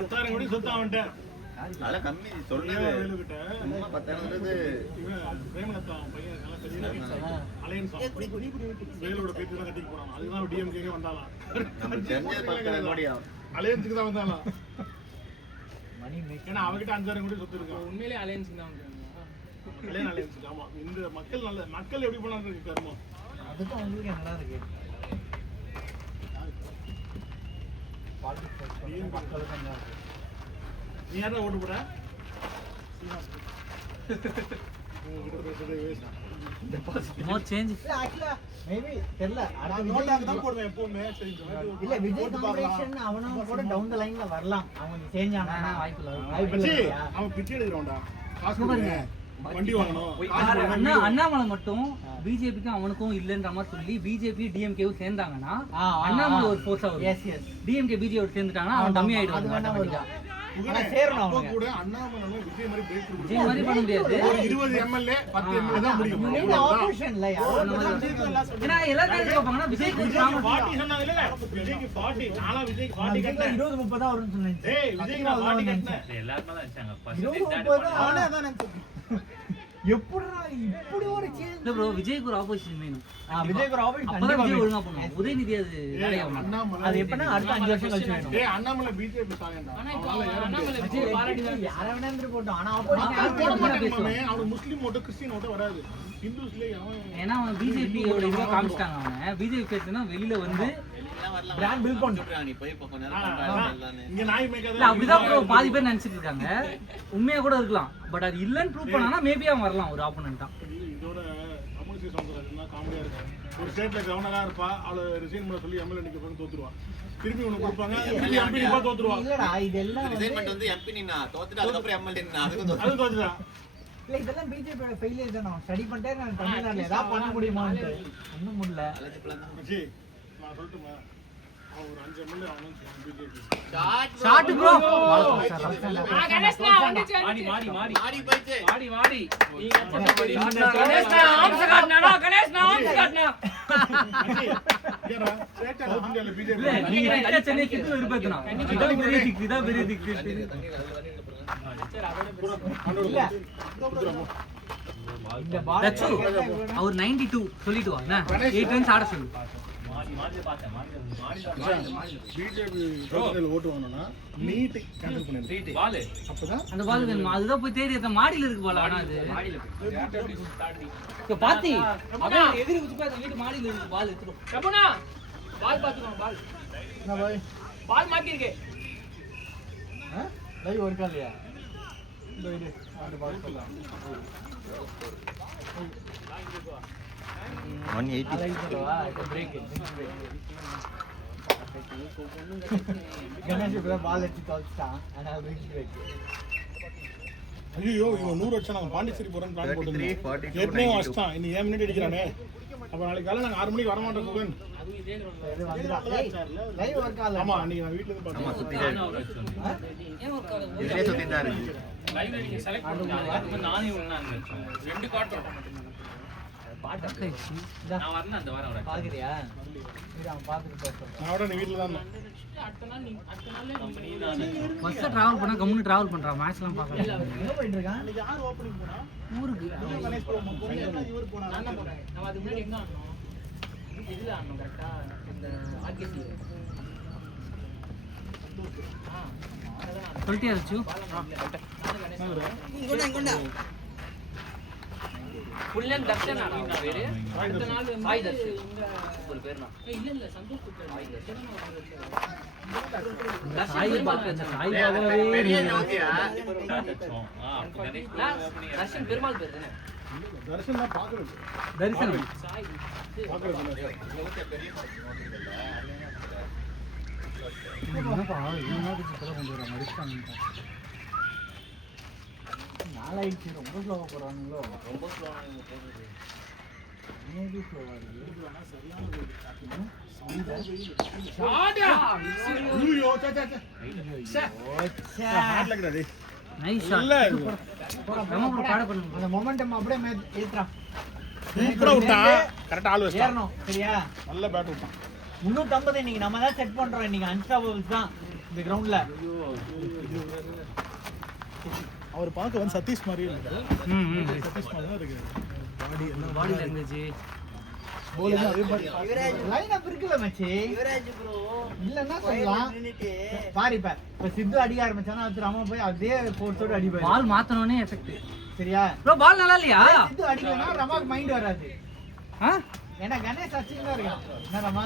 10,000 கோடி சொத்து அவன்ட்ட. அதெல்லாம் கம்மி சொல்லுது. சும்மா 10,000 பிரேமலதா பையன் நல்லா தெரியும். அலையன்ஸ் வேலோட பேச்சு தான் கட்டிட்டு போறான். அதுதான் டிஎம்கே வந்தாலாம். நமக்கு தெரிஞ்சது 10,000 கோடி. அலையன்ஸுக்கு தான் வந்தாலாம். மணி மேக் ஏன்னா அவகிட்ட 5,000 கோடி சொத்து இருக்கான். உண்மையிலே அலையன்ஸ் தான் வந்து அலையன்ஸ் ஆமா. இந்த மக்கள் எப்படி பண்ணாங்க இருக்கு கர்மம். அதுக்கு உங்களுக்கு என்னடா இருக்கு. மக்களுக்கு என்ன இருக்கு. நீ யாரா ஓட்டு போற? உங்ககிட்ட பேசுறதே வேஸ்ட். No change. இல்ல ஆக்சுவலா மேபி தெரியல. நான் நோட்டாக தான் போடுவேன் எப்பவுமே. சரி இந்த வாட்டி இல்ல விஜய் போட்டு பார்க்கலாம். காம்பினேஷன் அவனும் கூட டவுன் தி லைன்ல வரலாம். அவன் சேஞ்ச் ஆனா வாய்ப்பு இல்ல. வாய்ப்பு மச்சி, இல்லையா? அவன் பிச்சை எடுக்கிறவன்டா. காசு கொடுங்க. வண்டி வாங்கணும். காசு கொடுங்க. அண்ணா அண்ணாமலை மட்டும் பிஜேபிக்கும் அவனுக்கும் இல்லன்ற மாதிரி சொல்லி பிஜேபி டிஎம்கேவும் சேர்ந்தாங்கன்னா அண்ணாமலை ஒரு ஃபோர்ஸா வரும். எஸ் எஸ் டிஎம்கே பிஜேபி சேர்ந்துட்டாங்கன்னா அவன் டம்மி அது வேணா ஆயிடுவான். வருதா? புகழே, ஆனா சேரணும் அப்ப அவங்க. கூட அண்ணாமலை விஜய் மாதிரி break கொடுக்கணும். விஜய் மாதிரி பண்ண முடியாது. ஒரு 20 MLA 10 MLA தான் முடியும். நீங்க அவ்வளவுதான். ஆப்போசிஷன்ல யாரோ ஏன்னா எல்லாரும் என்ன பார்ப்பாங்கன்னா விஜய்க்கு ஒரு strong team. 40 சொன்னாங்க இல்ல? விஜய்க்கு 40. நானா விஜய்க்கு 40 கட்டேன். 20 30 தான் வரும்னு சொன்னேன். ஏய், விஜய்க்கு நான் 40 கட்டேன். எல்லாருமே தான் வச்சாங்க 20 30 அவனே தான் எப்படிடா இப்படி ஒரு சேஞ்ச்? இல்ல ப்ரோ, விஜய்க்கு ஒரு ஆப்போசிஷன் வேணும். விஜய்க்கு ஒரு ஆப்போசிஷன் அப்பதான் கண்டிப்பா விஜய் வேணும். ஒழுங்கா பண்ணுவான். உதயநிதி அது வேலையாகும். அண்ணாமலை அது எப்பனா அடுத்த 5 வருஷம் கழிச்சு வேணும். ஏய், அண்ணாமலை பிஜேபி சாயண்டா. அவனால ஏற முடியாது. யாரை வேணா இருந்து போட்டோம். ஆனா அவன் போட ஆப்போசிஷன் மாட்டான் மாமே. அவனுக்கு முஸ்லிம் ஓட்டு கிறிஸ்டியன் ஓட்டு வராது. ஹிந்துஸ்லயே அவன் ஏன்னா அவன் பிஜேபியோட இதுவா காமிச்சிட்டாங்க. அவன் பிஜேபி பேசுனா வெளியில வந்து பிராண்ட் பில்ட் பண்ணு. நீ போய் இப்ப கொஞ்ச நேரம் பண்றாங்க. இங்க நாய் மேய்க்காத. இல்ல அப்படிதான் bro பாதி பேர் நினைச்சிட்டு இருக்காங்க. உண்மையா கூட இருக்கலாம். பட் அது இல்லன்னு ப்ரூவ் பண்ணானா மேபி அவன் வரலாம் ஒரு ஆப்போனன்ட்டா. இதோட அமுசி சௌந்தரராஜன் காமெடியா இருக்கு. ஒரு ஸ்டேட்ல கவர்னரா இருப்பா, அவளை ரிசைன் பண்ண சொல்லி எம்எல்ஏ நிக்க போய் தோத்துருவா. திருப்பி உனக்கு கொடுப்பாங்க, திருப்பி எம்பி நிப்பா தோத்துருவா. இல்லடா இதெல்லாம் வந்து ரிசைன்மென்ட் வந்து எம்பி நின்னா தோத்துட்டு அதுக்கு அப்புறம் எம்எல்ஏ நின்னா அதுக்கு அது தோத்துட்டா. இல்ல இதெல்லாம் பிஜேபியோட ஃபெயிலியர் தான். ஸ்டடி பண்ணிட்டே நான் தமிழ்நாட்டுல ஏதாவது பண்ண முடியுமான்னு ஒண்ணும் முடியல. மச்சி, நான் சொல்லட்டுமா? அவன் ஒரு 5 எம்எல்ஏ அவனும் பிஜேபி. Shot bro. மாடி மாடி மாடி மாடி போயிச்சு. மாடி மாடி நீங்க சொன்னபடி மச்சி, ஏடா ஸ்டேட் சவுத் இந்தியால இல்ல பிஜேபி. நீங்க ரைட்டா சென்னை கிட்ட விருப்பத்துனா. இதான் பெரிய திக்கு, இதான் பெரிய திக்கு. இல்ல இந்த பால் தச்சு அவர் 92 சொல்லிட்டு வா என்ன 8 ரன்ஸ் ஆட சொல்லு. பிஜேபி தேர்தலில் ஓட்டு வாங்கணும்னா நீட் கேன்சல் பண்ணிடு. பால் அப்பதான் அந்த பால் வேணுமா? அதுதான் போய் தேடி எடுத்த மாடியில இருக்கு போல. ஆனா அது இப்ப பாத்தி அப்படியே எதிரி குச்சி பாத்து வீட்டு மாடியில இருக்கு பால் எடுத்துறோம். கபனா பால் பாத்துக்கோ பால் என்ன பாய் பால் மாட்டி இருக்கு லைவ் ஒர்க் ஆகலையா? இந்த இது அந்த பால் சொல்லலாம். 180. லைவ் சொல்லவா? இது பிரேக். கணேஷ் இப்ப பால் எடுத்து தோச்சிட்டான். அதனால பிரேக். ஐயோ இவன் 100 அடிச்சா நாங்க பாண்டிச்சேரி போறோம்னு பிளான் 33, போட்டுருந்தோம். 42, ஏற்கனவே வச்சிட்டான். இன்னும் 7 மினிட் அடிக்கிறானே. அப்ப நாளைக்கு காலையில நாங்க 6 மணிக்கு வர மாட்டோம் புகன். இது வந்துடா. லைவ் ஒர்க் ஆகல. ஆமா அன்னைக்கு நான் வீட்ல இருந்து ஆமா பார்த்தேன். சுத்திட்டே இருக்கு. இதுலயே சுத்திட்டு தான் இருக்கு. லைவ்ல நீங்க செலக்ட் பண்ணுங்க அது நானே ஒண்ணாங்க ரெண்டு காட்டும் நான் வரணும் அந்த வாரம் வரேன் பாக்குறியா? இரு அவன் பாத்துட்டு பேசுறேன். நான் விட நீ வீட்ல தான் இருந்தேன். பஸ்ல டிராவல் பண்ணா கம்முன்னு டிராவல் பண்றான். மேட்ச்லாம் பார்க்கல. எங்க போயிட்டு இருக்கான்? ஊருக்கு நம்ம அதுக்கு முன்னாடி எங்க ஆடணும் இதுல ஆடணும் கரெக்டா இந்த ஆர்கேசி சொல்லிட்டே இருச்சு. ஃபுல் நேம் தர்ஷன் ஆனா பேரு அடுத்த நாள் வந்து சாய் தர்ஷன் ஒரு பேர்னா இல்ல இல்ல சந்தோஷ் சாய் பெரிய பாபாவே ஜோதியா? தர்ஷன் பெருமாள் பேர் தானே தரிசனம் தான் பாக்குறது. தரிசனம் சாய் பாக்குறது ஜோதியா பெரிய என்னப்பா இவன் மாதிரி சொல்ல கொண்டு வர மடிச்சாங்க. நாளாயிடுச்சு ரொம்ப ஸ்லோவா போறானுங்களோ. ரொம்ப ஸ்லோவாக போகுது. மேபி ஸ்லோவா இருக்கு. ஐயோ சே சே. ஹார்ட் லக்டா டேய். Nice shot. இல்ல நம்ம ப்ரோ பாட பண்ணுங்க. அந்த மொமெண்டம் அப்படியே ஏத்துறா. சூப்பரா விட்டான். கரெக்ட்டா ஆள் வச்சான். ஏறணும் சரியா? நல்ல பேட் விட்டான். 350 இன்னைக்கு நம்ம தான் செட் பண்றோம். இன்னைக்கு அன்ஸ்டாப்பபிள்ஸ் தான் இந்த கிரவுண்ட்ல. அவர் பார்க்க வந்து சதீஷ் மாதிரி இருக்கு. சதீஷ் மாதிரி தான் இருக்கு. பாடி எல்லாம் பாடி லாங்குவேஜ் போலிங் அதே மாதிரி. லைன் அப் இருக்குல மச்சி. யுவராஜ் ப்ரோ இல்லன்னா சொல்லலாம். பாரு இப்ப சித்து அடிக்க ஆரம்பிச்சானா அது ராம போய் அதே ஃபோர்ஸோட அடிப்பாரு. பால் மாத்தனோனே எஃபெக்ட். சரியா? ப்ரோ பால் நல்லா இல்லையா? சித்து அடிக்கலனா ரமாக்கு மைண்ட் வராது. ஆ ஏன்னா கணேஷ் அச்சிங் தான் இருக்கான். என்ன ரமா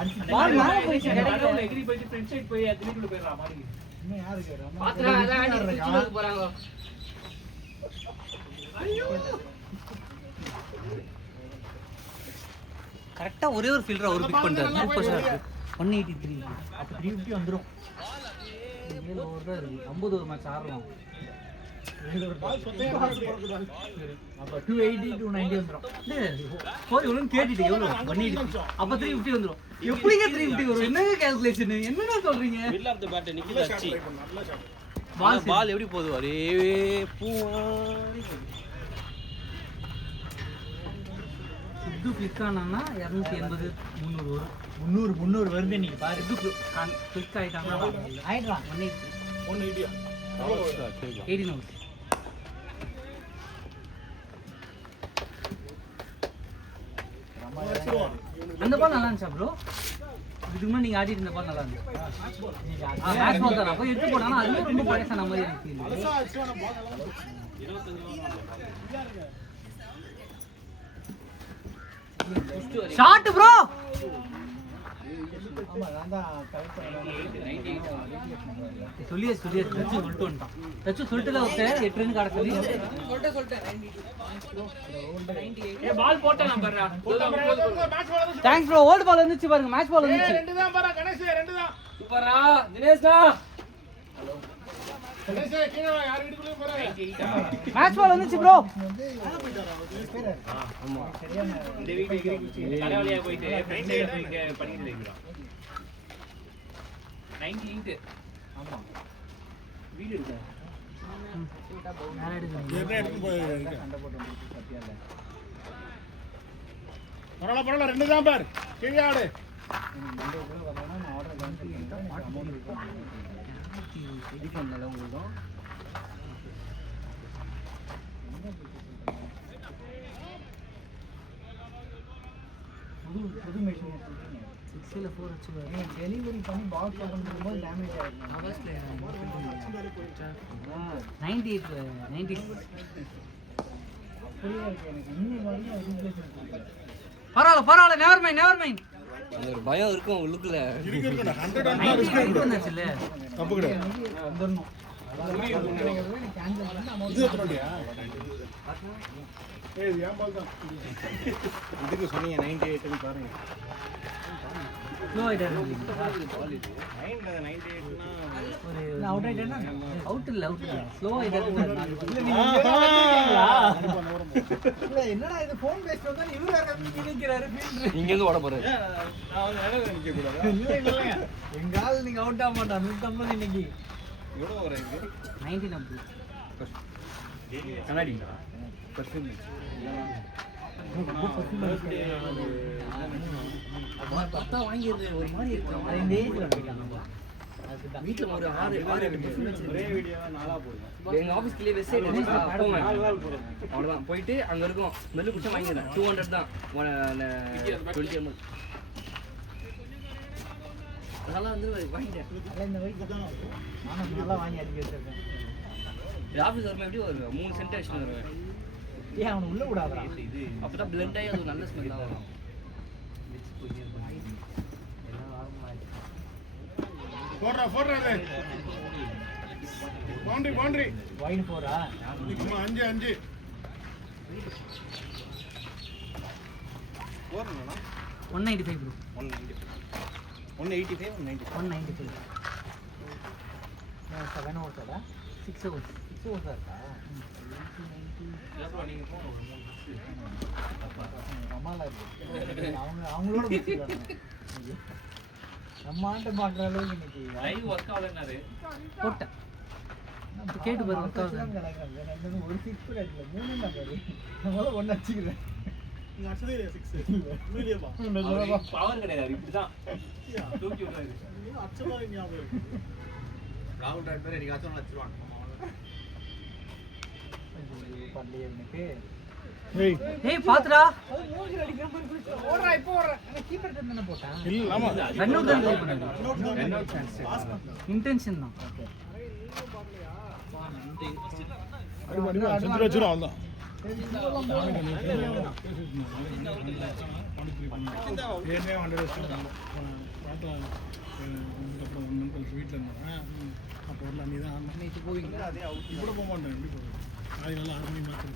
அடிச்சு பால் பால் மேல போய் நடுவுல எகிரி போயிட்டு ஃப்ரண்ட் சைடு போய் அதுக்குள்ள போயிரா மாடி இன்னும் யாருக்கு ரமா பாத்துடா அதான் அடி சுத்திட்டு போறாங்க கரெக்டா ஒரே ஒரு ஃபீல்டர் அவர் பிக் பண்ணிட்டாரு. Super shot. 183. அப்போ 350 வந்துடும். 7 ஓவர் தான் இருக்கு. 50 ஓவர் மேட்ச் ஆடுறோம். அப்போ 280 290 வந்துடும். போய் எவ்வளோன்னு கேட்டுட்டு எவ்வளோ 180 அப்போ 350 வந்துடும். எப்படிங்க 350 வரும்? என்னங்க கேல்குலேஷன்? என்னடா சொல்றீங்க? மிடில் ஆஃப் தி பேட் நிக்கிது அச்சி. பால் எப்படி போகுது? ஒரே பூவாடி சித்து கிளிக் ஆனான்னா 280 300 வரும். 300 வருது நீ பாரு. சித்து கிளிக் ஆயிட்டாங்கன்னா ஆயிடலாம். 180 18 hours. அந்த பால் நல்லா இருந்துச்சா ப்ரோ? இதுக்கு முன்னாடி நீங்க ஆடிட்டு இருந்த பால் நல்லா இருந்துச்சு. மேட்ச் பால் தான். அப்போ எடுத்து போனா அதுவும் ரொம்ப பழசான மாதிரி எனக்கு ஃபீல். Shot bro. ஆமா நான் தான் கரெக்ட் பண்ணேன். சொல்லியாச்சு தச்சு சொல்லிட்டு வந்துட்டான். தச்சு சொல்லிட்டுல ஒருத்தர் 8 ரன் காட சொல்லி பால் போட்டேன் நான் பாருடா. Thanks bro. ஓல்ட் பால் வந்துச்சு பாருங்க. மேட்ச் பால் வந்துச்சு. ரெண்டு தான் பாரு கணேஷ், ரெண்டு தான். சூப்பரா தினேஷ்டா. கணேஷ் கீழ வா, யார் வீட்டுக்குள்ள போற? மேட்ச் பால் வந்துச்சு ப்ரோ. ஆமா இந்த வீட்டுக்கு தலைவலியா போயிட்டு ஃப்ரெண்ட் இங்க பண்ணிட்டு இருக்கீங்க. 98 ஆமா வீடு இருக்கா? யாரா எடுங்க. என்ன எடுத்து போய் சண்டை போட்டு வந்து சத்தியால. பரவாயில்ல ரெண்டு தான் பாரு. கீழ ஆடு. மண்டேக்குள்ள வரணும். நான் ஆர்டர் கேன்சல் பண்ணிட்டேன். அமௌண்ட் இருக்கு. டிஃபன்ல உங்களுக்கு புது மெஷின் 6ல 4 அடிச்சு பாரு. டெலிவரி பண்ணி பாக்ஸ் ஓபன் பண்ணும்போது டேமேஜ் ஆயிடும். 98 90 அப்படியே இருக்கு எனக்கு. இன்னும் வரைக்கும் ரீப்ளேஸ்மென்ட் பரவாயில்ல நெவர் மைண்ட். ஒரு பயம் இருக்கும் உள்ளுக்குள்ள. இருக்குடா 100 ரிஸ்க் வந்துச்சுல. தப்பு கிடையாது. வந்துடணும். கேன்சல் பண்ணி அமௌண்ட் இது எத்தனையா? ஏய் ஏன் பால் தான். இதுக்கு சொன்னீங்க 98 ன்னு பாருங்க. ஸ்லோ ஆயிட்டாரு. 98னா ஒரு அவுட் ஆயிட்டேன்னா அவுட் இல்ல ஸ்லோ ஆயிட்டாரு. இல்ல என்னடா இது ஃபோன் பேசிட்டு வந்தா இவரு வேற நினைக்கிறாரு ஃபீல்டர். இங்க இருந்து ஓட போறாரு. நான் வந்து நிலையில நிக்க கூடாதா? இல்ல எங்க ஆள் நீங்க அவுட் ஆக மாட்டான். 150 இன்னைக்கு எவ்வளவு வர இது? 90 நம்பு. கண்ணாடிங்களா? பர்ஃபியூம். பத்தா வாங்கிடுது ஒரு மாதிரி இருக்கு. அது இந்த ஏஜ்ல போயிட்டாங்க. வீட்டுல ஒரு 6 ஒரே வீடியோவா நாளா போடுங்க. எங்க ஆபீஸ்க்குள்ளே வெப்சைட் அவ்வளவுதான். போயிட்டு அங்க இருக்கும் மெல்லு குடிச்சா வாங்கிடுறேன். 200 தான் 20 ml. அதெல்லாம் வந்து வாங்கிட்டேன். அதெல்லாம் இந்த வயசுல தான் நானும் நல்லா வாங்கி அடிக்க வச்சிருக்கேன். ஆஃபீஸ் வரும்போது எப்படி ஒரு 3 சென்ட் அடிச்சுட்டு வருவேன். ஏன் அவனை உள்ள விடாதா? அப்பதான் பிளெண்ட் ஆகி அது ஒரு நல்ல ஸ்மெல் ஆகும். போடுறா பவுண்டரி வைட் போறா. 5 போறணும்னா 195 ப்ரோ. 185 195. 195. 7 ஓட்டடா 6 hours. 6 ஓட்டா இருக்கா? அம்மால இருக்கு. அவங்களோட பேசிக்கிறாங்க. நம்மாண்ட பாக்குற அளவுக்கு இன்னைக்கு லைவ் ஒர்க் ஆகலனாரு போட்டேன். கேட்டு பாரு ஒர்க் ஆகுது. ரெண்டு ஒரு 6 கூட அடிக்கல. 3 தான் பாரு. நான் ஒண்ணு அடிச்சிக்கிறேன். நீங்க அடிச்சதே 6 மீடியமா பவர் கிடையாது இப்படிதான் தூக்கி விடுறாரு. அச்சமா ஞாபகம் ராகுல் டிராட் பேர் எனக்கு அச்சம் வச்சிருவான். பண்ணல எனக்கு. ஏய் பாத்துடா. அது மூஞ்சில அடிக்கிற மாதிரி போச்சு. ஓடுறா இப்போ ஓடுறா. நான் கீப்பர் தான போட்டேன். இல்ல ஆமா ரன் அவுட் தான் ட்ரை பண்ணது. இன்டென்ஷன் தான். செஞ்சுரி வச்சிரும் அவ்வளவுதான். ஏற்கனவே 100 வச்சுருக்காங்க. அப்புறம் 1 month கழிச்சு வீட்டில் இருந்தேன். அப்போ வரல நீ தான் நேத்து போவீங்க. அதே அவுட் கூட போக மாட்டேன். எப்படி போகிறேன்? நாளைக்கு நல்லா 6 மணி மாற்று.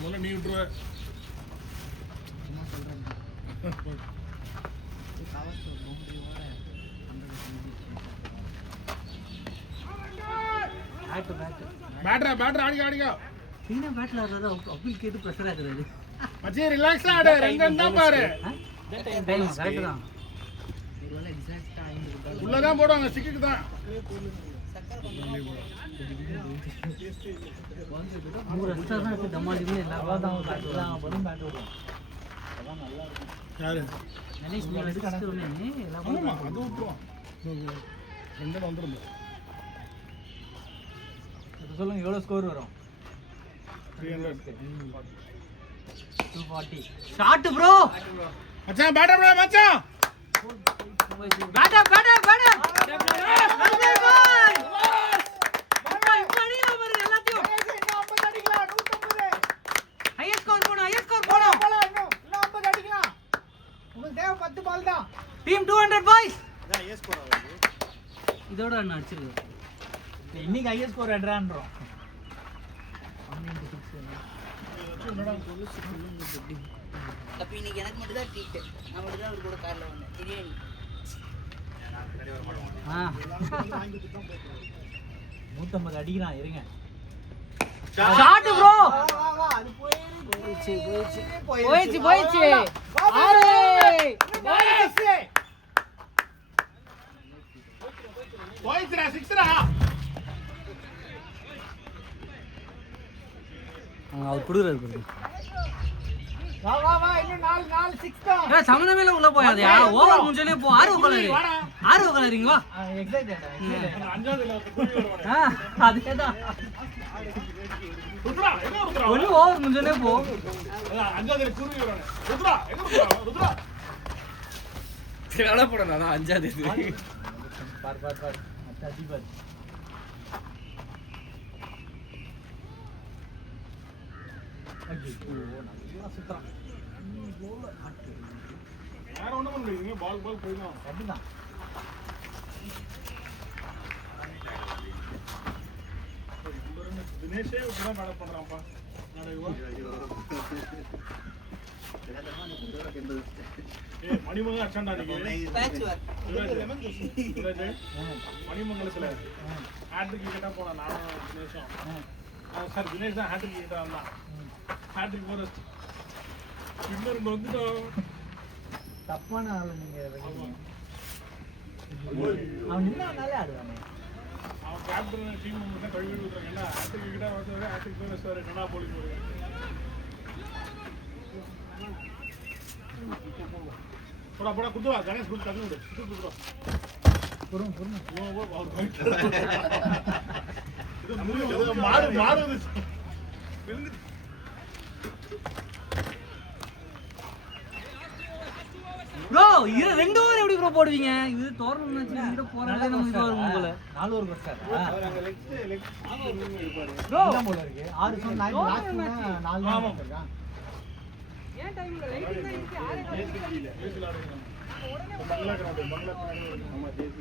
முதல்ல நீ விட்டுருவ. பேட்டரா ஆடிக்கா. மச்சி ரிலாக்ஸா ஆடு. ரெண்டு பாரு. உள்ளதான் போடுவாங்க ஸ்டிக்கு தான். யாரு? ஆமா, அது விட்டுருவான். ரெண்டு வந்துடும். சொல்லுங்க எவ்வளவு ஸ்கோர் வரும்? 240. Shot bro. மச்சான் பேட்டர் மச்சான். பேட்டர் ஹையஸ்ட் ஸ்கோர் போணும். இன்னும் 50 அடிக்கலாம். உங்களுக்கு தேவை 10 பால் தான். Team 200 boys. அதான் ஏ ஸ்கோர் ஆகுது. இதோட என்ன அடிச்சிருக்கு? இன்னைக்கு ஹையஸ்ட் ஸ்கோர் எட்றான்றோம். அப்ப இன்னைக்கு எனக்கு மட்டும் தான் ட்ரீட். நான் மட்டும் தான் அவர் கூட கார்ல வந்தேன். பிரியாணி 150 அடிக்கிறான். இருங்க. Shot bro. அது போயிடுச்சு. ஆரே போயிடுச்சுடா. சிக்ஸ்ரா. அவர் குடுறாரு. வா இன்னும் 4 6 தான். ஏ சமந்தமே உள்ள போயாதயா. ஓவர் முஞ்சலே போ. ஆரோ கலரிங் வா. எக்ஸைட்டட். அஞ்சாவதுல குருவி வருவானே. அதேதான். ருத்ரா எங்க ருத்ரா? ஒண்ணு ஓவர் முஞ்சலே போ. அஞ்சாவதுல குருவி வருவானே. ருத்ரா எங்க ருத்ரா? வேலை போடணும் அஞ்சாவது இது. பார் அத்தாடி பார். நல்லா சுத்துறான். வேற ஒண்ணும் பண்ண முடியாது. பால் போயிடும். அப்படிதான். தினேஷே இப்படிதான் மேடம் பண்றான்ப்பா. மணிமங்கலம் அச்சாண்டா மணிமங்கலத்துல ஹேட்ரிக் விக்கெட்டா போனா நானும் தினேஷும். சார் தினேஷ் தான் ஹேட்ரிக் விக்கெட்டா வந்தான். ஹேட்ரிக் போற இன்னொரு வந்துட்டோம். தப்பான ஆளு நீங்க. அவன் நின்னாலே ஆடுவானே. அவன் கேப்டன் டீம் மெம்பர்ஸ் தான் கழுவி விடுறாங்க. என்ன ஹேட்ரிக் விக்கெட்டா வந்தது ஹேட்ரிக் போனஸ் வேற கனா போலிங் போடுறாங்க. போடா குடுவா கணேஷ் குடு தண்ணி விடு. குடுறா. பொறும். அவர் போயிட்டு. இது மாறு. ப்ரோ இது 2 ஓவர் எப்படி ப்ரோ போடுவீங்க? இது டோர்னமெண்ட் மேட்ச்ல இங்க போறதே நமக்கு இது வரும் போல. 4 ஓவர் கொஸ்டர். அவர் அங்க லெக்ஸ் இருப்பாரு. ப்ரோ என்ன போல இருக்கு? 6 சொன்னா லாஸ்ட்னா 4 தான் இருக்கா? ஏன் டைம்ல லைட்டிங் தான் இருக்கு. 6 ஏசில ஆடுறாங்க. பங்களா கிரவுண்ட் பங்களா கிரவுண்ட். ஆமா தேசி.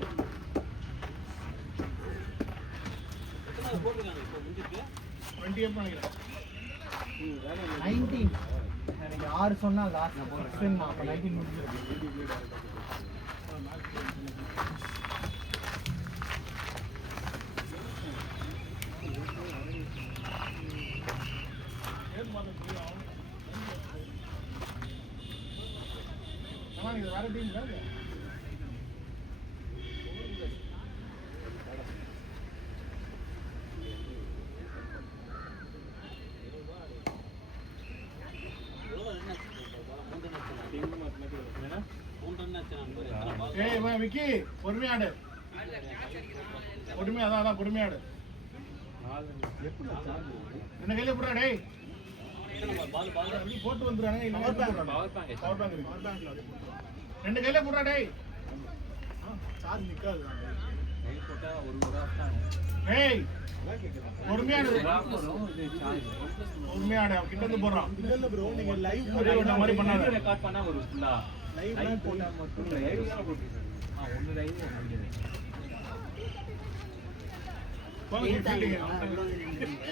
எத்தனை போட்டுருக்காங்க இப்போ முடிஞ்சிருக்கு? 20 ஏப் பண்ணிக்கிறேன். 19. எனக்கு 6 சொன்னா லாஸ்ட் செக்ஷன் அப்ப 19 முடிஞ்சிருக்கு. இது வேற டீம் இல்ல. ஏய் விக்கி பொறுமையாடு. பொறுமையாடு. என்ன கையில போடுறா டேய். போட்டு வந்துறானே. பவர் பேங்க் இருக்கு. ரெண்டு கையில போடுறா டேய். சார்ஜ் நிக்காது. ஏய் பொறுமையாடு. கிட்ட வந்து போடுறான். இல்ல ப்ரோ நீங்க லைவ் போடுற மாதிரி பண்ணாத. ரெக்கார்ட் பண்ணா ஒரு ஃபுல்லா லைவ் போட்டா மட்டும் லைவ் தான் போட்டுருக்கேன். ஒன்னு லைவ் முடிஞ்சது. போங்க ஃபீல்டிங்.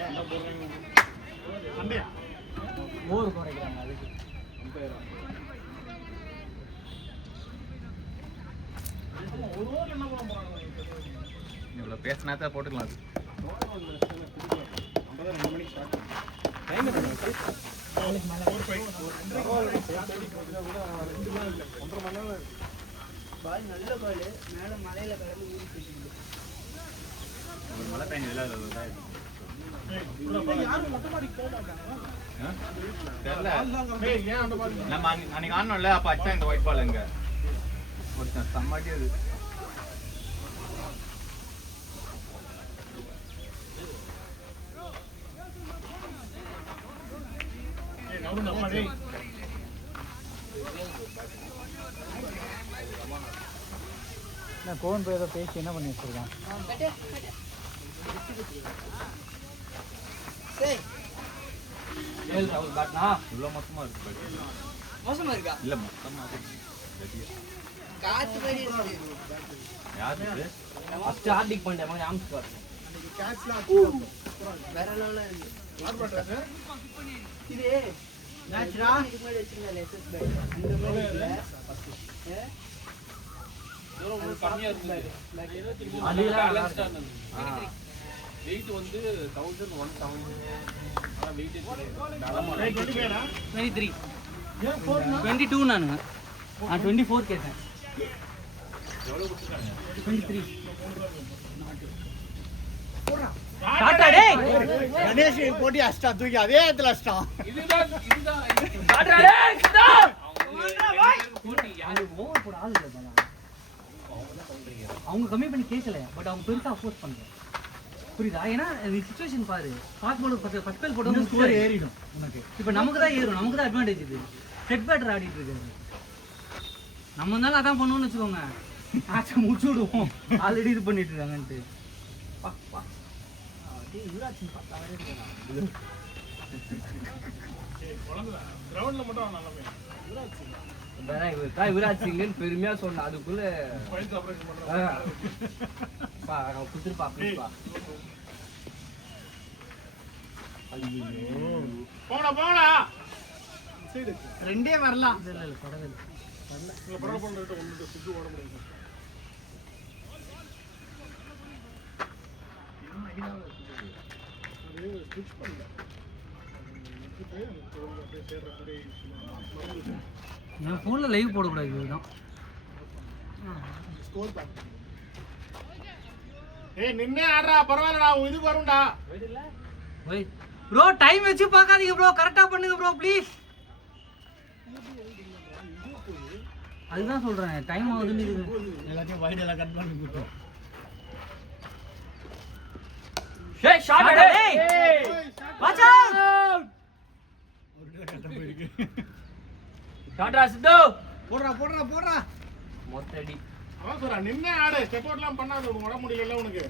என்ன போடுறீங்க? ஓவர் குறைக்கிறாங்க அதுக்கு. இவ்வளோ பேசினா தான் போட்டுக்கலாம். நாளைக்கு மேலே பால் நல்ல பால் மேல மலையில கடந்து ஊறி போயிட்டு மழை பெஞ்சதுல நம்ம அன்னைக்கு ஆனோம்ல அப்ப அச்சா இந்த ஒயிட் பால் எங்க ஒருத்தன் செம்மாட்டி அது. கோவன் போய் ஏதோ பேசி என்ன பண்ணி வச்சிருக்கான். இவ்வளோ மொத்தமா இருக்கு. மோசமா இருக்கா? இல்ல மொத்தமா காத்து மாதிரி இருக்கு. யாருக்கு ஃபர்ஸ்ட் ஹார்டிக் பாயிண்ட் மாதிரி ஆம்ஸ்கார் வேற லெவல்ல இருக்கு. இது மேட்ச்ரா இதுக்கு முன்னாடி வச்சிருந்தா லேசஸ் பேட் அந்த மாதிரி இல்ல. கம்மியா இருந்தது. வெயிட் வந்து 1170. ஆனா வெயிட் 23 22 நானு 24 கேட்டேன். எவ்வளவு கொடுத்துட்டாங்க? 23 டாடா டேய் கணேஷ் போட்டி அஷ்டா தூக்கி அதே இடத்துல அஷ்டா. இதுதான் டாடா டேய் ஸ்டாப். போட்டி அது ஓவர் போட ஆள் இல்ல பாலா. அவங்க கம்மி பண்ணி கேட்கல பட் அவங்க பெருசா அப்போஸ் பண்றாங்க. புரியுதா? ஏன்னா இந்த சிச்சுவேஷன் பாரு. ஃபாஸ்ட் பால் ஃபர்ஸ்ட் பேல் போட்டா ஸ்கோர் ஏறிடும் உனக்கு. இப்போ நமக்கு தான் ஏறும். நமக்கு தான் அட்வான்டேஜ் இது. செட் பேட்டர் ஆடிட்டு இருக்காரு. நம்ம இருந்தாலும் அதான் பண்ணுவோம்னு வச்சுக்கோங்க. ஆச்சா முடிச்சு விடுவோம். ஆல்ரெடி இது பண்ணிட்டு இருக்காங்கன்ட்டு. பா பா டேய் யுவராஜ் பார்த்தாவே இருக்கா. கிரவுண்ட்ல மட்டும் அவன் நல்லா யுவராஜ் சிங்னு பெருமையா சொன்ன அதுக்குள்ள பாயிண்ட் ஆபரேஷன் பண்றான். பா நான் குத்துருப்பா ப்ளீஸ்ப்பா. போடா சைடு ரெண்டே வரலாம். இல்ல இல்ல படவே இல்ல. இல்ல பரவாயில்ல பண்றது ஒண்ணு சுத்தி ஓட முடியாது. அது ஸ்விட்ச் பண்ணல. அப்படியே சேர்ற மாதிரி என் ஃபோன்ல லைவ் போடக்கூடாது இதுதான். Score back. ஏய் நின்னே ஆடுறா பரவாயில்லடா இதுக்கு வரும்டா. ஓய் ப்ரோ டைம் வச்சு பார்க்காதீங்க ப்ரோ. கரெக்டா பண்ணுங்க ப்ரோ ப்ளீஸ். அதுதான் சொல்றேன் டைம் ஆகுதுன்னு எல்லாத்தையும் வைட் எல்லாம் கட் பண்ணி விட்டோம். ஏய் ஷாட் டேய் வாட்ச் அவுட். ஷாட்ரா சித்து. போடுறா போடுறா போடுறா. மொத்தடி அதான் சொல்றா நின்னே ஆடு. ஸ்டெப் அவுட்லாம் பண்ணாத உனக்கு உட முடியல உனக்கு.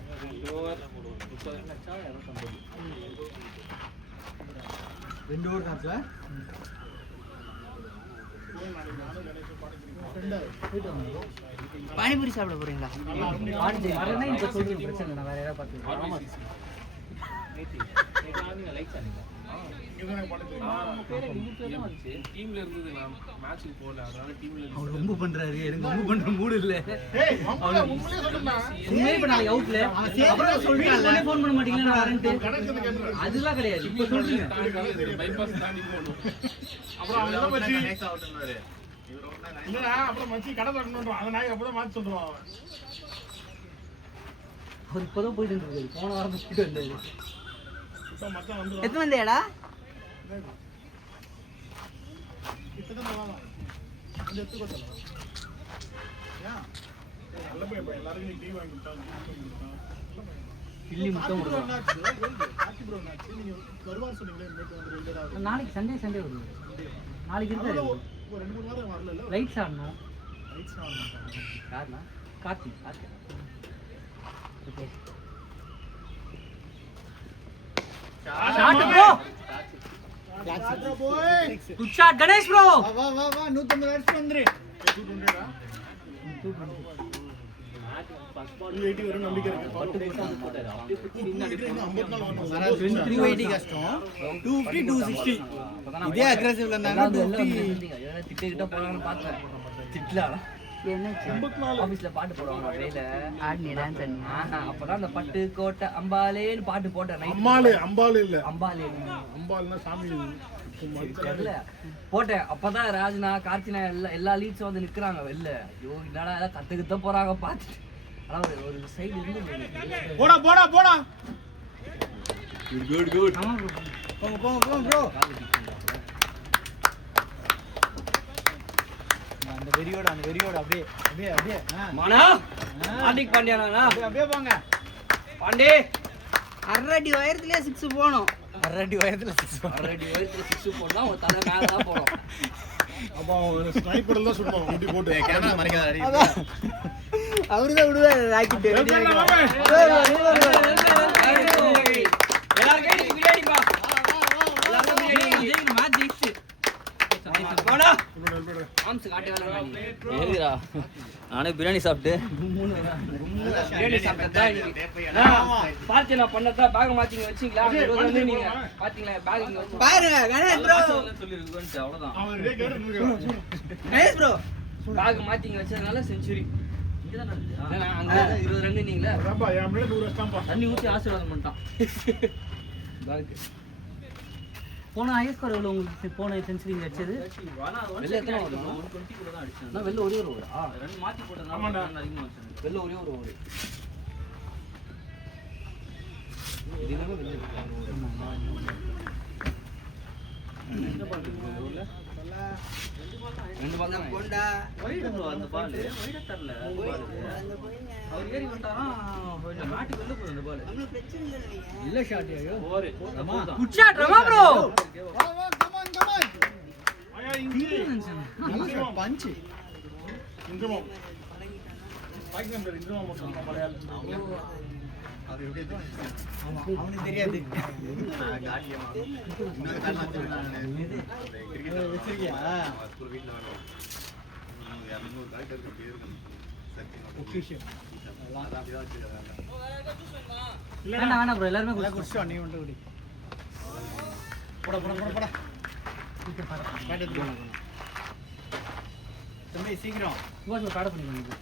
ரெண்டு ஓவர் காட்ல பானிபூரி சாப்பிட போறீங்களா? பாண்டிச்சேரி வரேன்னா இப்ப சொல்றேன் பிரச்சனை இல்லை. நான் வேற ஏதாவது பார்த்துக்கிறேன். டீம்ல இருந்தது நான் மேட்ச்க்கு போகல. அதனால டீம்ல அவர் ரொம்ப பண்றாரு. எனக்கு ரொம்ப பண்ற மூடு இல்ல. ஏய் உண்மையிலே சொல்றேன்டா. உண்மையே இப்ப நாளைக்கு அவுட்ல அப்புறம் சொல்றீங்க ஃபோன் பண்ண மாட்டீங்களா நான் வரேன்ட்டு. கணக்கு கேட்றேன். அதெல்லாம் கிடையாது. இப்ப சொல்றீங்க பைபாஸ் தாண்டி போகணும். அப்புறம் அவன் என்ன மச்சி நெக்ஸ்ட் அவுட்னாரு. இவர் ஒண்ணா இல்லடா அப்புறம் மச்சி கடை தட்டணும்ன்றான். அந்த நாய் அப்பதான் மாத்தி சொல்றான் அவன். அவர் இப்பதான் போயிட்டு இருக்காரு. போன வாரம் போயிட்டு வந்தாரு. இப்ப மச்சான் வந்து எத்தனை வந்தேடா? கிட்டத்தட்ட வாங்க. கொஞ்சம் எடுத்து கொடுத்தலாம். ஏன்? நல்ல பையன் எல்லாருக்கும் நீ டீ வாங்கி கொடுத்தான். கிள்ளி முத்தம் கொடுக்கலாம். காக்கி ப்ரோ நாச்சு நீங்க வருவார் சொன்னீங்களே இன்னைக்கு வந்து ரெண்டடா. நாளைக்கு சண்டே வருது. நாளைக்கு இருக்காரு. ஒரு 2-3 வாரம் வரல. லைட்ஸ் ஆடணும். Rights on. யாருண்ணா? கார்த்தி. Okay shot bro. லாட்ரா boy. Good shot Ganesh bro. வா வா வா 150 ரன்ஸ் வந்துரு. 220டா. 280 வரும் நம்பிக்கை இருக்கு. பட்டு போட்டு போட்டாரு. அப்படியே சுத்தி நின்னு அப்படியே போனாங்க. 280 கஷ்டம் 250 260 இதே அக்ரெசிவ்ல இருந்தாங்க 250 திட்டிக்கிட்ட போறாங்கன்னு பார்த்தேன். திட்டலாம். ஆபீஸ்ல பாட்டு போடுவாங்க வெளியில. ஆடினி டான்ஸ் ஆடினி. அப்பதான் அந்த பட்டு கோட்டை அம்பாலேன்னு பாட்டு போட்டேன். அம்பாள் இல்ல. அம்பாலே அம்பாள்னா சாமி தெரியல. போட்டேன். அப்பதான் ராஜ்னா கார்த்தினா எல்லா லீட்ஸும் வந்து நிக்கிறாங்க வெளில. ஐயோ என்னடா ஏதாவது கத்துக்கிட்ட போறாங்க பார்த்துட்டு. ஆனா ஒரு சைடு இருந்து போடா போடா போடா. Good good. போங்க ப்ரோ. அந்த வெறியோட அப்படியே மானா ஆதிக் பாண்டியானா அப்படியே போங்க. பாண்டே அரடி உயரத்துலயே 6 போணும். அரடி உயரத்துல 6 போனா ஒரு தலை மேல தான் போறோம். அப்ப அவன் ஸ்னைப்பர்ல தான் சுடுவான் ஊட்டி போட்டு. கேமரா மறைக்காத அடி. அவருதான் விடுவாரு ராக்கெட். எல்லாரும் கையில பிரியாணி பா. எல்லாரும் பிரியாணி மேட்ச் ஜெயிச்சு. போடா. ஆம்ஸ் காட்ட வேணாம் நீ. ஏதுடா. நானே பிரியாணி சாப்பிட்டு பிரியாணி சாப்பிட்டதா பார்த்து நான் பண்ணதா பேக் மாத்திங்க வச்சீங்களா? 20 வந்து நீங்க பாத்தீங்களா பேக் இங்க வச்சு பாருங்க கணேஷ் ப்ரோ சொல்லிருக்கேன். அவ்வளவுதான். அவன் ரே கேட்டு கணேஷ் ப்ரோ பேக் மாத்திங்க வச்சதுனால செஞ்சுரி இங்க தான் நடக்குது. அங்க 20 ரன் நீங்களா அதான்ப்பா என் முன்னாடி 100 ரஷ்டாம்பா. தண்ணி ஊத்தி ஆசீர்வாதம் பண்ணிட்டான். பேக் போன ஹை ஸ்கோர் எவ்வளவு உங்களுக்கு போன செஞ்சுரி அடிச்சது? வெளில எத்தனை ஓவர்? 120 கூட தான் அடிச்சேன். நான் வெளில ஒரே ஒரு ஓவர். ரன் மாத்தி போட்டதுனால ரன் அதிகமா வச்சேன். வெளில ஒரே ஒரு ஓவர். இதுலமே வெளில என்ன பண்றீங்க ஊர்ல? ரெண்டு பால் தான் போண்டா. வைட் ப்ரோ அந்த பால் வைட் தரல. அவர் ஏறி வந்தாராம் கொஞ்சம் நாட்டுக்கு வெளில போகுது அந்த பால். நமக்கு பிரச்சனை இல்ல நீங்க. இல்ல ஷாட் ஐயோ over. Good shot Rama bro. Come on ஐயா இங்க பஞ்ச் இங்கமோ பைக் நம்பர் இங்கமோ மட்டும் படையால. அது எப்படி அவனுக்கு தெரியாது. காட்டியமா இன்னொரு காரணம் கிரிக்கெட் வச்சிருக்கியா? ஸ்கூல் வீட்ல வந்து 200 காய்ட் இருக்கு இருக்கணும். பொக்கிஷம் அதான் அப்படிதான் வச்சிருக்காங்க. வேணா ப்ரோ எல்லாரும் எல்லாம் குடிச்சோம். நீ மட்டும் குடி. போடா தம்பி சீக்கிரம் சுபாஷ் கார்டு பண்ணிக்கோங்க.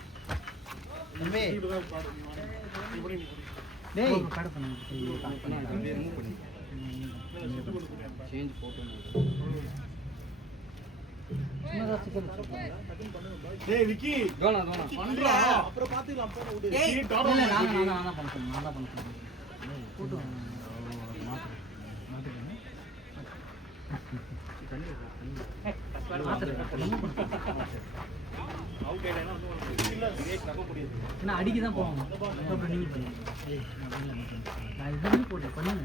தம்பி இப்படி டேய் கார்டு பண்ணுங்க. சேஞ்ச் போட்டு டேய் விக்கி தோனா பண்றா அப்புறம் பாத்துக்கலாம் போற விடு. ஏய், நீ இல்ல டாடா நான் தான் பண்ண சொன்னேன். போட்டு அவுட் ஆயிடனா வந்து இல்ல ரேட் நம்ப முடியாது. ஏன்னா அடிக்க தான் போவாங்க. அப்புறம் நீங்க பண்ணுங்க. நான் இதுவே போட்டு பண்ணுங்க.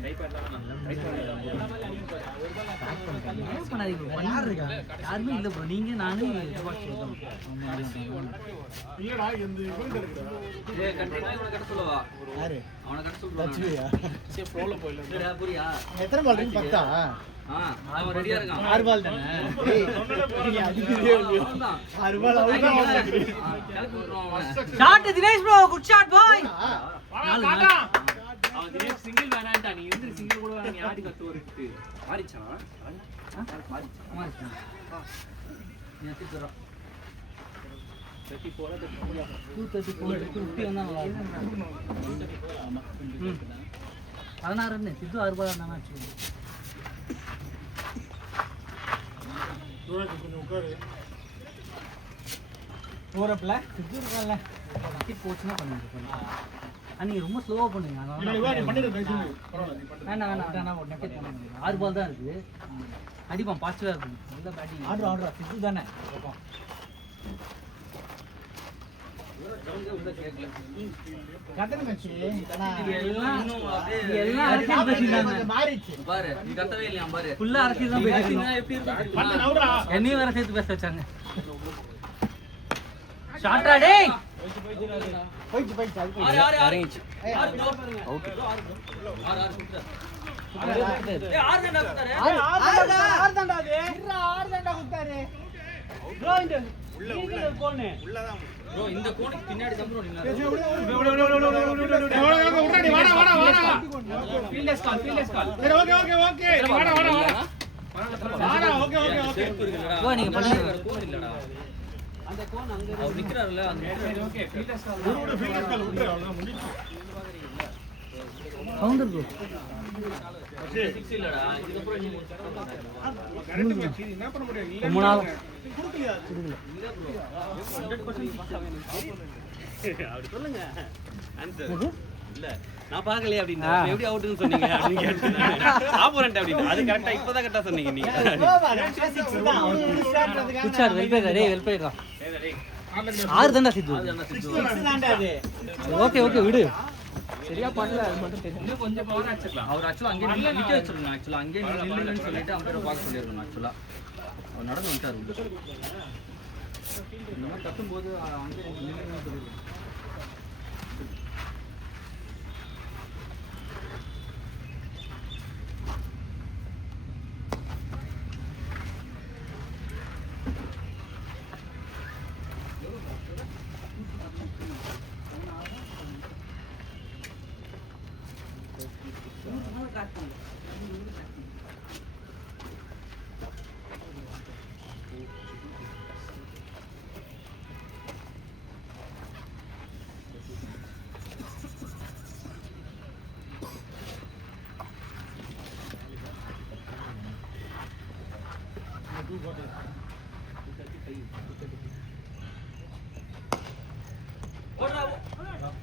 ஏன் பண்ணாதீங்க bro. யார் இருக்கா? யாருமே இல்ல ப்ரோ. நீங்க நானு சுபாஷ் சொல்றோம். இல்லடா இந்த இவங்க இருக்குடா. ஏய் கண்டிப்பா இவனை கட்ட சொல்லவா? யாரு? அவனை கட்ட சொல்லுவாங்க. லட்சுமியா? சே ஃப்ளோல போயில. இல்லடா புரியா? எத்தனை பால் இருக்கு? 10ஆ? அவன் ரெடியா இருக்கான். 6 பால் தானே. ஏய் நீ அடிக்கவே இல்ல. அவன்தான். 6 பால் அவுட் கிளப்பி விட்டுருவான் அவனை. Shot Dinesh bro. Good shot boy. காட்டா அவன் திடீர்னு சிங்கிள் வேணான்டா. நீ எந்திரி சிங்கிள் கூட வேணாம். நீ ஆடி கத்து வருது. மாறிச்சான். மாறிச்சான். நீ அடிச்சுறா. 234 250 வந்தா நல்லா இருக்கும். 16 ரன் சித்து 6 பால் தானா ஆச்சு. தூரத்துக்கு கொஞ்சம் உட்காரு. போறப்பல சித்து இருக்கல. டிக்கெட் போச்சுன்னா பண்ணுங்க. நீங்க ரொம்ப ஸ்லோவா பண்ணுங்க. இல்ல இவா நீ பண்ணிரு பேசி. பரவாயில்லை நீ பண்ணு. வேண்டாம் டிக்கெட் பண்ணுங்க. 6 பால் தான் இருக்கு. அடிப்பான் பாசிட்டிவா இருக்கும். நல்ல பேட்டிங். ஆடுறா சித்து தானே. கட்டணம் மச்சி. எல்லாம் அரசியல் பேசிட்டாங்க. மாறிச்சு. பாரு நீ கத்தவே இல்லையா பாரு. ஃபுல்லா அரசியல் தான் பேசிட்டாங்க. எப்படி இருக்கு? பண்ணு நவுறா. என்னையும் வேற சேர்த்து பேச வச்சாங்க. ஷாட்டா டேய். போயிச்சு அது போய். ஆறு அரேஞ்ச். அவுட். ஆறு தான்டா குத்தாரு. ஆறு தான்டா அது. 6 தான்டா குத்தாரு. ப்ரோ இந்த உள்ள போனே. உள்ளதான் ப்ரோ இந்த கோனுக்கு பின்னாடி தான் ப்ரோ நின்னா ஃபீல்டர்ஸ் கால் ஓ நீங்க பண்ணுங்க கோன் இல்லடா அந்த கோன் அங்க அவர் நிக்கறாருல அந்த ஓகே ஃபீல்டர்ஸ் கால் கவுண்டர் ப்ரோ 6 இல்லடா இதுக்கு அப்புறம் இன்னும் கரெக்ட் மேட்ச் என்ன பண்ண முடியும் நீ ரொம்ப நாள் கொடுக்கலையா இல்ல ப்ரோ 100% பாஸ் அப்படி சொல்லுங்க ஆன்சர் இல்ல நான் பார்க்கலையே அப்படினா எப்படி அவுட்னு சொன்னீங்க அப்படி கேட்டேன் ஆப்போனன்ட் அப்படினா அது கரெக்ட்டா இப்போதான் கரெக்ட்டா சொன்னீங்க நீங்க குச்சார் வெல்பேர் டேய் வெல்பேர் தான் சரி டேய் 6 தான்டா சித்து ஓகே ஓகே விடு சரியா பண்ணல அது மட்டும் தெரியும். இன்னும் கொஞ்சம் பவர் ஆச்சுக்கலாம் அவர் ஆக்சுவலா அங்கே நிக்க வச்சிருங்க ஆக்சுவலா அங்கே நில்லுங்கன்னு சொல்லிட்டு அம்பையரை பார்க்க சொல்லிருக்கணும் ஆக்சுவலா அவர் நடந்து வந்துட்டாரு இந்த மாதிரி கத்தும்போது அங்கே நில்லுங்கன்னு சொல்லிருக்கணும்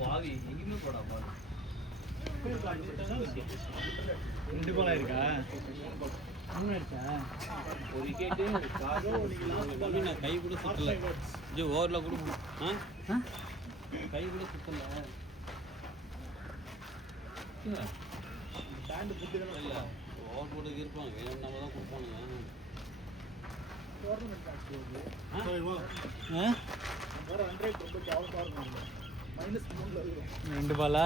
பாவி எங்கேயுமே போடா பாவி 2 பால் இருக்கா ஒரு விக்கெட் நான் கை கூட சுத்தல ஜி ஓவர்ல கூட கை கூட சுத்தல ஸ்டாண்ட் புடிதல இல்ல ஓவர் போட்டு இருப்பாங்க நம்ம தான் கொடுப்பாங்க டோர்னமென்ட் மேட்ச் போகுது வேற 100 ரொம்ப கேவலமா இருக்கும் -3 ல இருக்கும் 2 பாலா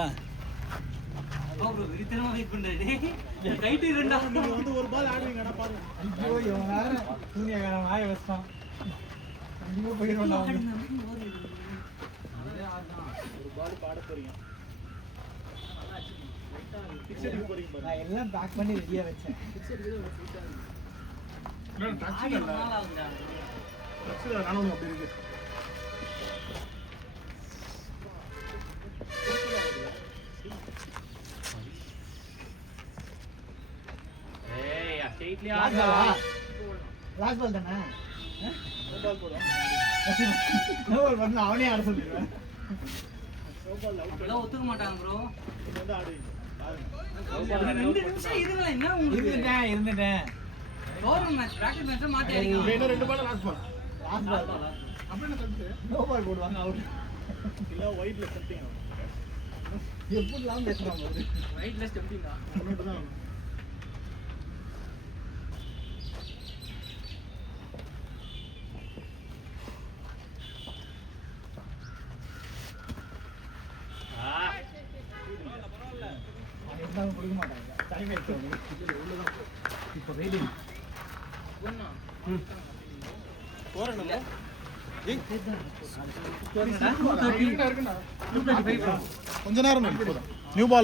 ப்ரோ விரித்தனமா வெயிட் பண்றானே ரைட் ரெண்டா நீங்க வந்து ஒரு பால் ஆடுவீங்கடா பாருங்க ஐயோ இவனால சூனியக்காரன் வாய வச்சான் ஐயோ போயிடுவான்டா ஒரு பால் பாட போறீங்க பிக்ஸ் அடிக்க போறீங்க பாருங்க நான் எல்லாம் பேக் பண்ணி ரெடியா வச்சேன் நான் டச் இல்ல டச் இல்ல நானும் அப்படி இருக்கு ஏய் ஸ்ட்ரைட்லியா லாஸ்ட் பால் தானே பால் போடுவோம் நோ பால் பண்ண அவனே ஆட சொல்லிடுவேன் பால் அவுட் அதெல்லாம் ஒத்துக்க மாட்டாங்க ப்ரோ நீங்க வந்து ஆடுவீங்க 2 நிமிஷம் இதுல என்ன உங்களுக்கு இருந்துட்டேன் டோர்னமென்ட் மேட்ச் பிராக்டிஸ் மேட்ச் மாத்தி அடிங்க வேணா 2 பால் லாஸ்ட் பால் அப்ப என்ன கண்டு நோ பால் போடுவாங்க அவுட் இல்ல ஒயிட்ல செட்டிங் எப்படிலாம் பேசுறான் பாரு ரைட்ல ஸ்டெம்பிங் தான் மட்டும் தான் கொடுக்க மாட்டாங்க டைம் ஆயிடுச்சு இப்போ வெயிட்டிங் கொஞ்ச நேரம் நியூ பால்